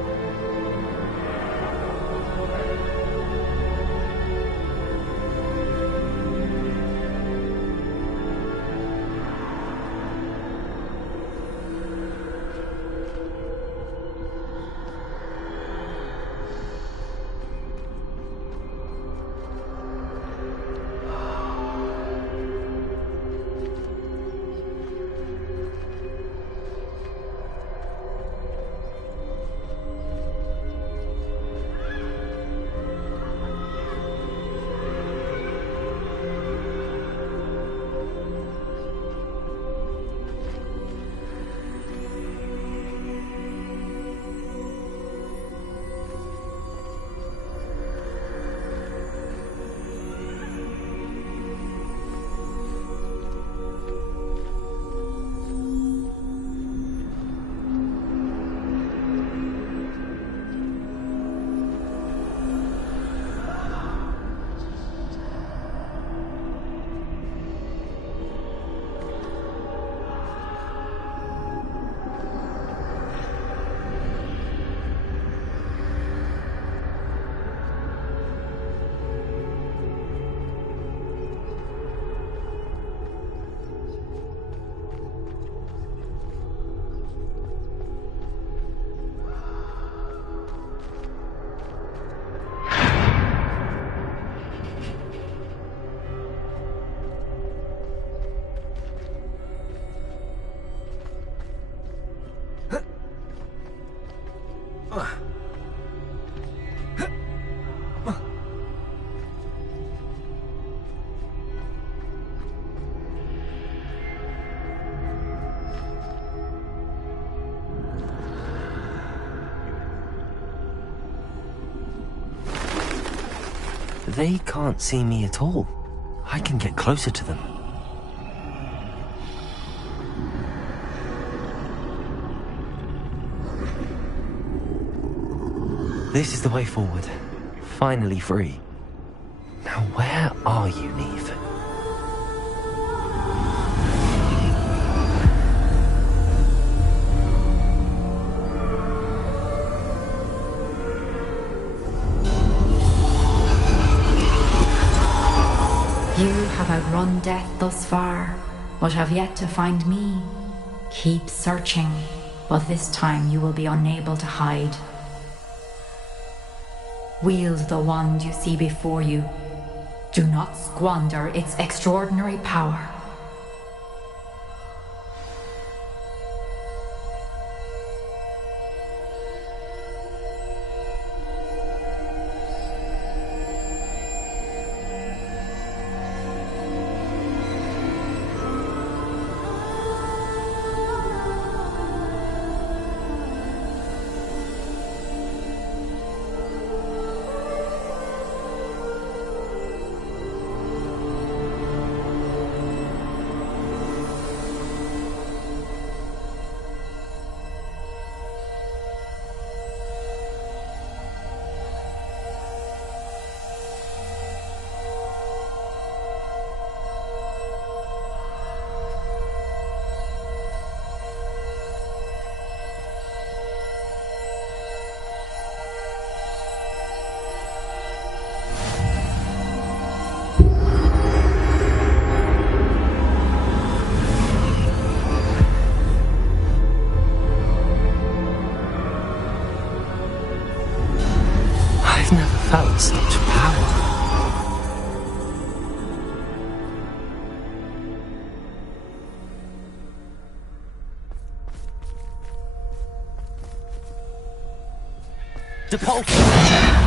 They can't see me at all. I can get closer to them. This is the way forward. Finally free. Now where are you, Neve? You have outrun death thus far, but have yet to find me. Keep searching, but this time you will be unable to hide. Wield the wand you see before you. Do not squander its extraordinary power. I've never felt such power. Depulse!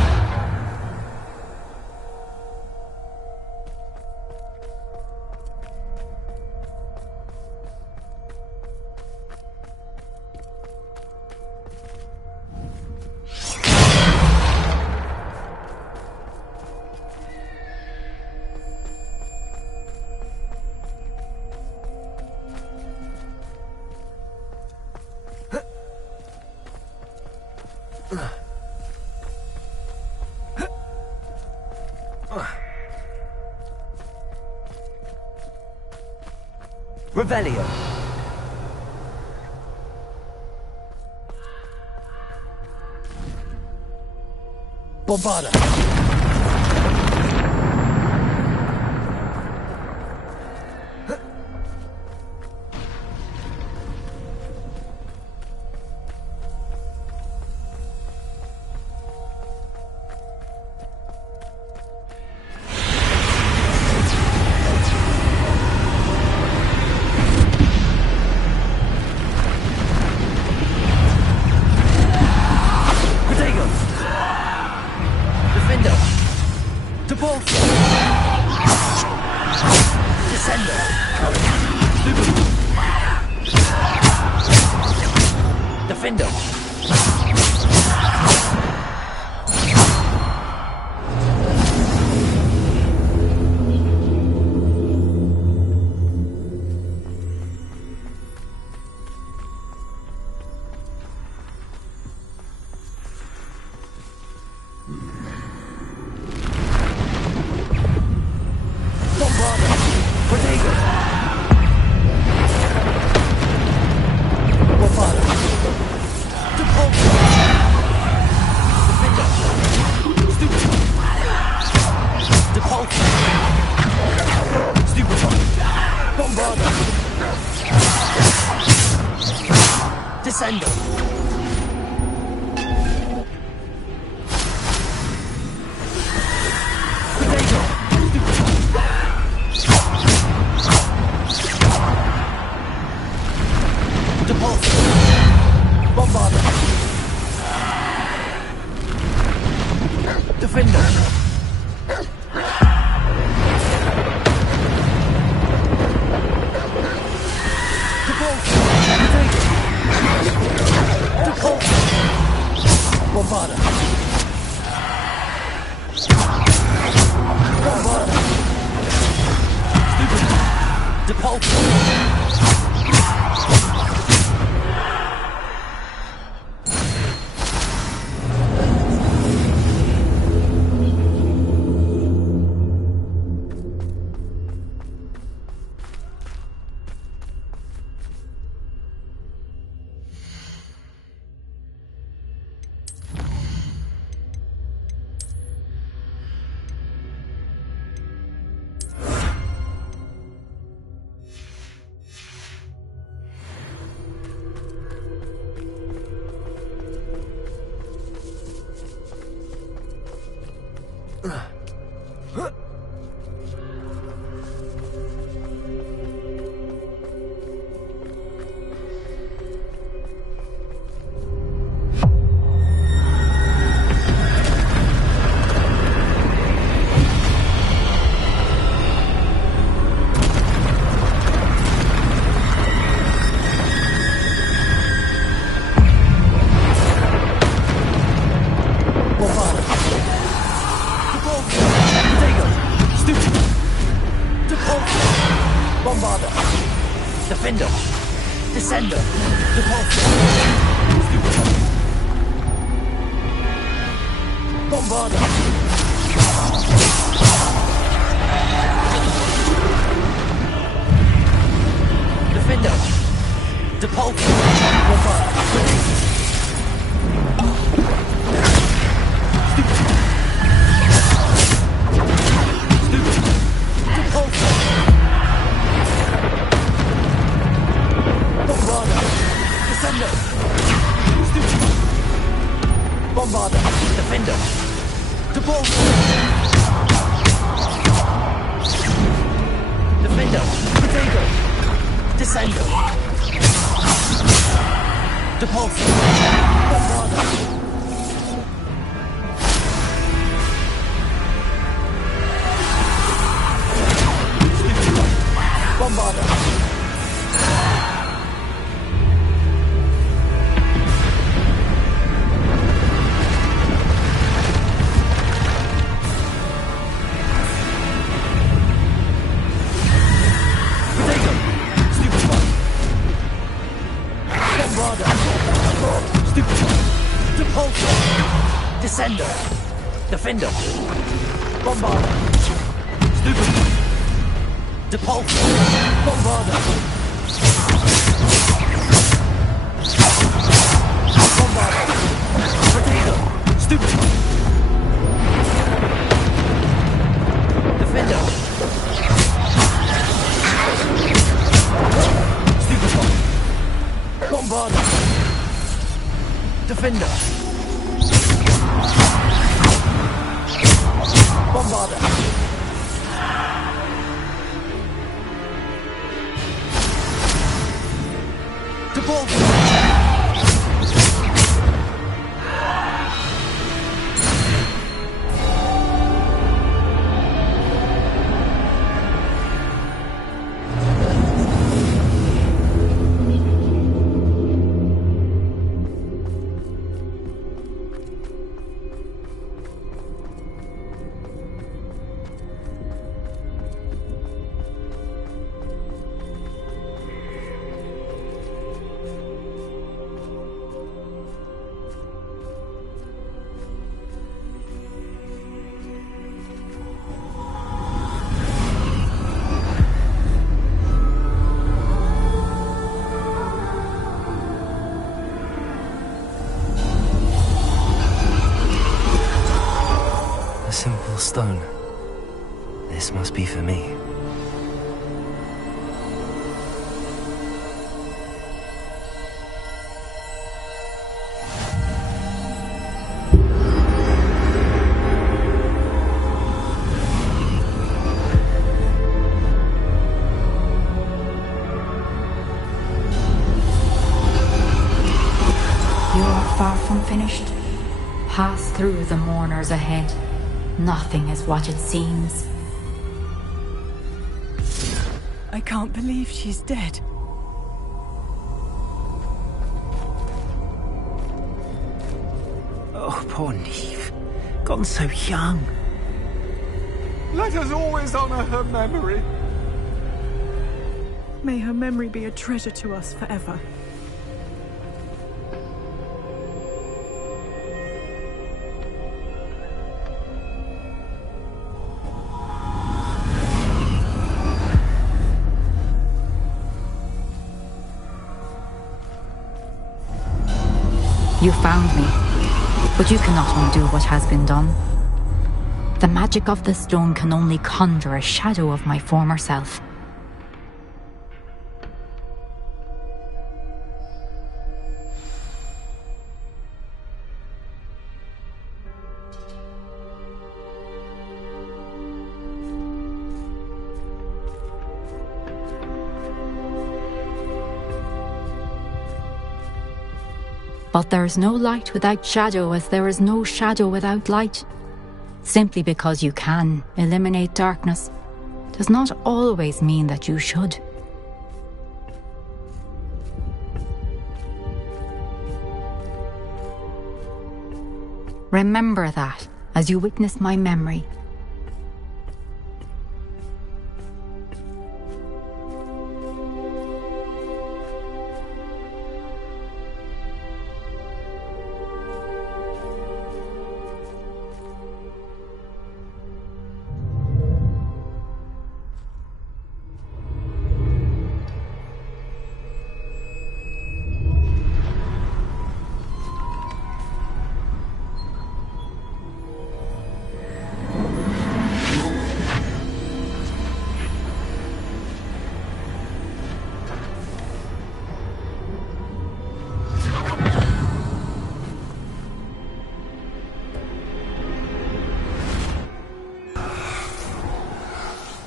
Revelio. Bombarda. Repulsor! Descender! Defender! Bombarder! Stupid! Depulsor! Bombarder! Bombarder! Potato! Stupid! Defender! Stupid! Bombarder! Defender! Bombarder! Depulsor! Stone. This must be for me. You are far from finished. Pass through the mourners ahead. Nothing is what it seems. I can't believe she's dead. Oh, poor Neve. Gone so young. Let us always honor her memory. May her memory be a treasure to us forever. You found me, but you cannot undo what has been done. The magic of the stone can only conjure a shadow of my former self. But there is no light without shadow, as there is no shadow without light. Simply because you can eliminate darkness does not always mean that you should. Remember that as you witness my memory.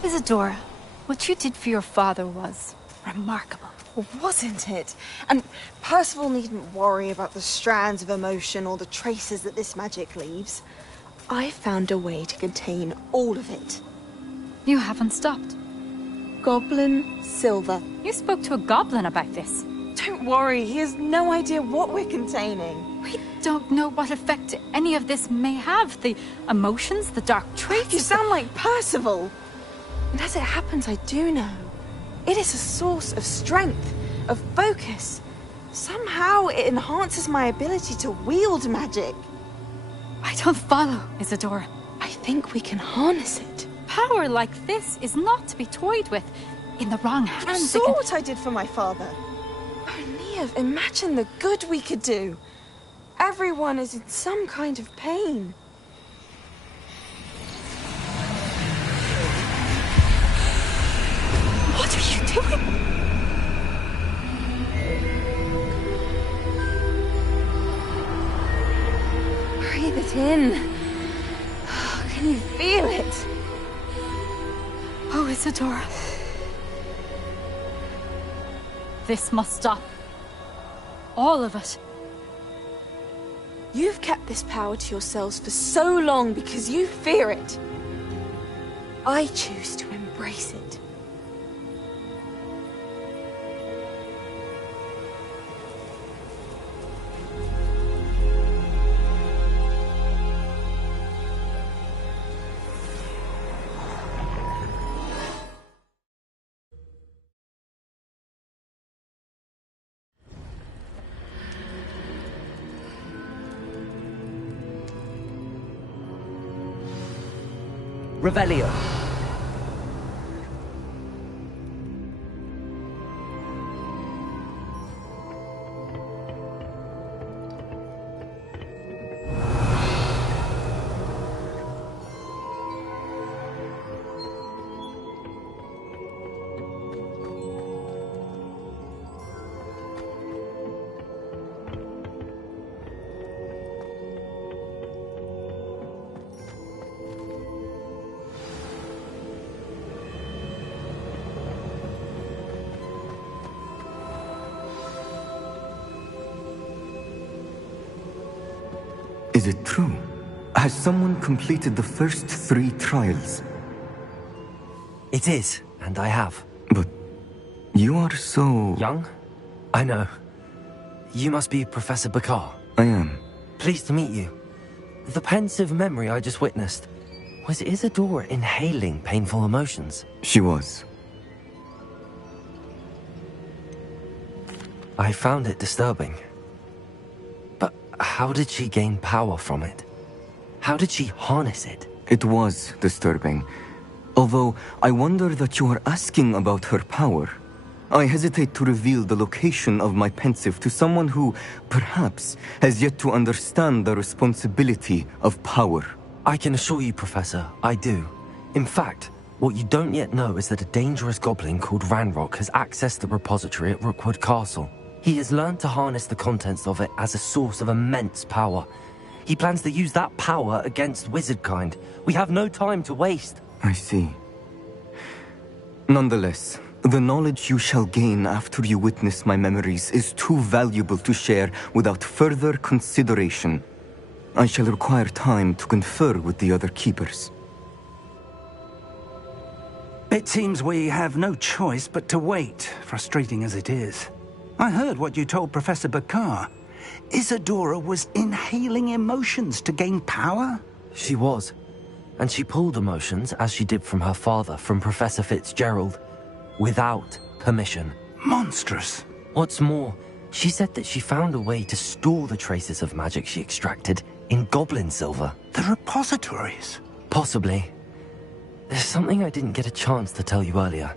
Isadora, what you did for your father was remarkable. Wasn't it? And Percival needn't worry about the strands of emotion or the traces that this magic leaves. I found a way to contain all of it. You haven't stopped. Goblin Silver. You spoke to a goblin about this. Don't worry, he has no idea what we're containing. We don't know what effect any of this may have. The emotions, the dark traits. You sound like Percival. And as it happens, I do know. It is a source of strength, of focus. Somehow it enhances my ability to wield magic. I don't follow, Isadora. I think we can harness it. Power like this is not to be toyed with. In the wrong You hands, saw what I did for my father. Oh, Neve, imagine the good we could do. Everyone is in some kind of pain. What are you doing? Breathe it in. Can you feel it? Oh, Isadora. This must stop. All of it. You've kept this power to yourselves for so long because you fear it. I choose to embrace it. Revelio. Is it true? Has someone completed the first 3 trials? It is, and I have. But you are so... young? I know. You must be Professor ㅡ. I am. Pleased to meet you. The pensive memory I just witnessed. Was Isadora inhaling painful emotions? She was. I found it disturbing. But how did she gain power from it? How did she harness it? It was disturbing. Although, I wonder that you are asking about her power. I hesitate to reveal the location of my pensive to someone who, perhaps, has yet to understand the responsibility of power. I can assure you, Professor, I do. In fact, what you don't yet know is that a dangerous goblin called Ranrock has accessed the repository at Rookwood Castle. He has learned to harness the contents of it as a source of immense power. He plans to use that power against wizardkind. We have no time to waste. I see. Nonetheless, the knowledge you shall gain after you witness my memories is too valuable to share without further consideration. I shall require time to confer with the other keepers. It seems we have no choice but to wait, frustrating as it is. I heard what you told Professor ㅡ. Isadora was inhaling emotions to gain power? She was. And she pulled emotions, as she did from her father, from Professor Fitzgerald, without permission. Monstrous. What's more, she said that she found a way to store the traces of magic she extracted in goblin silver. The repositories? Possibly. There's something I didn't get a chance to tell you earlier.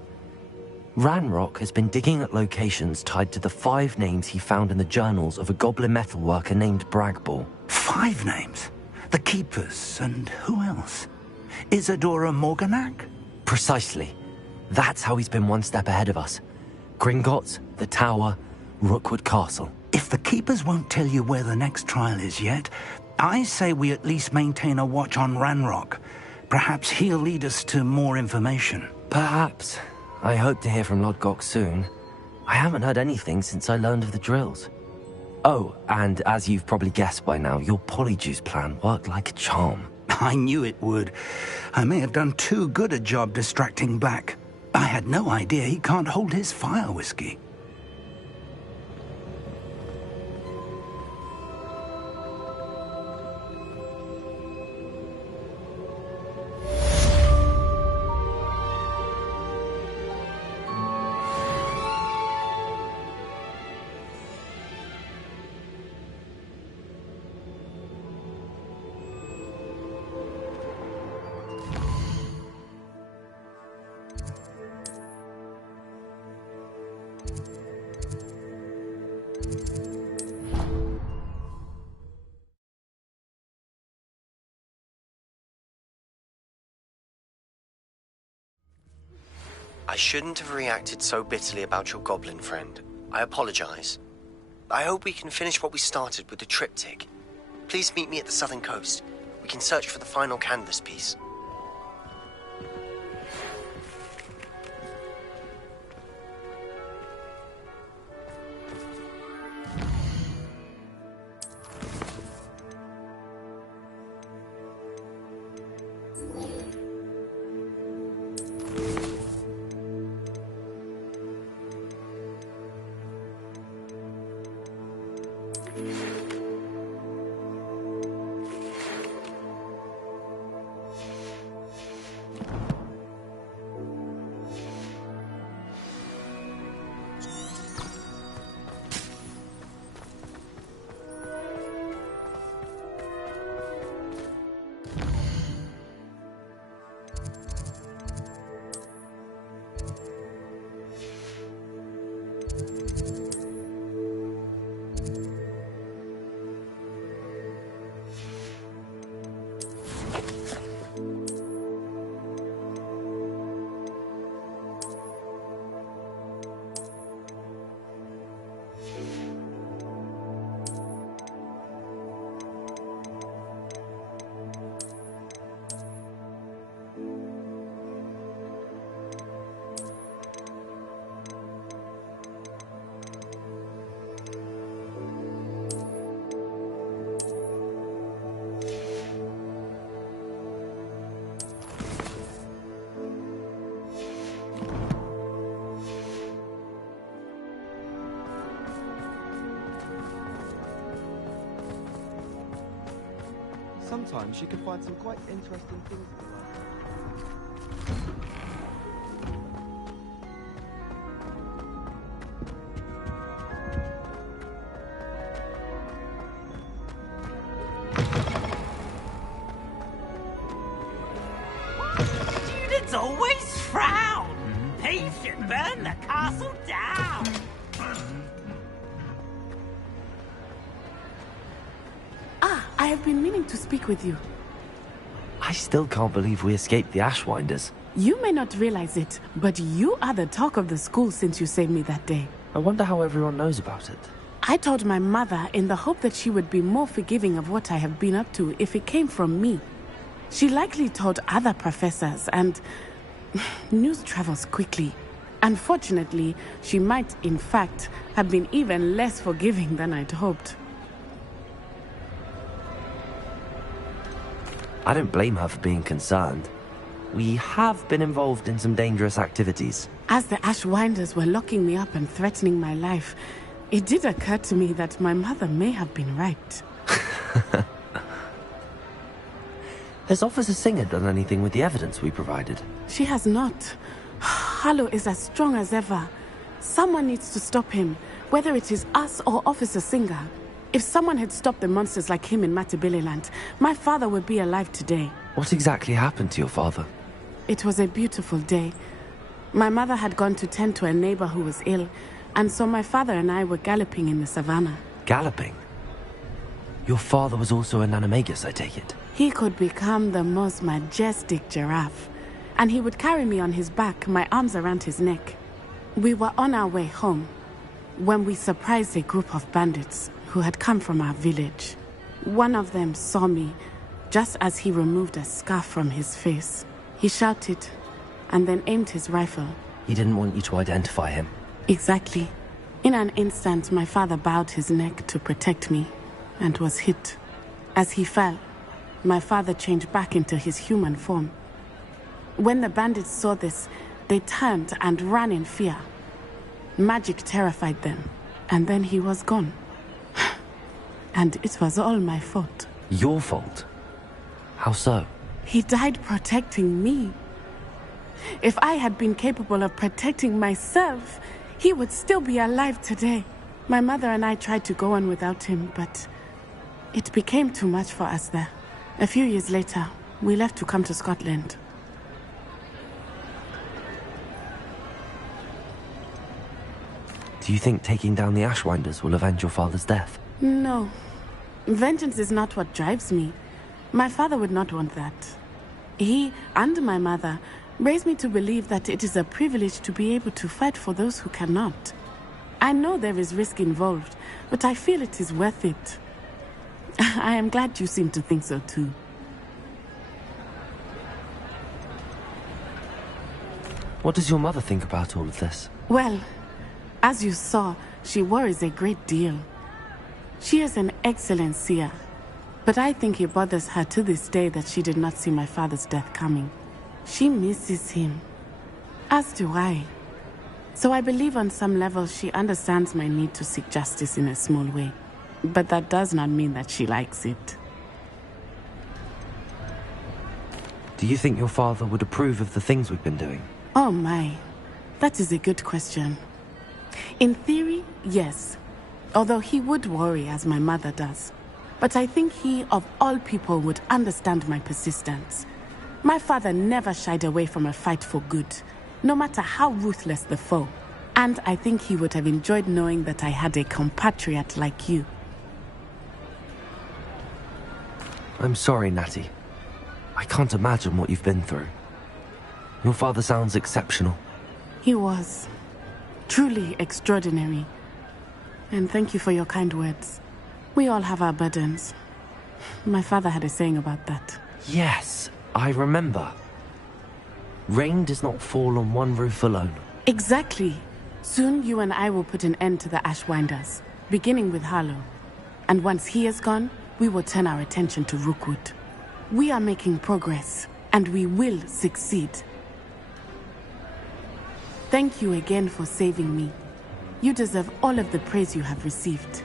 Ranrock has been digging at locations tied to the 5 names he found in the journals of a goblin metalworker named Bragball. 5 names? The Keepers, and who else? Isadora Morganac? Precisely. That's how he's been one step ahead of us. Gringotts, the Tower, Rookwood Castle. If the Keepers won't tell you where the next trial is yet, I say we at least maintain a watch on Ranrock. Perhaps he'll lead us to more information. Perhaps. I hope to hear from Lodgok soon. I haven't heard anything since I learned of the drills. Oh, and as you've probably guessed by now, your polyjuice plan worked like a charm. I knew it would. I may have done too good a job distracting Black. I had no idea he can't hold his fire whiskey. I shouldn't have reacted so bitterly about your goblin friend. I apologize. I hope we can finish what we started with the triptych. Please meet me at the southern coast. We can search for the final canvas piece. Sometimes you can find some quite interesting things in the world. Students always frown. Peace should burn the castle down. I have been meaning to speak with you. I still can't believe we escaped the Ashwinders. You may not realize it, but you are the talk of the school since you saved me that day. I wonder how everyone knows about it. I told my mother in the hope that she would be more forgiving of what I have been up to if it came from me. She likely told other professors, and news travels quickly. Unfortunately, she might, in fact, have been even less forgiving than I'd hoped. I don't blame her for being concerned. We have been involved in some dangerous activities. As the Ashwinders were locking me up and threatening my life, it did occur to me that my mother may have been right. Has Officer Singer done anything with the evidence we provided? She has not. Harlow is as strong as ever. Someone needs to stop him, whether it is us or Officer Singer. If someone had stopped the monsters like him in Matabeleland, my father would be alive today. What exactly happened to your father? It was a beautiful day. My mother had gone to tend to a neighbor who was ill, and so my father and I were galloping in the savannah. Galloping? Your father was also an animagus, I take it? He could become the most majestic giraffe, and he would carry me on his back, my arms around his neck. We were on our way home when we surprised a group of bandits who had come from our village. One of them saw me just as he removed a scarf from his face. He shouted and then aimed his rifle. He didn't want you to identify him. Exactly. In an instant, my father bowed his neck to protect me and was hit. As he fell, my father changed back into his human form. When the bandits saw this, they turned and ran in fear. Magic terrified them, and then he was gone. And it was all my fault. Your fault? How so? He died protecting me. If I had been capable of protecting myself, he would still be alive today. My mother and I tried to go on without him, but it became too much for us there. A few years later, we left to come to Scotland. Do you think taking down the Ashwinders will avenge your father's death? No. Vengeance is not what drives me. My father would not want that. He and my mother raised me to believe that it is a privilege to be able to fight for those who cannot. I know there is risk involved, but I feel it is worth it. I am glad you seem to think so too. What does your mother think about all of this? Well, as you saw, she worries a great deal. She is an excellent seer, but I think it bothers her to this day that she did not see my father's death coming. She misses him, as do I. So I believe on some level she understands my need to seek justice in a small way. But that does not mean that she likes it. Do you think your father would approve of the things we've been doing? Oh my, that is a good question. In theory, yes. Although he would worry as my mother does. But I think he, of all people, would understand my persistence. My father never shied away from a fight for good, no matter how ruthless the foe. And I think he would have enjoyed knowing that I had a compatriot like you. I'm sorry, Natty. I can't imagine what you've been through. Your father sounds exceptional. He was. Truly extraordinary. And thank you for your kind words. We all have our burdens. My father had a saying about that. Yes, I remember. Rain does not fall on one roof alone. Exactly. Soon you and I will put an end to the Ashwinders, beginning with Harlow. And once he is gone, we will turn our attention to Rookwood. We are making progress, and we will succeed. Thank you again for saving me. You deserve all of the praise you have received.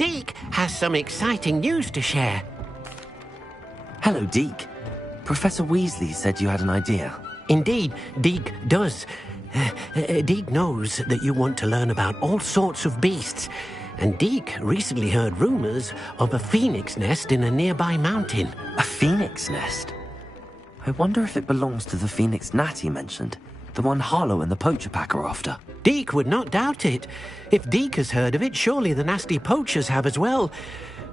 Deke has some exciting news to share. Hello, Deke. Professor Weasley said you had an idea. Indeed, Deke does. Deke knows that you want to learn about all sorts of beasts, and Deke recently heard rumors of a phoenix nest in a nearby mountain. A phoenix nest? I wonder if it belongs to the phoenix gnat he mentioned, the one Harlow and the poacher pack are after. Deke would not doubt it. If Deke has heard of it, surely the nasty poachers have as well,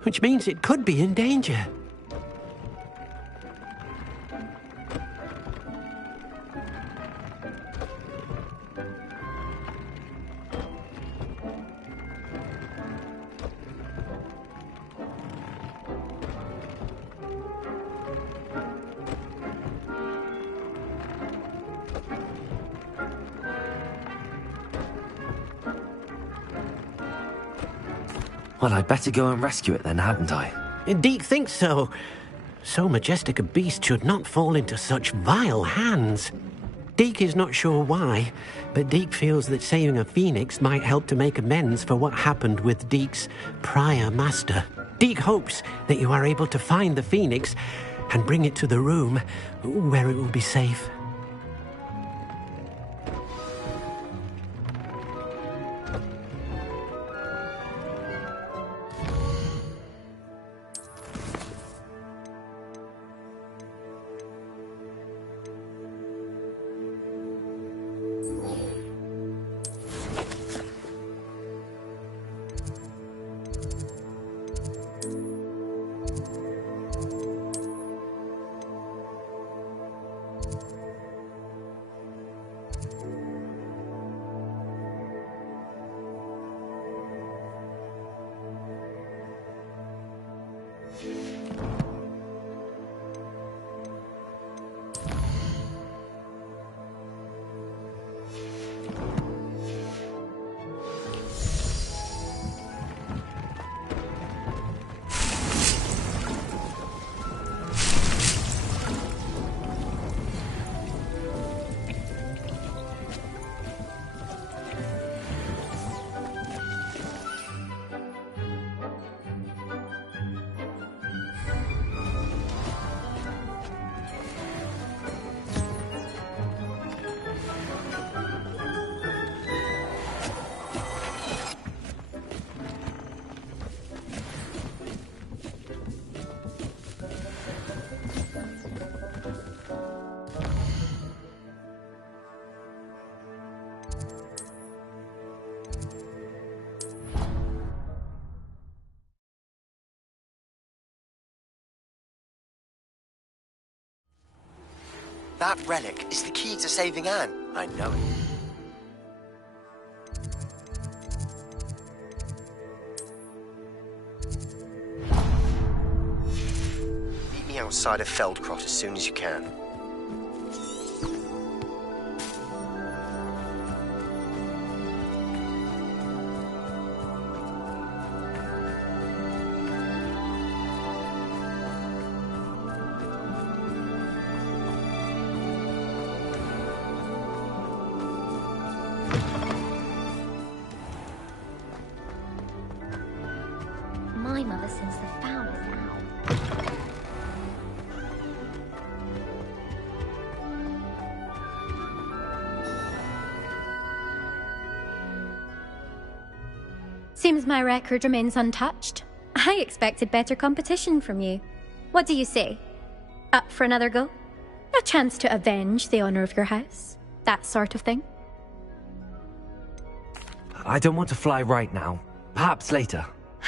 which means it could be in danger. Well, I'd better go and rescue it then, hadn't I? Deke thinks so. So majestic a beast should not fall into such vile hands. Deke is not sure why, but Deke feels that saving a phoenix might help to make amends for what happened with Deke's prior master. Deke hopes that you are able to find the phoenix and bring it to the room where it will be safe. That relic is the key to saving Anne. I know it. Meet me outside of Feldcrot as soon as you can. My mother sends the foulest out. Seems my record remains untouched. I expected better competition from you. What do you say? Up for another go? A chance to avenge the honor of your house? That sort of thing? I don't want to fly right now. Perhaps later.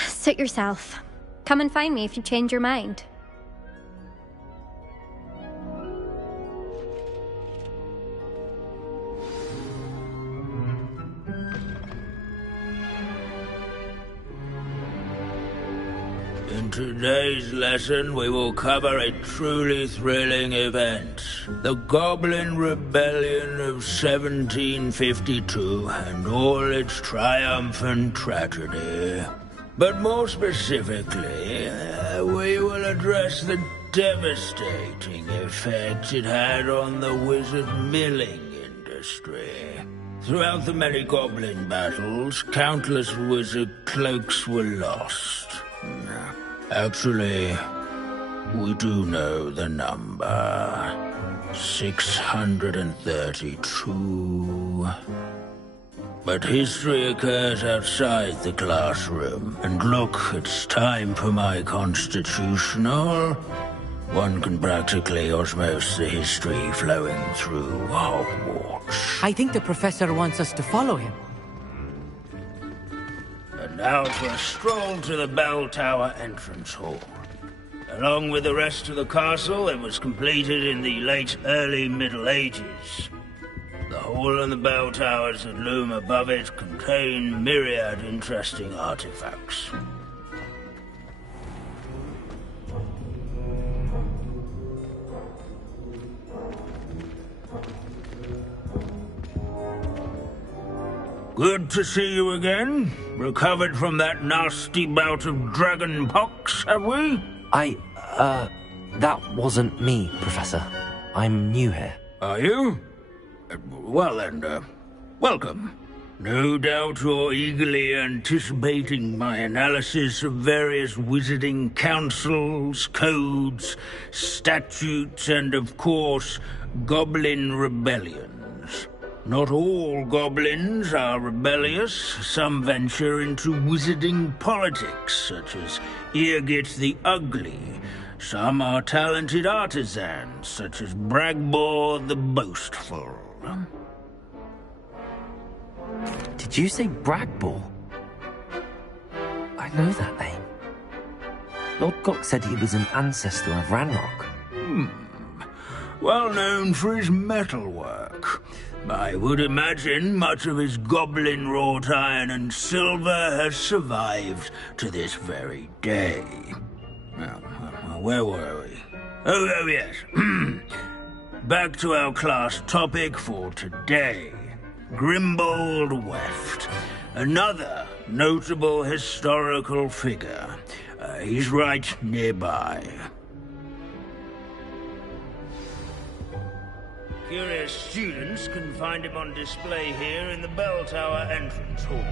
Suit yourself. Come and find me if you change your mind. In today's lesson, we will cover a truly thrilling event. The Goblin Rebellion of 1752 and all its triumphant tragedy. But more specifically, we will address the devastating effects it had on the wizard milling industry. history. Throughout the many goblin battles, countless wizard cloaks were lost. Actually, we do know the number. 632. But history occurs outside the classroom. And look, it's time for my constitutional. One can practically osmose the history flowing through Hogwarts. I think the professor wants us to follow him. And now for a stroll to the bell tower entrance hall. Along with the rest of the castle, it was completed in the late early Middle Ages. The hall and the bell towers that loom above it contain myriad interesting artifacts. Good to see you again. Recovered from that nasty bout of dragon pox, have we? That wasn't me, Professor. I'm new here. Are you? Well then, welcome. No doubt you're eagerly anticipating my analysis of various wizarding councils, codes, statutes, and of course, goblin rebellions. Not all goblins are rebellious. Some venture into wizarding politics, such as ㅬㄱန့ the Ugly. Some are talented artisans, such as Bragbor the Boastful. Did you say Bragbor? I know that name. Lord Gok said he was an ancestor of Ranrock. Well known for his metalwork. I would imagine much of his goblin wrought iron and silver has survived to this very day. Now, where were we? Oh yes. Back to our class topic for today. Grimbold Weft. Another notable historical figure. He's right nearby. Curious students can find him on display here in the bell tower entrance hall.